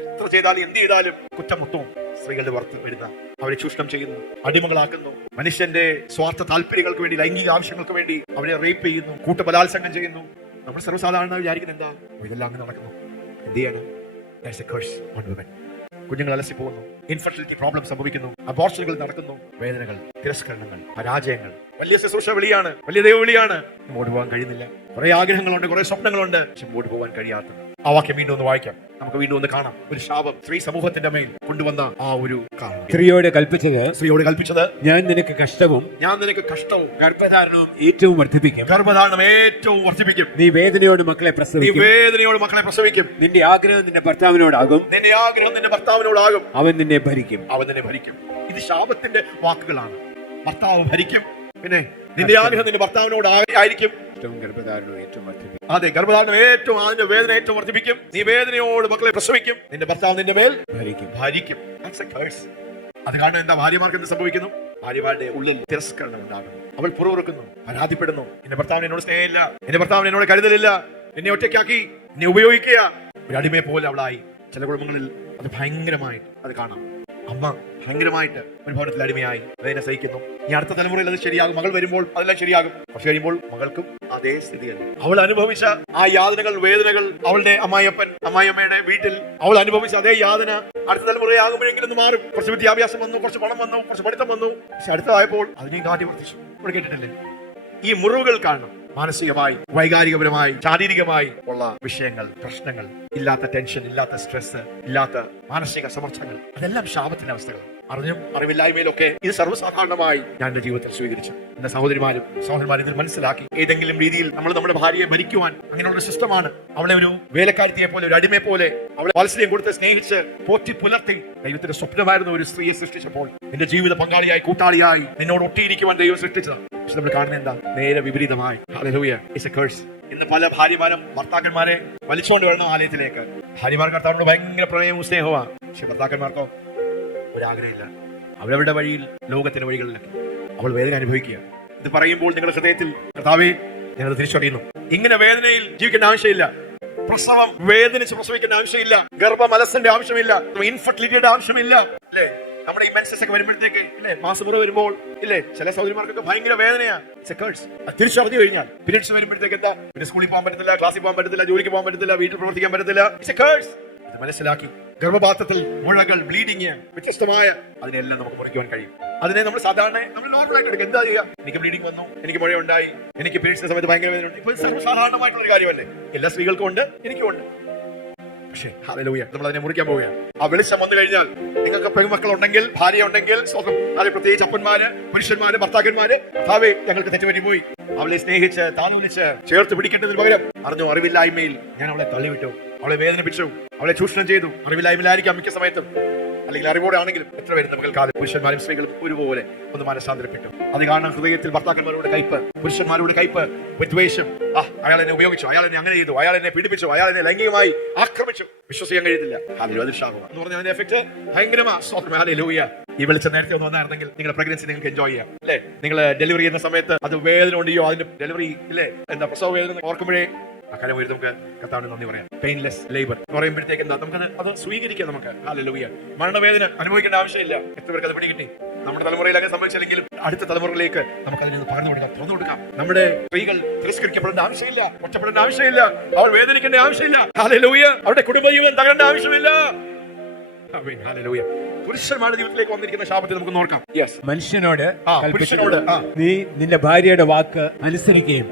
എത്ര ചെയ്താലും എന്ത് ചെയ്താലും കുറ്റമൊത്തവും സ്ത്രീകളുടെ വർത്ത് വരുന്ന, അവരെ ചൂഷണം ചെയ്യുന്നു, അടിമകളാക്കുന്നു, മനുഷ്യന്റെ സ്വാർത്ഥ താല്പര്യങ്ങൾക്ക് വേണ്ടി, ലൈംഗിക ആവശ്യങ്ങൾക്ക് വേണ്ടി അവരെ റേപ്പ് ചെയ്യുന്നു, കൂട്ടബലാത്സംഗം ചെയ്യുന്നു. നമ്മൾ സർവ്വസാധാരണ വിചാരിക്കുന്നത് എന്താ? ഇതെല്ലാം അങ്ങനെ നടക്കുന്നു. എന്ത് ചെയ്യണം? കുഞ്ഞുങ്ങൾ അലസി പോകുന്നു, ഇൻഫെർട്ടിലിറ്റി പ്രോബ്ലം സംഭവിക്കുന്നു, അബോർഷനുകൾ നടക്കുന്നു, വേദനകൾ, തിരസ്കരണങ്ങൾ, പരാജയങ്ങൾ. വലിയ ശുശ്രൂഷ വിളിയാണ്, വലിയ ദൈവവിളിയാണ്. മുമ്പോട്ട് പോകാൻ കഴിയുന്നില്ല. കുറെ ആഗ്രഹങ്ങളുണ്ട്, കുറെ സ്വപ്നങ്ങളുണ്ട്, പക്ഷെ മുമ്പോട്ട് പോകാൻ കഴിയാത്ത. ആ വാക്യം വീണ്ടും ഒന്ന് വായിക്കാം, നമുക്ക് വീണ്ടും ഒന്ന് കാണാം. ഒരു ശാപം സ്ത്രീ സമൂഹത്തിന്റെ മേൽ കൊണ്ടുവന്ന ആ ഒരു കാണും. സ്ത്രീയോട് കൽപ്പിച്ചത്, ഞാൻ നിനക്ക് കഷ്ടവും ഗർഭധാരണവും ഏറ്റവും വർദ്ധിപ്പിക്കും. നീ വേദനയോട് മക്കളെ പ്രസവിക്കും. നിന്റെ ആഗ്രഹം നിന്റെ ഭർത്താവിനോടാകും. അവൻ നിന്നെ ഭരിക്കും. ഇത് ശാപത്തിന്റെ വാക്കുകളാണ്. ഭർത്താവ് ഭരിക്കും. പിന്നെ നിന്റെ ആഗ്രഹം നിന്റെ ഭർത്താവിനോട് ആയിരിക്കും. അതെ, ഗർഭധാരണം ഏറ്റവും, അതിന്റെ വേദന ഏറ്റവും വർദ്ധിപ്പിക്കും. നീ വേദനയോട് മക്കളെ പ്രസവിക്കും. നിന്റെ ഭർത്താവ് നിന്റെ മേൽ ഭരിക്കും. അത് കാരണം എന്താ? ഭാര്യമാർക്ക് എന്ത് സംഭവിക്കുന്നു? ഭാര്യമാരുടെ ഉള്ളിൽ തിരസ്കരണം ഉണ്ടാകുന്നു. അവൾ പുറകുറുക്കുന്നു, പരാതിപ്പെടുന്നു. എന്റെ ഭർത്താവിന് എന്നോട് സ്നേഹമില്ല, എന്റെ ഭർത്താവിന് എന്നോട് കരുതലില്ല, എന്നെ ഒറ്റയ്ക്കാക്കി, എന്നെ ഉപയോഗിക്കുക. ഒരു അടിമയെ പോലെ അവളായി. ചില കുടുംബങ്ങളിൽ അത് ഭയങ്കരമായിട്ട് അത് കാണാം. അമ്മ ഭയങ്കരമായിട്ട് ഒരു ഭവനത്തിൽ അടിമയായി വേദന സഹിക്കുന്നു. ഇനി അടുത്ത തലമുറയിൽ അത് ശരിയാകും, മകൾ വരുമ്പോൾ അതെല്ലാം ശരിയാകും. പക്ഷെ കഴിയുമ്പോൾ മകൾക്കും അതേ സ്ഥിതി തന്നെ. അവൾ അനുഭവിച്ച ആ യാതനകൾ, വേദനകൾ, അവളുടെ അമ്മായിയമ്മയുടെ വീട്ടിൽ അവൾ അനുഭവിച്ച അതേ യാതന അടുത്ത തലമുറയാകുമ്പോഴെങ്കിലും ഒന്ന് മാറും. കുറച്ച് വിദ്യാഭ്യാസം വന്നു, കുറച്ച് പണം വന്നു, കുറച്ച് പഠിത്തം വന്നു. പക്ഷെ അടുത്തതായപ്പോൾ അതിനെയും കാട്ടി വർദ്ധിച്ചു. ഇവിടെ കേട്ടിട്ടില്ലേ? ഈ മുറിവുകൾ കാണണം. മാനസികമായി, വൈകാരികപരമായി, ശാരീരികമായി ഉള്ള വിഷയങ്ങൾ, പ്രശ്നങ്ങൾ, ഇല്ലാത്ത ടെൻഷൻ, ഇല്ലാത്ത സ്ട്രെസ്, ഇല്ലാത്ത മാനസിക സമ്മർദ്ദങ്ങൾ, അതെല്ലാം ശാപത്തിന്റെ അവസ്ഥകൾ. അറിഞ്ഞും അറിവില്ലായ്മയിലൊക്കെ ഇത് സർവ്വസാധാരണമായി ഞാൻ എന്റെ ജീവിതത്തിൽ സ്വീകരിച്ചു. എന്റെ സഹോദരിമാരും ഇതിൽ മനസ്സിലാക്കി ഏതെങ്കിലും രീതിയിൽ നമ്മൾ നമ്മുടെ ഭാര്യയെ ഭരിക്കുവാൻ അങ്ങനെയുള്ള സിസ്റ്റമാണ്. അവളെ ഒരു വേലക്കാരത്തിയെ പോലെ, ഒരു അടിമയെ പോലെ അവളെ വാത്സല്യം കൊടുത്ത് സ്നേഹിച്ച് പോറ്റി പുലർത്തി ദൈവത്തിന്റെ സ്വപ്നമായിരുന്ന ഒരു സ്ത്രീയെ സൃഷ്ടിച്ചപ്പോൾ എന്റെ ജീവിത പങ്കാളിയായി, കൂട്ടാളിയായി നിന്നോട് ഒട്ടിയിരിക്കുവാൻ ദൈവം സൃഷ്ടിച്ചത്. പക്ഷെ നമ്മൾ കാണുന്നത് എന്താ? നേരെ വിപരീതമായി. ഹല്ലേലൂയ. It's a curse. ഇന്ന് പല ഭാര്യമാരും ഭർത്താക്കന്മാരെ വലിച്ചുകൊണ്ട് വരുന്ന ആലയത്തിലേക്ക്. ഭാര്യമാർക്ക് ഭർത്താവിനോട് ഭയങ്കര പ്രണയവും സ്നേഹമാണ്. പക്ഷെ ഭർത്താക്കന്മാർക്കോ ഒരാഗ്രഹമില്ല. അവരവരുടെ വഴിയിൽ, ലോകത്തിന്റെ വഴികളിലൊക്കെ അവൾ വേദന അനുഭവിക്കുക. ഇത് പറയുമ്പോൾ നിങ്ങളുടെ ഹൃദയത്തിൽ കർത്താവേ ഞങ്ങൾ തിരിച്ചറിയുന്നു, ഇങ്ങനെ വേദനയിൽ ജീവിക്കേണ്ട ആവശ്യമില്ല. പ്രസവം വേദനിച്ച് പ്രസവിക്കേണ്ട ആവശ്യമില്ല. ഗർഭമലസിന്റെ ആവശ്യമില്ല. ഇൻഫെർട്ടിലിറ്റിയുടെ ആവശ്യമില്ല. അല്ലേ? നമ്മുടെ ഈ മെൻസസ് ഒക്കെ വരുമ്പോഴത്തേക്ക് ഇല്ലേ, മാസമുറ വരുമ്പോൾ ഇല്ലേ, ചില സഹോദരിമാർക്കൊക്കെ ഭയങ്കര വേദനയാണ്. തിരിച്ചറിഞ്ഞു കഴിഞ്ഞാൽ പീരിയഡ്സ് വരുമ്പോഴത്തേക്ക് എന്താ, പിന്നെ സ്കൂളിൽ പോകാൻ പറ്റത്തില്ല, ക്ലാസ്സിൽ പോകാൻ പറ്റത്തില്ല, ജോലിക്ക് പോകാൻ പറ്റത്തില്ല, വീട്ടിൽ പ്രവർത്തിക്കാൻ പറ്റത്തില്ല. ഇത് മനസ്സിലാക്കി ഗർഭപാത്രത്തിൽ മുഴകൾ, ബ്ലീഡിങ്, വ്യത്യസ്തമായ അതിനെല്ലാം നമുക്ക് മുറിക്കുവാൻ കഴിയും. അതിനെ നമ്മൾ സാധാരണ നോർമലായിട്ട് എടുക്കുക. എന്താ ചെയ്യുക? എനിക്ക് ബ്ലീഡിങ് വന്നു, എനിക്ക് മുഴ ഉണ്ടായി, എനിക്ക് പീരിയഡ്സിന്റെ സമയത്ത് ഭയങ്കര വേദന ഉണ്ട്. ഇപ്പൊ സർവ്വസാധാരണമായിട്ടുള്ള ഒരു കാര്യമല്ലേ? എല്ലാ സ്ത്രീകൾക്കും ഉണ്ട്, എനിക്കും ഉണ്ട്. പക്ഷേ ഹല്ലേലൂയ, നമ്മൾ അതിനെ മുറിക്കാൻ പോവുകയാണ്. ആ വെളിച്ചം വന്നു കഴിഞ്ഞാൽ നിങ്ങൾക്ക് പെൺമക്കളുണ്ടെങ്കിൽ, ഭാര്യ ഉണ്ടെങ്കിൽ, പ്രത്യേകിച്ച് അപ്പന്മാര്, പുരുഷന്മാര്, ഭർത്താക്കന്മാര്, കർത്താവേ ഞങ്ങൾക്ക് തെറ്റുപറ്റിപ്പോയി, അവളെ സ്നേഹിച്ച് താലോലിച്ച് ചേർത്ത് പിടിക്കേണ്ടതിന് പകരം അറിവില്ലായ്മയിൽ ഞാൻ അവളെ തള്ളിവിട്ടു, അവളെ വേദനിപ്പിച്ചു, അവളെ ചൂഷണം ചെയ്തു. അറിവില്ലായ്മയിലായിരിക്കാം മിക്ക സമയത്തും, അല്ലെങ്കിൽ അറിവോടെ ആണെങ്കിലും എത്ര പേര് നമുക്ക് കാലം പുരുഷന്മാരും സ്ത്രീകളും ഒരുപോലെ ഒന്ന് മനസ്സാന്തരപ്പെട്ടു. അത് കാണാൻ ഹൃദയത്തിൽ ഭർത്താക്കന്മാരോട് കയ്പ്, പുരുഷന്മാരോട് കയ്പ്, വിദ്വേഷം. അയാൾ എന്നെ ഉപയോഗിച്ചു, അയാൾ എന്നെ അങ്ങനെ ചെയ്തു, അയാൾ എന്നെ പീഡിപ്പിച്ചു, അയാൾ എന്നെ ലൈംഗികമായി ആക്രമിച്ചു. വിശ്വസിക്കാൻ കഴിയുന്നില്ല. അതിൽ ശാപമാണ് എന്ന് പറഞ്ഞാൽ അതിന്റെ എഫക്ട് ഭയങ്കരമാണ്. ഹല്ലേലൂയ. ഈ വെളിച്ചം നേരത്തെ ഒന്ന് വന്നായിരുന്നെങ്കിൽ നിങ്ങളുടെ പ്രഗ്നൻസി നിങ്ങൾക്ക് എൻജോയ് ചെയ്യാം. അല്ലെ? നിങ്ങൾ ഡെലിവറി ചെയ്യുന്ന സമയത്ത് അത് വേദന ഉണ്ടോ, അതിന്റെ ഡെലിവറി ഇല്ലേ, എന്താ പ്രസവ വേദന ഓർക്കുമ്പോഴേ അക്കാര്യം വരും. നമുക്ക് കർത്താവിന് നന്ദി പറയാം. പെയിൻലെസ് ലേബർ എന്ന് പറയുമ്പോഴത്തേക്ക് എന്താ, നമുക്കത് സ്വീകരിക്കാം. നമുക്ക് ഹല്ലേലൂയ. മരണവേദന അനുഭവിക്കേണ്ട ആവശ്യമില്ല. എത്ര പേർക്ക് അത് പിടികിട്ടി? നമ്മുടെ തലമുറയിൽ അങ്ങനെ സംഭവിച്ചില്ലെങ്കിലും അടുത്ത തലമുറയിലേക്ക് നമുക്ക് അതിൽ നിന്ന് പകർന്നു കൊടുക്കാം, തുറന്നു കൊടുക്കാം. നമ്മുടെ സ്ത്രീകൾ തിരസ്കരിക്കപ്പെടേണ്ട ആവശ്യമില്ല, ഒറ്റപ്പെടേണ്ട ആവശ്യമില്ല, അവൾ വേദനിക്കേണ്ട ആവശ്യമില്ല. ഹല്ലേലൂയ. അവരുടെ കുടുംബജീവൻ തകരേണ്ട ആവശ്യമില്ല. ഹല്ലേലൂയ. പുരുഷന്മാരുടെ ജീവിതത്തിലേക്ക് വന്നിരിക്കുന്ന ശാപത്തെ നമുക്ക് നോക്കാം. മനുഷ്യനോട് പുരുഷനോട് നീ നിന്റെ ഭാര്യയുടെ വാക്ക് അനുസരിക്കുകയും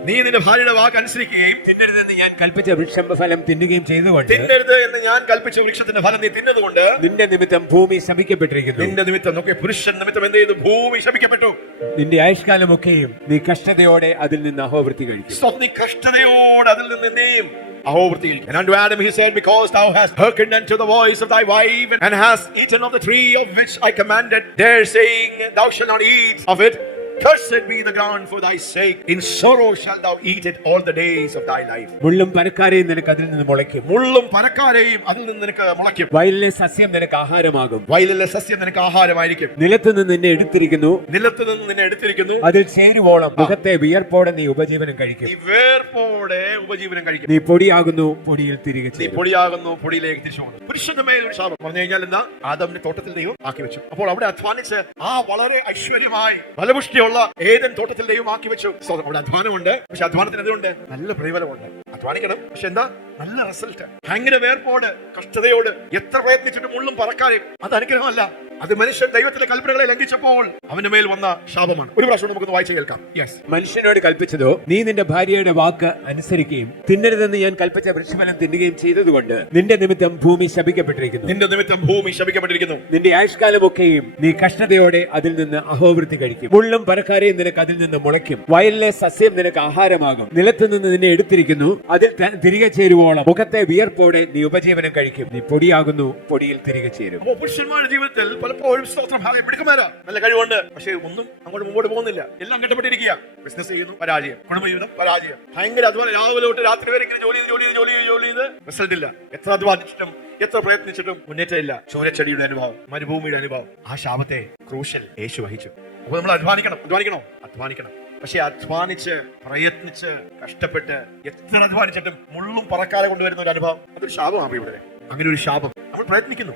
തിന്നരുതെന്ന് ഞാൻ കൽപ്പിച്ച വൃക്ഷഫലം തിന്നുകയും ചെയ്തുകൊണ്ട് തിന്നരുത് എന്ന് ഞാൻ കൽപ്പിച്ച വൃക്ഷത്തിന്റെ ഫലം നീ തിന്നതുകൊണ്ട് നിന്റെ നിമിത്തം ഭൂമി ശപിക്കപ്പെട്ടിരിക്കുന്നു. നിന്റെ നിമിത്തം നോക്കിയ പുരുഷൻ നിമിത്തം എന്ത് ചെയ്തു? ഭൂമി ശപിക്കപ്പെട്ടു. നിന്റെ ആയുഷ്കാലമൊക്കെയും നീ കഷ്ടതയോടെ അതിൽ നിന്ന് അഹോവൃത്തി കഴിക്കും. നീ കഷ്ടതയോടെ അതിൽ നിന്ന് എന്ത് ചെയ്യും? And unto Adam he said, because thou hast hearkened unto the voice of thy wife, and hast eaten of the tree of which I commanded, there saying, thou shalt not eat of it, cursed be the ground for thy sake, in sorrow shalt thou eat it all the days of thy life. മുള്ളും പരക്കാരയും നിനക്ക് അതിൽ നിന്ന് മുളയ്ക്കും. മുള്ളും പരക്കാരയും അതിൽ നിന്ന് നിനക്ക് മുളയ്ക്കും. വയലിലെ സസ്യം നിനക്ക് ആഹാരമാകും. വയലിലെ സസ്യം നിനക്ക് ആഹാരമായിരിക്കും. നിലത്ത് നിന്ന് നിന്നെ എടുത്തിരിക്കുന്നു, അതിൽ ചേരുവോളം മുഖത്തെ വിയർപ്പോടെ നീ ഉപജീവനം കഴിക്കും. നീ പൊടിയാകുന്നു, പൊടിയിൽ തിരികെ പൊടിയിലേക്ക് തിരിച്ചു പോകുന്നു. പുരുഷന്റെ മേൽ ഒരു ശാപം പറഞ്ഞു കഴിഞ്ഞാൽ എന്താ? ആദമിന്റെ തോട്ടത്തിൽ ദൈവം ആക്കി വെച്ചു. അപ്പോൾ അവിടെ അധ്വാനിച്ച് ആ വളരെ ഐശ്വര്യമായി ഫലപുഷ്ടിയുള്ള ഏദൻ തോട്ടത്തിൽ ദൈവം ആക്കി വെച്ചു. അവിടെ അധ്വാനമുണ്ട്, പക്ഷെ അധ്വാനത്തിന് എന്തുകൊണ്ട്? നല്ല പ്രതിഫലമുണ്ട്. അധ്വാനിക്കണം, പക്ഷെ എന്താ? നല്ല റിസൾട്ട്. ഭയങ്കര വേർപ്പോട്, കഷ്ടതയോട് എത്ര പ്രയത്നിച്ചിട്ടും മുള്ളും പറക്കാരെയും അത് അനുഗ്രഹമല്ല. അത് മനുഷ്യൻ ദൈവത്തിലെ കൽപ്പനകളെ ലംഘിച്ചപ്പോൾ അവന്റെ മേൽ വന്ന ശാപമാണ്. ഒരു പ്രാവശ്യം നമുക്ക് വായിച്ചു കേൾക്കാം. മനുഷ്യനോട് കൽപ്പിച്ചതോ നീ നിന്റെ ഭാര്യയുടെ വാക്ക് അനുസരിക്കുകയും തിന്നരുതെന്ന് ഞാൻ കൽപ്പിച്ച വൃക്ഷഫലം തിന്നുകയും ചെയ്തതുകൊണ്ട് നിന്റെ നിമിത്തം ഭൂമി ശപിക്കപ്പെട്ടിരിക്കുന്നു. നിന്റെ ആയുഷ്കാലമൊക്കെയും നീ കഷ്ടതയോടെ അതിൽ നിന്ന് അഹോവൃത്തി കഴിക്കും. മുള്ളും പരക്കാരെയും നിനക്ക് അതിൽ നിന്ന് മുളയ്ക്കും. വയലിലെ സസ്യം നിനക്ക് ആഹാരമാകും. നിലത്ത് നിന്ന് നിന്നെ എടുത്തിരിക്കുന്നു, അതിൽ തിരികെ ചേരുവോളം മുഖത്തെ വിയർപ്പോടെ നീ ഉപജീവനം കഴിക്കും. നീ പൊടിയാകുന്നു, പൊടിയിൽ തിരികെ ചേരും. പുരുഷന്മാരുടെ ജീവിതത്തിൽ പലപ്പോഴും നല്ല കഴിവുണ്ട്, പക്ഷേ ഒന്നും അങ്ങോട്ട് മുമ്പോട്ട് പോകുന്നില്ല. എല്ലാം കെട്ടപ്പെട്ടിരിക്കുക. ബിസിനസ് ചെയ്യുന്നു, പരാജയം. കുടുംബജീവിതം പരാജയം. ഭയങ്കര അധ്വാനം. രാവിലെ തൊട്ട് രാത്രി വരെ ഇങ്ങനെ ജോലി ചെയ്ത് റിസൾട്ട് ഇല്ല. എത്ര അധ്വാനിച്ചിട്ടും എത്ര പ്രയത്നിച്ചിട്ടും മുന്നേറ്റമില്ല. ചോരച്ചെടിയുടെ അനുഭവം, മരുഭൂമിയുടെ അനുഭവം. ആ ശാപത്തെ ക്രൂശൽ യേശു വഹിച്ചു. അപ്പൊ നമ്മൾ അധ്വാനിക്കണം. പക്ഷെ അധ്വാനിച്ച് പ്രയത്നിച്ച് കഷ്ടപ്പെട്ട് എത്ര അധ്വാനിച്ചിട്ടും മുള്ളും പറക്കാതെ കൊണ്ടുവരുന്ന ഒരു അനുഭവം, അതൊരു ശാപമാണ്. ഇവിടെ അങ്ങനെ ഒരു ശാപം. നമ്മൾ പ്രയത്നിക്കുന്നു,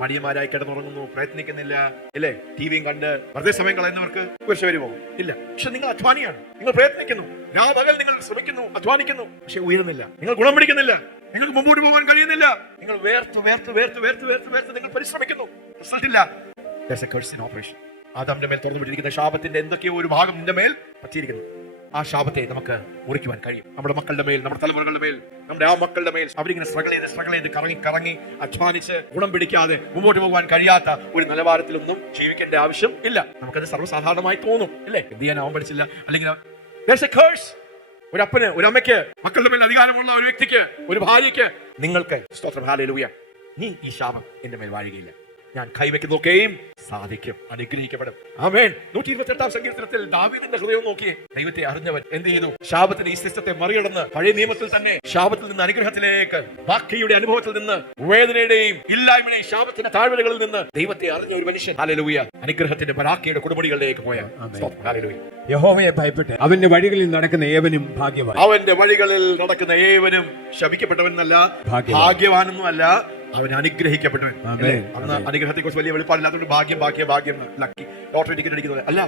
മടിയന്മാരായി കിടന്നുറങ്ങുന്നു, പ്രയത്നിക്കുന്നില്ല, ഇല്ലേ? ടിവിയും കണ്ട് വെറുതെ സമയം കളയുന്നവർക്ക് കുരിശ് വരുമോ? ഇല്ല. പക്ഷെ നിങ്ങൾ അധ്വാനിയാണ്, നിങ്ങൾ പ്രയത്നിക്കുന്നു, രാപകൽ നിങ്ങൾ ശ്രമിക്കുന്നു, അധ്വാനിക്കുന്നു, പക്ഷെ ഉയരുന്നില്ല, നിങ്ങൾ ഗുണം പിടിക്കുന്നില്ല, നിങ്ങൾക്ക് മുമ്പോട്ട് പോകാൻ കഴിയുന്നില്ല. നിങ്ങൾ വേർത്ത് വേർത്ത് വേർത്ത് വേർത്ത് വേർത്ത് വേർത്ത് നിങ്ങൾ പരിശ്രമിക്കുന്നു, റിസൾട്ട് ഇല്ല. There's a curse in operation. ആദാമിന്റെ മേൽ തുറന്നുവിട്ടിരിക്കുന്ന ശാപത്തിന്റെ എന്തൊക്കെയോ ഒരു ഭാഗം നിന്റെ മേൽ പറ്റിയിരിക്കുന്നു. ആ ശാപത്തെ നമുക്ക് മുറിക്കുവാൻ കഴിയും. നമ്മുടെ മക്കളുടെ മേൽ, നമ്മുടെ തലമുറകളുടെ മേൽ, നമ്മുടെ ആ മക്കളുടെ മേൽ അവരിങ്ങനെ സ്ട്രഗിൾ ചെയ്ത് കറങ്ങി അധ്വാനിച്ച് ഗുണം പിടിക്കാതെ മുമ്പോട്ട് പോകാൻ കഴിയാത്ത ഒരു നിലവാരത്തിലൊന്നും ജീവിക്കേണ്ട ആവശ്യം ഇല്ല. നമുക്കത് സർവ്വസാധാരണമായി തോന്നും, ഇല്ലേ? എന്ത് ചെയ്യാൻ അവൻ പഠിച്ചില്ല, അല്ലെങ്കിൽ there's a curse. ഒരു അപ്പന്, ഒരു അമ്മയ്ക്ക്, മക്കളുടെ മേൽ അധികാരമുള്ള ഒരു വ്യക്തിക്ക്, ഒരു ഭാര്യയ്ക്ക്, നിങ്ങൾക്ക് സ്തോത്രം, ഹല്ലേലൂയ, നീ ഈ ശാപം എന്റെ മേൽ വാഴുകയില്ല, ഞാൻ കൈവയ്ക്കുന്നതൊക്കെയും സാധിക്കും, അനുഗ്രഹിക്കപ്പെടും. ആമേൻ. 128 സങ്കീർത്തനത്തിൽ ദാവീദിന്റെ ഹൃദയം നോക്കിയേ. ദൈവത്തെ അറിഞ്ഞവൻ എന്ത് ചെയ്തു? ശാപത്തിന്റെ ഈ സിസ്റ്റത്തെ മറികടന്ന് പഴയ നിയമത്തിൽ തന്നെ ശാപത്തിൽ നിന്ന് അനുഗ്രഹത്തിലേക്ക്, ബാക്കിയുടെ അനുഭവത്തിൽ നിന്ന് വേദനയുടെയും ഇല്ലായ്മയുടെയും ശാപത്തിന്റെ താഴ്വരകളിൽ നിന്ന് ദൈവത്തെ അറിഞ്ഞ ഒരു മനുഷ്യൻ, ഹല്ലേലൂയ, അനുഗ്രഹത്തിന്റെ ബറാക്കയുടെ കുടുംബടികളിലേക്ക് പോയ. ഹല്ലേലൂയ. യഹോവയെ ഭയപ്പെട്ട് അവന്റെ വഴികളിൽ നടക്കുന്ന ഏവനും ഭാഗ്യവാൻ. അവന്റെ വഴികളിൽ നടക്കുന്ന ഏവനും ശപിക്കപ്പെട്ടവനല്ല, ഭാഗ്യവാനൊന്നും അല്ല, അവൻ അനുഗ്രഹിക്കപ്പെട്ടവൻ. അന്ന് അനുഗ്രഹത്തെ കുറിച്ച് വലിയ വെളിപ്പാടില്ലാത്തതുകൊണ്ട് ഭാഗ്യം ലക്കി ലോട്ടറി ടിക്കറ്റ് അടിക്കുന്നത് അല്ല.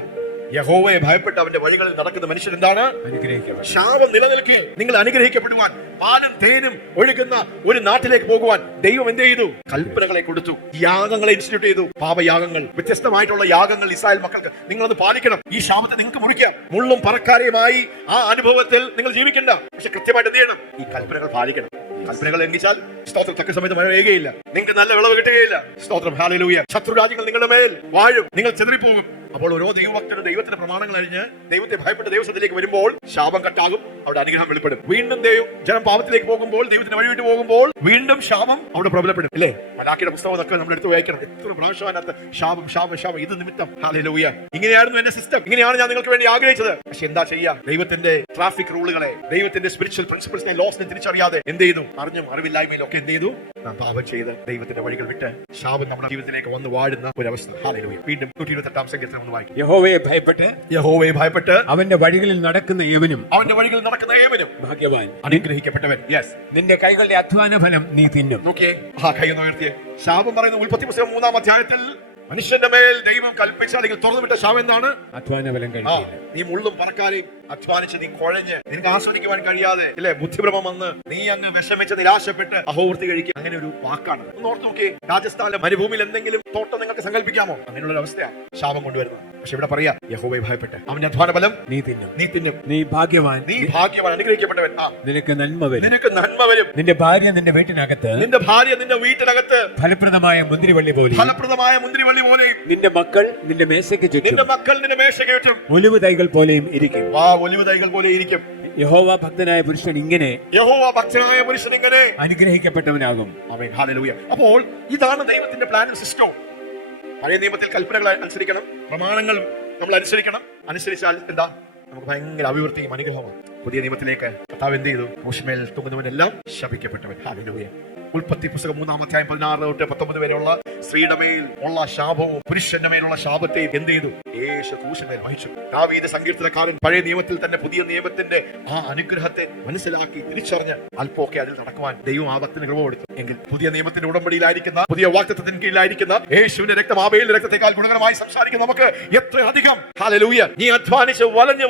യഹോവയെ ഭയപ്പെട്ട് അവന്റെ വഴികളിൽ നടക്കുന്ന മനുഷ്യൻ എന്താണ്? അനുഗ്രഹിക്കപ്പെട്ടവൻ. ശാപം നിലനിൽക്കുക, നിങ്ങൾ അനുഗ്രഹിക്കപ്പെടുവാൻ, പാലും തേനും ഒഴുകുന്ന ഒരു നാട്ടിലേക്ക് പോകുവാൻ ദൈവം എന്ത് ചെയ്തു? കൽപ്പനകളെ കൊടുത്തു, യാഗങ്ങളെ ഇൻസ്റ്റിറ്റ്യൂട്ട് ചെയ്തു, പാപയാഗങ്ങൾ, വ്യത്യസ്തമായിട്ടുള്ള യാഗങ്ങൾ ഇസ്രായേൽ മക്കൾക്ക് നിങ്ങളത് പാലിക്കണം. ഈ ശാപത്തെ നിങ്ങൾക്ക് മുറിക്കാം. മുള്ളും പറക്കാരെയുമായി ആ അനുഭവത്തിൽ നിങ്ങൾ ജീവിക്കണ്ട, പക്ഷെ കൃത്യമായിട്ട് എന്ത് ചെയ്യണം? ഈ കൽപ്പനകൾ പാലിക്കണം. കൽപ്പനകൾ ലംഘിച്ചാൽ സ്തോത്രം തക്ക സമയത്ത് മഴ പെയ്യുകയില്ല, നിങ്ങൾക്ക് നല്ല വിളവ് കിട്ടുകയില്ല. സ്തോത്രം, ഹല്ലേലൂയ. ശത്രുരാജ്യങ്ങൾ നിങ്ങളുടെ മേൽ വാഴും, നിങ്ങൾ ചെതറിപ്പോകും. അപ്പോൾ ഓരോ ദൈവഭക്തനും ദൈവത്തിന്റെ പ്രമാണങ്ങൾ അറിഞ്ഞ് ദൈവത്തെ ഭയപ്പെട്ട് ദൈവത്തിലേക്ക് വരുമ്പോൾ ശാപം കട്ടാകും, അവിടെ അനുഗ്രഹം വെളിപ്പെടും. വീണ്ടും ജനം പാപത്തിലേക്ക് പോകുമ്പോൾ, ദൈവത്തിന് വഴിവിട്ട് പോകുമ്പോൾ വീണ്ടും ശാപം അവിടെ പ്രബലപ്പെടും, അല്ലേ? മലാക്കിയുടെ പുസ്തകം ഒക്കെ നമ്മൾ എടുത്ത് വായിക്കണം. എത്ര പ്രാവശ്യമാനകത്ത് ശാപം ശാപം ശാപം, ഇത് നിമിത്തം. ഹല്ലേലൂയ. ഇങ്ങനെയായിരുന്നു എന്റെ സിസ്റ്റം, ഇങ്ങനെയാണ് ഞാൻ നിങ്ങൾക്ക് വേണ്ടി ആഗ്രഹിച്ചത്. പക്ഷെ എന്താ ചെയ്യാം? ദൈവത്തിന്റെ ട്രാഫിക് റൂളുകളെ, ദൈവത്തിന്റെ സ്പിരിച്വൽ പ്രിൻസിപ്പിൾസിനെ, ലോസിനെ തിരിച്ചറിയാതെ എന്ത് ചെയ്തു? അറിഞ്ഞും അറിവില്ലായ്മയിലൊക്കെ എന്ത് ചെയ്തു? നാം പാപം ചെയ്ത് ദൈവത്തിന്റെ വഴികൾ വിട്ട് ശാപം നമ്മുടെ ജീവിതത്തിലേക്ക് വന്ന് വാഴുന്ന ഒരു അവസ്ഥ. ഹല്ലേലൂയ. വീണ്ടും 128 സങ്കീർത്തനം ഒന്ന് വായിക്കും. യഹോവയെ ഭയപ്പെട്ട് അവന്റെ വഴികളിൽ നടക്കുന്ന ഏവനും ഭാഗ്യവാൻ, അനുഗ്രഹിക്കപ്പെട്ടവൻ. യെസ്. നിന്റെ കൈകളുടെ അധ്വാന ഫലം നീ തിന്നും. നോക്കിയേ, ആ കൈ ഒന്ന് ഉയർത്തിയേ. ശാപം പറയുന്ന ഉൽപ്പത്തി പുസ്തകം 3-ാം അധ്യായത്തിൽ മനുഷ്യന്റെ മേൽ ദൈവം കൽപ്പിച്ച, അല്ലെങ്കിൽ തുറന്നുവിട്ട ശാപം എന്താണ്? അധ്വാന ഫലം കഴിക്കില്ല. നീ മുള്ളും പറക്കാരെയും അധ്വാനിച്ച് നീ കുഴഞ്ഞ് നിനക്ക് ആസ്വദിക്കുവാൻ കഴിയാതെ, ഇല്ലേ, ബുദ്ധിഭ്രമം വന്ന് നീ അങ്ങ് വിഷമിച്ച് നിരാശപ്പെട്ട് അഹോവൃത്തി കഴിക്കുക. അങ്ങനെ ഒരു വാക്കാണ്. ഒന്ന് ഓർത്ത് നോക്കിയേ. രാജസ്ഥാനിലെ മരുഭൂമിയിൽ എന്തെങ്കിലും തോട്ടം നിങ്ങൾക്ക് സങ്കല്പിക്കാമോ? അങ്ങനെയുള്ള ഒരു അവസ്ഥയാണ് ശാപം കൊണ്ടുവരുന്നത്. പക്ഷെ ഇവിടെ പറയാ, യഹോവയെ ഭയപ്പെട്ട് അവന്റെ അധ്വാന ഫലം നീ തിന്നും. നീ ഭാഗ്യവാൻ, അനുഗ്രഹിക്കപ്പെട്ടവൻ. നിനക്ക് നന്മ വരും. നിന്റെ ഭാര്യ നിന്റെ വീട്ടിനകത്ത് ഫലപ്രദമായ മുന്തിരിവള്ളി പോലെ, നിന്റെ മക്കൾ നിന്റെ മേശയ്ക്ക് ചുറ്റും ഒലിവ് തൈകൾ പോലെയും ഇരിക്കും. യഹോവ ഭക്തനായ പുരുഷൻ ഇങ്ങനെ അനുഗ്രഹിക്കപ്പെട്ടവനാകും. ആമേൻ. ഹല്ലേലൂയ. അപ്പോൾ ഇതാണ് ദൈവത്തിന്റെ പ്ലാനും സിസ്റ്റവും. പഴയ നിയമത്തിൽ കൽപ്പനകൾ അനുസരിക്കണം, പ്രമാണങ്ങൾ നമ്മൾ അനുസരിച്ചാൽ എന്താ? നമുക്ക് ഭയങ്കര അഭിവൃദ്ധിയും അനുഗ്രഹമാണ്. പുതിയ നിയമത്തിലേക്ക് കർത്താവ് എന്ത് ചെയ്തു? ക്രൂശിന്മേൽ തൂങ്ങുന്നവനെല്ലാം ശപിക്കപ്പെട്ടവൻ. ഹല്ലേലൂയ. ഉൽപ്പത്തി പുസ്തകം 3-ാം അധ്യായം 16 തൊട്ട് 19 വരെയുള്ള സ്ത്രീയുടെ മേൽ ഉള്ള ശാപവും പുരുഷന്റെ മേലുള്ള ശാപത്തെയും എന്ത് ചെയ്തു? യേശു ക്രൂശിന്മേൽ വഹിച്ചു. ദാവീദ് സങ്കീർത്തനക്കാരൻ പഴയ നിയമത്തിൽ തന്നെ പുതിയ നിയമത്തിന്റെ ആ അനുഗ്രഹത്തെ മനസ്സിലാക്കി തിരിച്ചറിഞ്ഞ് അല്പമൊക്കെ അതിൽ നടക്കുവാൻ ദൈവം ആ ഭക്തന് കൃപ കൊടുത്തു. എങ്കിൽ പുതിയ നിയമത്തിന്റെ ഉടമ്പടിയിലായിരിക്കുന്ന, പുതിയ വാഗ്ദത്തത്തിന് കീഴിലായിരിക്കുന്ന യേശുവിന്റെ രക്തം ആബേലിന്റെ രക്തത്തെക്കാൾ ഗുണകരമായി സംസാരിക്കുന്ന നമുക്ക് എത്ര അധികം, ഹല്ലേലൂയ, നീ അധ്വാനിച്ച് വലഞ്ഞ്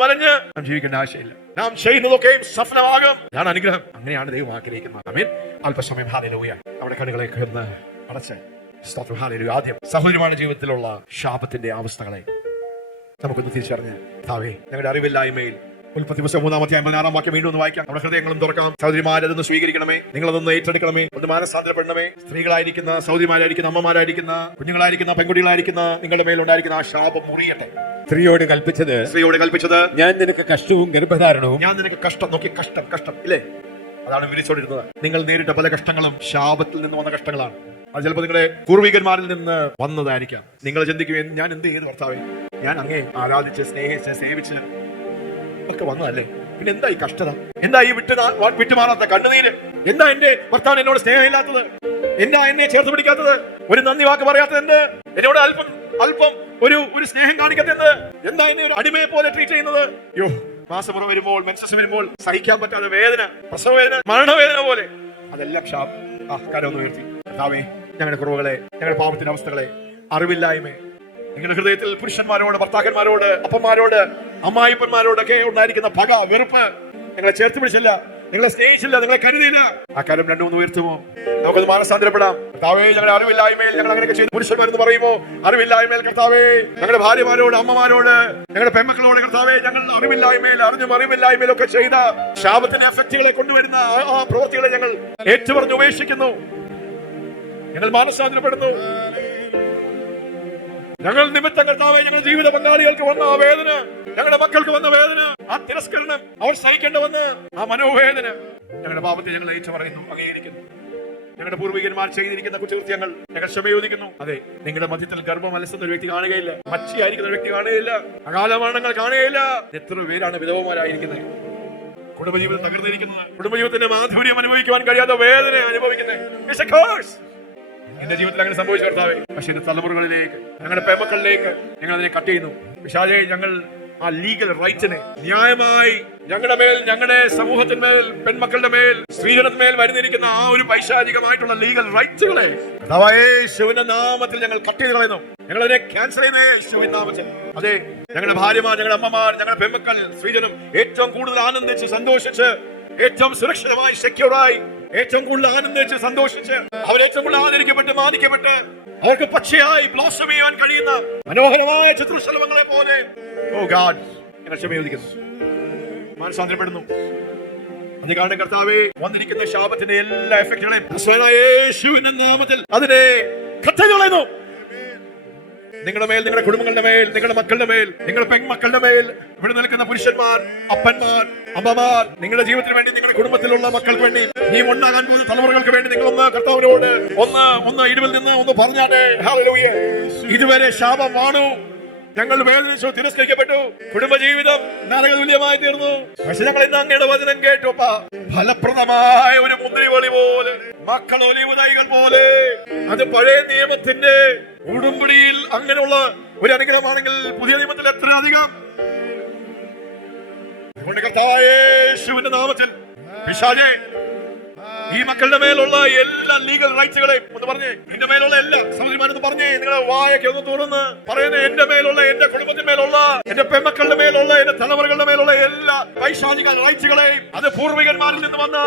നാം ജീവിക്കേണ്ട ആവശ്യമില്ല. നാം ചെയ്യുന്നതൊക്കെയും സഫലമാകും. ഞാൻ അനുഗ്രഹം. അങ്ങനെയാണ് ദൈവം ആഗ്രഹിക്കുന്നത്. ആമേൻ. അല്പസമയം ഹല്ലേലൂയ നമ്മുടെ കണ്ണുകളെ അടച്ച് സ്തോത്രം. ഹല്ലേലൂയ. ആദ്യം സഹോദരങ്ങളുടെ ജീവിതത്തിലുള്ള ശാപത്തിന്റെ അവസ്ഥകളെ നമുക്കൊന്ന് തിരിച്ചറിഞ്ഞ്, കർത്താവേ, ഞങ്ങളുടെ അറിവില്ലായ്മയിൽ ഉൽപ്പത്തി പുസ്തകം 3-ാം അധ്യായം 16-ാം വാക്യം വീണ്ടും ഒന്ന് വായിക്കാം. നമ്മുടെ ഹൃദയങ്ങളും തുറക്കാം. സഹോദരിമാരതൊന്ന് സ്വീകരിക്കണമേ, നിങ്ങളതൊന്ന് ഏറ്റെടുക്കണമേ, ഒന്ന് മാനസാന്തരപ്പെടണമേ. സ്ത്രീകളായിരിക്കുന്ന, സഹോദരിമാരായിരിക്കുന്ന, അമ്മമാരായിരിക്കുന്ന, കുഞ്ഞുങ്ങളായിരിക്കുന്ന, പെൺകുട്ടികളായിരിക്കുന്ന നിങ്ങളുടെ മേലുണ്ടായിരിക്കുന്ന ആ ശാപം മുറിയട്ടെ. സ്ത്രീയോട് കൽപ്പിച്ചത് ഞാൻ നിനക്ക് കഷ്ടവും ഗർഭധാരണവും, ഞാൻ നിനക്ക് കഷ്ടം. നോക്കി, കഷ്ടം ഇല്ലേ? അതാണ് വിരിച്ചോണ്ടിരുന്നത്. നിങ്ങൾ നേരിട്ട പല കഷ്ടങ്ങളും ശാപത്തിൽ നിന്ന് വന്ന കഷ്ടങ്ങളാണ്. അത് ചിലപ്പോൾ നിങ്ങളെ പൂർവികന്മാരിൽ നിന്ന് വന്നതായിരിക്കാം. നിങ്ങൾ ചിന്തിക്കുകയും, ഞാൻ എന്ത് ചെയ്തു കർത്താവേ? ഞാൻ അങ്ങേ ആരാധിച്ച് സ്നേഹിച്ച് സേവിച്ച് ഒക്കെ വന്നതല്ലേ, പിന്നെ എന്താ ഈ കഷ്ടത? എന്താ ഈ വിട്ടുമാറാത്ത കണ്ണുനീര്? എന്താ എന്റെ ഭർത്താവിന് എന്നോട് സ്നേഹമില്ലാത്തത്? എന്താ എന്നെ ചേർത്ത് പിടിക്കാത്തത്? ഒരു നന്ദി വാക്ക് പറയാത്തത് എന്ത്? എന്നോട് അല്പം ഒരു സ്നേഹം കാണിക്കാത്തത്? എന്താ എന്നെ ഒരു അടിമയെ പോലെ ട്രീറ്റ് ചെയ്യുന്നത്? യോ, മാസമുറ വരുമ്പോൾ, മെൻസസ് വരുമ്പോൾ സഹിക്കാൻ പറ്റാത്ത വേദന, പ്രസവ വേദന, മരണവേദന പോലെ, അതെല്ലാം ശാപം. കരം ഒന്ന് ഉയർത്തി, കർത്താവേ, ഞങ്ങളുടെ കുറവുകളെ, ഞങ്ങളുടെ പാപത്തിന്റെ അവസ്ഥകളെ, അറിവില്ലായ്മ, നിങ്ങളുടെ ഹൃദയത്തിൽ പുരുഷന്മാരോട്, ഭർത്താക്കന്മാരോട്, അപ്പന്മാരോട്, അമ്മായിപ്പന്മാരോടൊക്കെ ഉണ്ടായിരിക്കുന്ന പക, വെറുപ്പ്, നിങ്ങളെ ചേർത്ത് പിടിച്ചില്ല, നിങ്ങളെ സ്നേഹിച്ചില്ല, നിങ്ങളെ കരുതിയില്ല. ആ കാര്യം രണ്ടു മൂന്ന് ഉയർത്തുമോ? നമുക്കത് മാനസാന്തരപ്പെടാം. കർത്താവേ, ഞങ്ങളുടെ അറിവില്ലായ്മയിൽ ഞങ്ങൾ അങ്ങനെയൊക്കെ ചെയ്തു. പുരുഷന്മാരെന്ന് പറയുമോ അറിവില്ലായ്മയിൽ കർത്താവേ, ഞങ്ങളുടെ ഭാര്യമാരോട്, അമ്മമാരോട്, ഞങ്ങളുടെ പെൺമക്കളോട് കർത്താവേ, ഞങ്ങൾ അറിവില്ലായ്മയിൽ, അറിഞ്ഞും അറിവില്ലായ്മയിലൊക്കെ ചെയ്ത ശാപത്തിന്റെ എഫക്റ്റുകളെ കൊണ്ടുവരുന്ന ആ പ്രവൃത്തികളെ ഞങ്ങൾ ഏറ്റുപറഞ്ഞ് ഉപേക്ഷിക്കുന്നു. ഞങ്ങൾ മാനസാന്തരപ്പെടുന്നു. ഞങ്ങൾ നിമിത്തം കർത്താവേ, ഞങ്ങളുടെ ജീവിത പങ്കാളികൾക്ക് വന്ന ആ വേദന, ഞങ്ങളുടെ മക്കൾക്ക് വന്ന വേദന, ആ തിരസ്കരണം, അവർ സഹിക്കേണ്ട വന്ന ആ മനോവേദന, ഞങ്ങളുടെ പാപത്തെ ഞങ്ങൾ ഏറ്റുപറയുന്നു, അംഗീകരിക്കുന്നു. ഞങ്ങളുടെ പൂർവികന്മാർ ചെയ്തിരിക്കുന്ന കുറ്റകൃത്യങ്ങൾ ഞങ്ങൾ ക്ഷമയോദിക്കുന്നു. അതെ, നിങ്ങളുടെ മധ്യത്തിൽ ഗർഭം അലസുന്ന ഒരു വ്യക്തി കാണുകയില്ല, മച്ചിയായിരിക്കുന്ന ഒരു വ്യക്തി കാണുകയില്ല, അകാലമരണങ്ങൾ കാണുകയില്ല. എത്ര പേരാണ് വിധവമാരായിരിക്കുന്നത്, കുടുംബജീവിതം തകർന്നിരിക്കുന്നത്, കുടുംബജീവിതത്തിന്റെ മാധുര്യം അനുഭവിക്കുവാൻ കഴിയാത്ത വേദന അനുഭവിക്കുന്നത്. എന്റെ ജീവിതത്തിൽ അങ്ങനെ സംഭവിച്ചു കർത്താവേ. പക്ഷെ എന്റെ തലമുറകളിലേക്ക്, ഞങ്ങളുടെ പെമക്കളിലേക്ക് ഞങ്ങൾ അതിനെ കട്ട് ചെയ്യുന്നു. വിശാലേ, ഞങ്ങൾ ആ ലീഗൽ റൈറ്റിനെ ന്യായമായി ഞങ്ങളുടെ മേൽ, ഞങ്ങളുടെ സമൂഹത്തിന്മേൽ, പെൺമക്കളുടെ മേൽ, സ്ത്രീജനത്തിന്മേൽ വരുന്നിരിക്കുന്ന ആ ഒരു പൈശാചികമായിട്ടുള്ള ലീഗൽ റൈറ്റ്സുകളെ യേശുവിന്റെ നാമത്തിൽ ഞങ്ങൾ കട്ട് ചെയ്ത് കളയുന്നു. ഞങ്ങൾ അതിനെ ക്യാൻസൽ ചെയ്യുന്നേ യേശുവിന്റെ നാമത്തിൽ. അതെ, ഞങ്ങളുടെ ഭാര്യമാർ, ഞങ്ങളുടെ അമ്മമാർ, ഞങ്ങളുടെ പെൺമക്കൾ, സ്ത്രീജനം ഏറ്റവും കൂടുതൽ ആനന്ദിച്ച് സന്തോഷിച്ച്, ഏറ്റവും സുരക്ഷിതമായി, സെക്യൂറായി, ഏറ്റവും കൂടുതൽ ആനന്ദിച്ച് സന്തോഷിച്ച്, അവരേറ്റവും കൂടുതൽ ആദരിക്കപ്പെട്ട്, മാനിക്കപ്പെട്ട്, അവർക്ക് പക്ഷിയായി ബ്ലോസം ചെയ്യാൻ കഴിയുന്ന മനോഹരമായ ചിത്രശലഭങ്ങളെ പോലെ, ഓ ഗാഡ്, ഞങ്ങൾ ക്ഷമയോദിക്കുന്നു, മാനസാന്തരപ്പെടുന്നു. അത് കാരണം കർത്താവേ, വന്നിരിക്കുന്ന ശാപത്തിന്റെ എല്ലാ എഫക്റ്റുകളെയും യേശുവിന്റെ നാമത്തിൽ അതിനെ കട്ട് ചെയ്ത് കളയുന്നു. നിങ്ങളുടെ മേൽ, നിങ്ങളുടെ കുടുംബങ്ങളുടെ മേൽ, നിങ്ങളുടെ മക്കളുടെ മേൽ, നിങ്ങളുടെ പെൺമക്കളുടെ മേൽ, ഇവിടെ നിൽക്കുന്ന പുരുഷന്മാർ, അപ്പന്മാർ, അമ്മമാർ, നിങ്ങളുടെ ജീവിതത്തിന് വേണ്ടി, നിങ്ങളുടെ കുടുംബത്തിലുള്ള മക്കൾക്ക് വേണ്ടി, നീ ഉണ്ടാകാൻ പോകുന്ന തലമുറകൾക്ക് വേണ്ടി നിങ്ങൾ ഒന്ന് കർത്താവിനോട് ഒന്ന് ഇടിവിൽ നിന്ന് ഒന്ന് പറഞ്ഞാട്ടെ. ഹല്ലേലൂയ. ഇതുവരെ ശാപം വാണു, ഞങ്ങൾ വേദനിച്ചു, തിരസ്കരിക്കപ്പെട്ടു, കുടുംബജീവിതം നരകതുല്യമായി തീർന്നു. പക്ഷെ ഞങ്ങൾ ഇന്ന് അങ്ങയുടെ വചനം കേട്ടോപ്പ, ഫലപ്രദമായ ഒരു മുന്തിരിവള്ളി പോലെ, മക്കൾ ഒലിവ് തൈകൾ പോലെ, അത് പഴയ നിയമത്തിന്റെ ഉടമ്പടിയിൽ അങ്ങനെയുള്ള ഒരു അനുഗ്രഹമാണെങ്കിൽ പുതിയ നിയമത്തിൽ എത്ര അധികം. അതുകൊണ്ട് കർത്താവായ യേശുവിന്റെ നാമത്തിൽ പിശാചേ, ഈ മക്കളുടെ മേലുള്ള എല്ലാ ലീഗൽ റൈറ്റ്സുകളെയും ഒന്ന് പറഞ്ഞേ, എന്റെ മേലുള്ള എല്ലാ സഹോദരിമാരെന്ന് പറഞ്ഞേ, നിങ്ങളുടെ വായൊക്കെ ഒന്ന് തുറന്ന് പറയുന്നത്, എന്റെ മേലുള്ള, എന്റെ കുടുംബത്തിന്മേലുള്ള, എന്റെ പെൺമക്കളുടെ മേലുള്ള, എന്റെ തലമുറകളുടെ മേലുള്ള എല്ലാ പൈശാചിക റൈറ്റ്സുകളെയും, അത് പൂർവികന്മാരിൽ നിന്ന് വന്ന,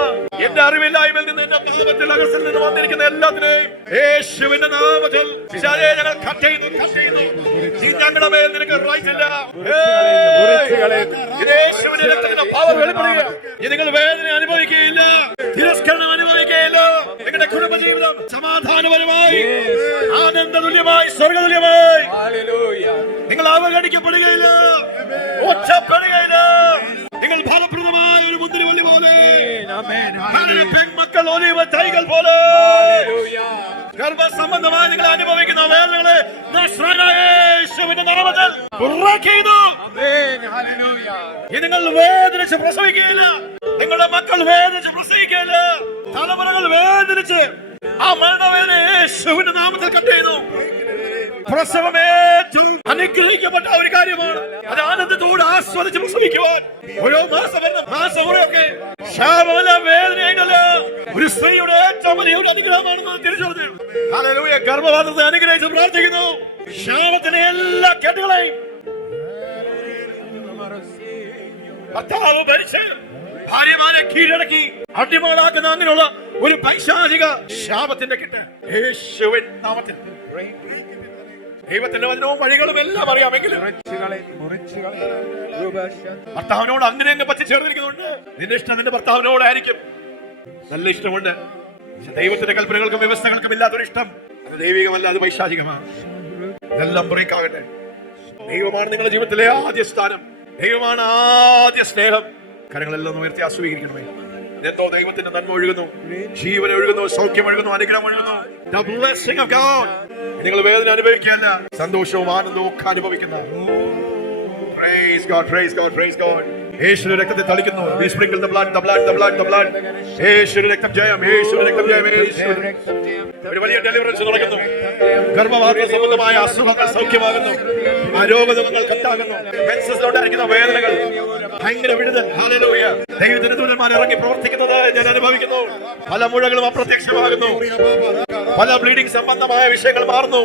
എന്റെ അറിവില്ലായ്മയിൽ നിന്ന്, എന്റെ പാപത്തിൽ അകത്തിൽ നിന്ന് വന്നിരിക്കുന്ന എല്ലാത്തിനെയും യേശുവിന്റെ നാമത്തിൽ പിശാചേ ഞങ്ങൾ കട്ട് ചെയ്യുന്നു. ഞങ്ങളുടെ മേൽ നിനക്ക് റൈറ്റ് ഇല്ല. യേശുവിന്റെ രക്തത്തിന്റെ പവർ വെളിപ്പെടുക. നിങ്ങൾ വേദന അനുഭവിക്കുകയില്ല, തിരസ്കരണം അനുഭവിക്കുകയില്ല. നിങ്ങളുടെ കുടുംബജീവിതം സമാധാനപരമായി, ആനന്ദതുല്യമായി, സ്വർഗതുല്യമായി. നിങ്ങൾ അവഗണിക്കപ്പെടുകയില്ല, ഒറ്റപ്പെടുകയില്ല. നിങ്ങൾ ഫലപ്രദമായ ഒരു മുന്തിരിവള്ളി പോലെ, പെൺമക്കൾ ഒലിവ് തൈകൾ പോലെ, ഗർഭസംബന്ധമായി നിങ്ങൾ അനുഭവിക്കുന്ന വേദനകളെ യേശുവിന്റെ നാമത്തിൽ നിങ്ങൾ വേദനിച്ച് പ്രസവിക്കുകയില്ല, നിങ്ങളുടെ മക്കൾ വേദനിച്ച് പ്രസവിക്കുകയില്ല, തലമുറകൾ വേദനിച്ച് ആ മരണവേദന യേശുവിന്റെ നാമത്തിൽ കട്ട് ചെയ്യുന്നു. പ്രസവം ഏറ്റവും അനുഗ്രഹിക്കപ്പെട്ട ഒരു കാര്യമാണ്. അത് ആനന്ദത്തോട് ആസ്വദിച്ച് പ്രസവിക്കുവാൻ ഓരോ മാസമൊക്കെ ശാപമല്ല, വേദനയല്ല, ഒരു സ്ത്രീയുടെ ഏറ്റവും വലിയ അനുഗ്രഹമാണെന്ന് തിരിച്ചറിഞ്ഞു. ഹല്ലേലൂയ. ഗർഭപാത്രത്തെ അനുഗ്രഹിച്ച് പ്രാർത്ഥിക്കുന്നു. ശാപത്തിന്റെ എല്ലാ കെട്ടുകളെയും ഭർത്താവ് ഭരിച്ച് ഭാര്യമാരെ കീഴടക്കി അടിമകളാക്കുന്ന അങ്ങനെയുള്ള ഒരു പൈശാചിക ശാപത്തിന്റെ കെട്ട് യേശുവിൻ നാമത്തിൽ. ദൈവത്തിന്റെ വചനവും വഴികളും എല്ലാം അറിയാമെങ്കിലും ഭർത്താവിനോട് അങ്ങനെ അങ്ങ് പറ്റി ചേർന്നിരിക്കുന്നുണ്ട്. നിന്റെ ഇഷ്ടം നിന്റെ ഭർത്താവിനോടായിരിക്കും. നല്ല ഇഷ്ടമുണ്ട്. പക്ഷെ ദൈവത്തിന്റെ കൽപ്പനകൾക്കും വ്യവസ്ഥകൾക്കും ഇല്ലാത്തൊരു ഇഷ്ടം, അത് ദൈവികമല്ല, അത് പൈശാചികമാണ്. ഇതെല്ലാം ബ്രേക്ക് ആകട്ടെ. ദൈവമാണ് നിങ്ങളുടെ ജീവിതത്തിലെ ആദ്യ സ്ഥാനം, ദൈവമാണ് ആദ്യ സ്നേഹം. കരങ്ങളെല്ലാം ഉയർത്തി ആസ്വദിക്കണമേ. എന്തോ ദൈവത്തിന്റെ നന്മ ഒഴുകുന്നു, ജീവൻ ഒഴുകുന്നു, സൗഖ്യം ഒഴുകുന്നു, അനുഗ്രഹം ഒഴുകുന്നു. The blessing of God. നിങ്ങൾ വേദന അനുഭവിക്കുകയല്ല, സന്തോഷവും ആനന്ദവും ഒക്കെ അനുഭവിക്കുന്ന. Praise God, praise God, praise God. യേശുവിന്റെ രക്തത്തെ തളിക്കുന്നു. We sprinkle the blood, the blood, the blood, the blood. യേശുവിന്റെ രക്തം ജയം, യേശുവിന്റെ രക്തം ജയം, യേശുവിന്റെ ഒരു വലിയ ഡെലിവറൻസ് നടക്കുന്നു. ഗർഭപാത്ര സംബന്ധമായ അസുഖങ്ങൾ സൗഖ്യമാകുന്നു, രോഗങ്ങൾ കട്ടാകുന്നു, മെൻസസിലുണ്ടായിരിക്കുന്ന വേദനകൾ ഭയങ്കര വിടുതൽ. ഹല്ലേലൂയ. ദൈവത്തിന്റെ ദൂതന്മാർ ഇറങ്ങി പ്രവർത്തിക്കുന്നത് ഞാൻ അനുഭവിക്കുന്നു. പല മുഴകളും അപ്രത്യക്ഷമാകുന്നു, പല ബ്ലീഡിംഗ് സംബന്ധമായ വിഷയങ്ങൾ മാറുന്നു.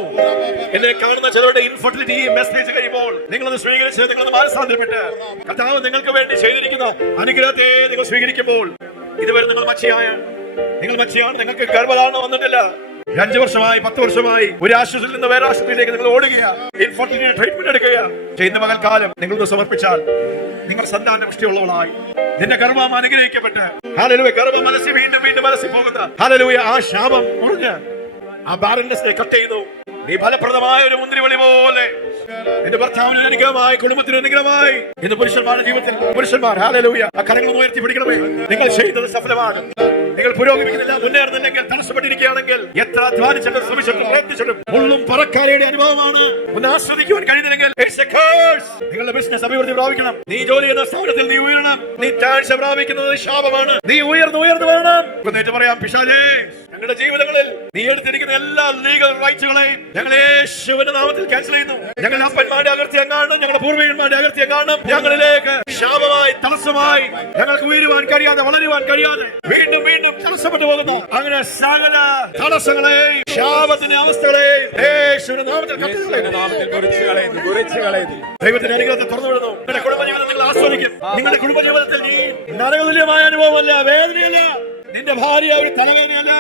എന്നെ കാണുന്ന ചിലരുടെ ഇൻഫെർട്ടിലിറ്റി മെസ്സേജ് കഴിയുമ്പോൾ നിങ്ങളത് സ്വീകരിച്ച് നിങ്ങളത് മാനസാന്തരപ്പെട്ട് കർത്താവ് നിങ്ങൾക്ക് വേണ്ടി ചെയ്തിരിക്കുന്ന അനുഗ്രഹത്തെ നിങ്ങൾ സ്വീകരിക്കുമ്പോൾ, ഇതുവരെ നിങ്ങൾ മച്ചിയാണ്, നിങ്ങൾക്ക് ഗർഭധാരണം വന്നിട്ടില്ല, 5 വർഷമായി 10 വർഷമായി ഒരു ആശുപത്രിയിൽ നിന്ന് വേറെ ആശുപത്രിയിലേക്ക് നിങ്ങൾ ഓടുകയാണ്, ഇൻഫെർട്ടിലിറ്റി ട്രീറ്റ്മെന്റ് എടുക്കുകയാണ്. ചെയ്യുന്ന പകൽക്കാലം നിങ്ങളത് സമർപ്പിച്ചാൽ നിങ്ങൾ സന്താന പുഷ്ടിയുള്ളവളായി നിന്റെ ഗർഭം അനുഗ്രഹിക്കപ്പെട്ട് ഹല്ലേലൂയ, ഗർഭം മനസ്സിൽ വീണ്ടും വീണ്ടും മനസ്സിൽ പോകുന്ന ഹല്ലേലൂയ, ആ ശാപം മുറിഞ്ഞ് ആ ബാരൻസിനെ കട്ട് ചെയ്തു. നീ ഫലപ്രദമായ ഒരു മുന്തിരിവള്ളി പോലെ എന്റെ ഭർത്താവിന് അനുഗ്രഹമായി, കുടുംബത്തിന് അനുഗ്രഹമായി. ഇന്ന് പുരുഷന്മാരുടെ ജീവിതത്തിൽ പുരുഷന്മാർ ഹല്ലേലൂയ ആ കരങ്ങൾ ഉയർത്തി പിടിക്കണമേ. നിങ്ങൾ ചെയ്യുന്നത് സഫലമാണ്. നിങ്ങൾ പുരോഗമിക്കുന്നില്ല, മുന്നേറുന്നില്ലെങ്കിൽ, തടസ്സപ്പെട്ടിരിക്കുകയാണെങ്കിൽ, എത്ര അധ്വാനിച്ചിട്ടും ശ്രമിച്ചിട്ടും പ്രയത്നിച്ചിട്ടും ഉള്ളും പറക്കാരയുടെ അനുഭവമാണ്. ഒന്ന് ആസ്വദിക്കുവാൻ കഴിയുന്നില്ലെങ്കിൽ നിങ്ങളുടെ ബിസിനസ് അഭിവൃദ്ധി പ്രാപിക്കണം. നീ ജോലി ചെയ്യുന്ന സ്ഥാപനത്തിൽ നീ ഉയരണം. നീ താഴ്ച പ്രാപിക്കുന്നത് ശാപമാണ്. നീ ഉയർന്നു വേണം. പറയാം, പിശാചേ, ഞങ്ങളുടെ ജീവിതങ്ങളിൽ നീ എടുത്തിരിക്കുന്ന എല്ലാ ലീഗൽ റൈറ്റ്സുകളെയും ഞങ്ങൾ യേശുവിന്റെ നാമത്തിൽ ക്യാൻസൽ ചെയ്യുന്നു. ഞങ്ങളുടെ അപ്പന്മാരുടെ അകൃത്യം കാണണം, ഞങ്ങളുടെ പൂർവികന്മാരുടെ അകൃത്യം കാണണം. ഞങ്ങളിലേക്ക് ശാപമായി, തടസ്സമായി, ഞങ്ങൾക്ക് ഉയരുവാൻ കഴിയാതെ, വളരുവാൻ കഴിയാതെ വീണ്ടും വീണ്ടും തടസ്സപ്പെട്ടു പോകുന്നു. അങ്ങനെ സകല തടസ്സങ്ങളെയും ശാപത്തിന്റെ അവസ്ഥകളെയും യേശുവിന്റെ നാമത്തിൽ ദൈവത്തിന്റെ അനുഗ്രഹത്തെ തുറന്നു വിടുന്നു. നിങ്ങളുടെ കുടുംബജീവിതം നിങ്ങൾ ആസ്വദിക്കും. നിങ്ങളുടെ കുടുംബജീവിതത്തിൽ നീ നരകതുല്യമായ അനുഭവമല്ല, വേദനയല്ല, നിന്റെ ഭാര്യ ഒരു തലവേദനയല്ല,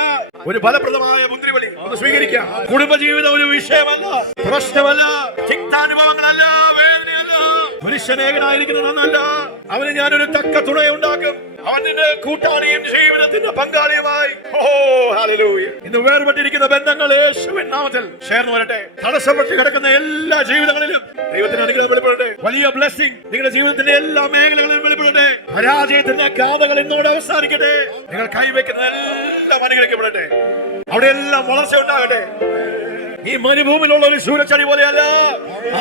ഒരു ഫലപ്രദമായ മുന്തിരിവള്ളി ഒന്ന് സ്വീകരിക്കാം. കുടുംബജീവിതം ഒരു വിഷയമല്ല, പ്രശ്നമല്ല, ചിന്താനുഭവങ്ങളല്ല, വേദനയല്ല. മനുഷ്യനേകനായിരിക്കുന്നതല്ല, അവന് ഞാനൊരു തക്ക തുണയുണ്ടാക്കും. അവൻ നിന്റെ കൂട്ടാളിയും ജീവിതത്തിന്റെ പങ്കാളിയുമായി. ഇന്ന് വേർപെട്ടിരിക്കുന്ന ബന്ധങ്ങൾ യേശുവിൻ നാമത്തിൽ ചേർന്ന് വരട്ടെ. തടസ്സപ്പെട്ട് കിടക്കുന്ന എല്ലാ ജീവിതങ്ങളിലും ദൈവത്തിന്റെ അനുഗ്രഹം വെളിപ്പെടട്ടെ. വലിയ ബ്ലെസ്സിംഗ് നിങ്ങളുടെ ജീവിതത്തിന്റെ എല്ലാ മേഖലകളിലും വെളിപ്പെടട്ടെ. പരാജയത്തിന്റെ ഗാഥകൾ ഇന്നോട് അവസാനിക്കട്ടെ. നിങ്ങൾ കൈവയ്ക്കുന്ന എല്ലാം അനുഗ്രഹിക്കപ്പെടട്ടെ. അവിടെ എല്ലാം വളർച്ച ഉണ്ടാകട്ടെ. ഈ മരുഭൂമിയിലുള്ള ഒരു സൂര്യച്ചെടി പോലെയല്ല,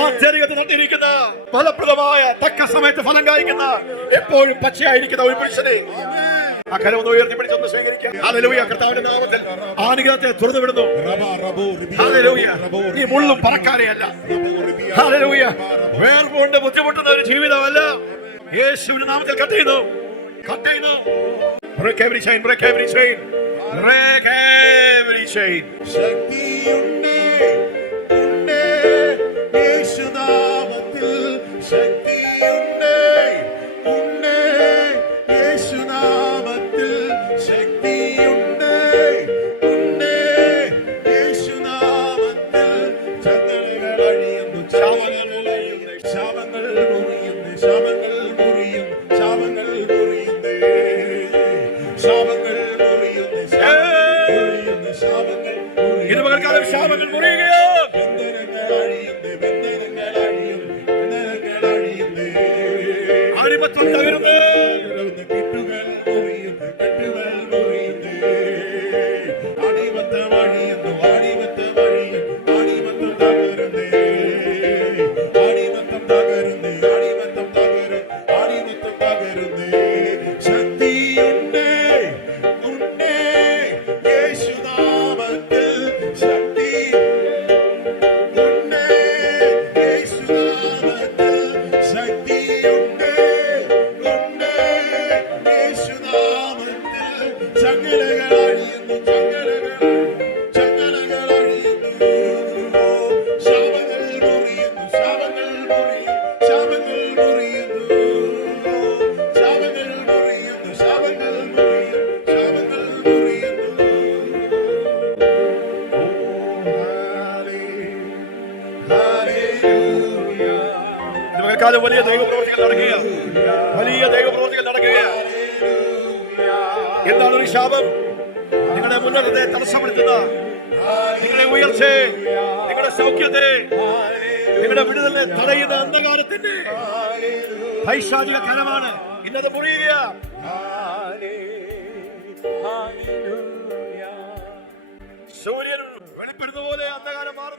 ആന്തരികത നട്ടിരിക്കുന്ന, ഫലപ്രദമായ, തക്ക സമയത്ത് ഫലം കായ്ക്കുന്ന, എപ്പോഴും പച്ചയായിരിക്കുന്ന ഒരു പുരുഷനെ ആ കരമൊന്ന് ഉയർത്തിപ്പിടിച്ചൊന്ന് സ്വീകരിക്കാം. ഹല്ലേലൂയ, കർത്താവിന്റെ നാമത്തിൽ അനുഗ്രഹത്തെ തുറന്നു വിടുന്നു. ഹല്ലേലൂയ, ഈ മുള്ളും പറക്കാരെയല്ല. ഹല്ലേലൂയ, വേർപുകൊണ്ട് ബുദ്ധിമുട്ടുന്ന ഒരു ജീവിതമല്ല. യേശുവിന്റെ നാമത്തിൽ കട്ട് ചെയ്യുന്നു. Break every chain, break every chain, break every chain. ശക്തിയുണ്ടേ യേശുനാമത്തിൽ, ശക്തിയുണ്ടേ യേശുനാമത്തിൽ, ശക്തിയുണ്ടേ യേശുനാമത്തിൽ. ചങ്ങലകൾ അഴിയുന്നു, ശാപങ്ങൾ മുറിയുന്നു, ശാപങ്ങൾ മുറിയുന്നു, ശാപങ്ങൾ മുറിയുന്നു, ശാപങ്ങൾ മുറിയുന്നു, ശാപങ്ങൾ മുറിയുന്നു, ശാപങ്ങൾ ഇരുപകൽക്കാലം ശാപങ്ങൾ മുറിയുകയോ. അടിമത്തം തകരുന്നു. വലിയ ദൈവപ്രവൃത്തികൾ നടക്കുക. എന്താണ് ഒരു ശാപം? നിങ്ങളുടെ മുന്നേറ്റത്തെ തടസ്സപ്പെടുത്തുന്ന, നിങ്ങളുടെ ഉയർച്ചയെ, നിങ്ങളുടെ സൗഖ്യത്തെ, നിങ്ങളുടെ വിടുതലിനെ തടയുന്ന അന്ധകാരത്തിന്റെ പൈശാചിക കരമാണ്. ഇന്നത് മുറിയുക. സൂര്യൻ വെളിപ്പെടുന്ന പോലെ അന്ധകാരം മാറും.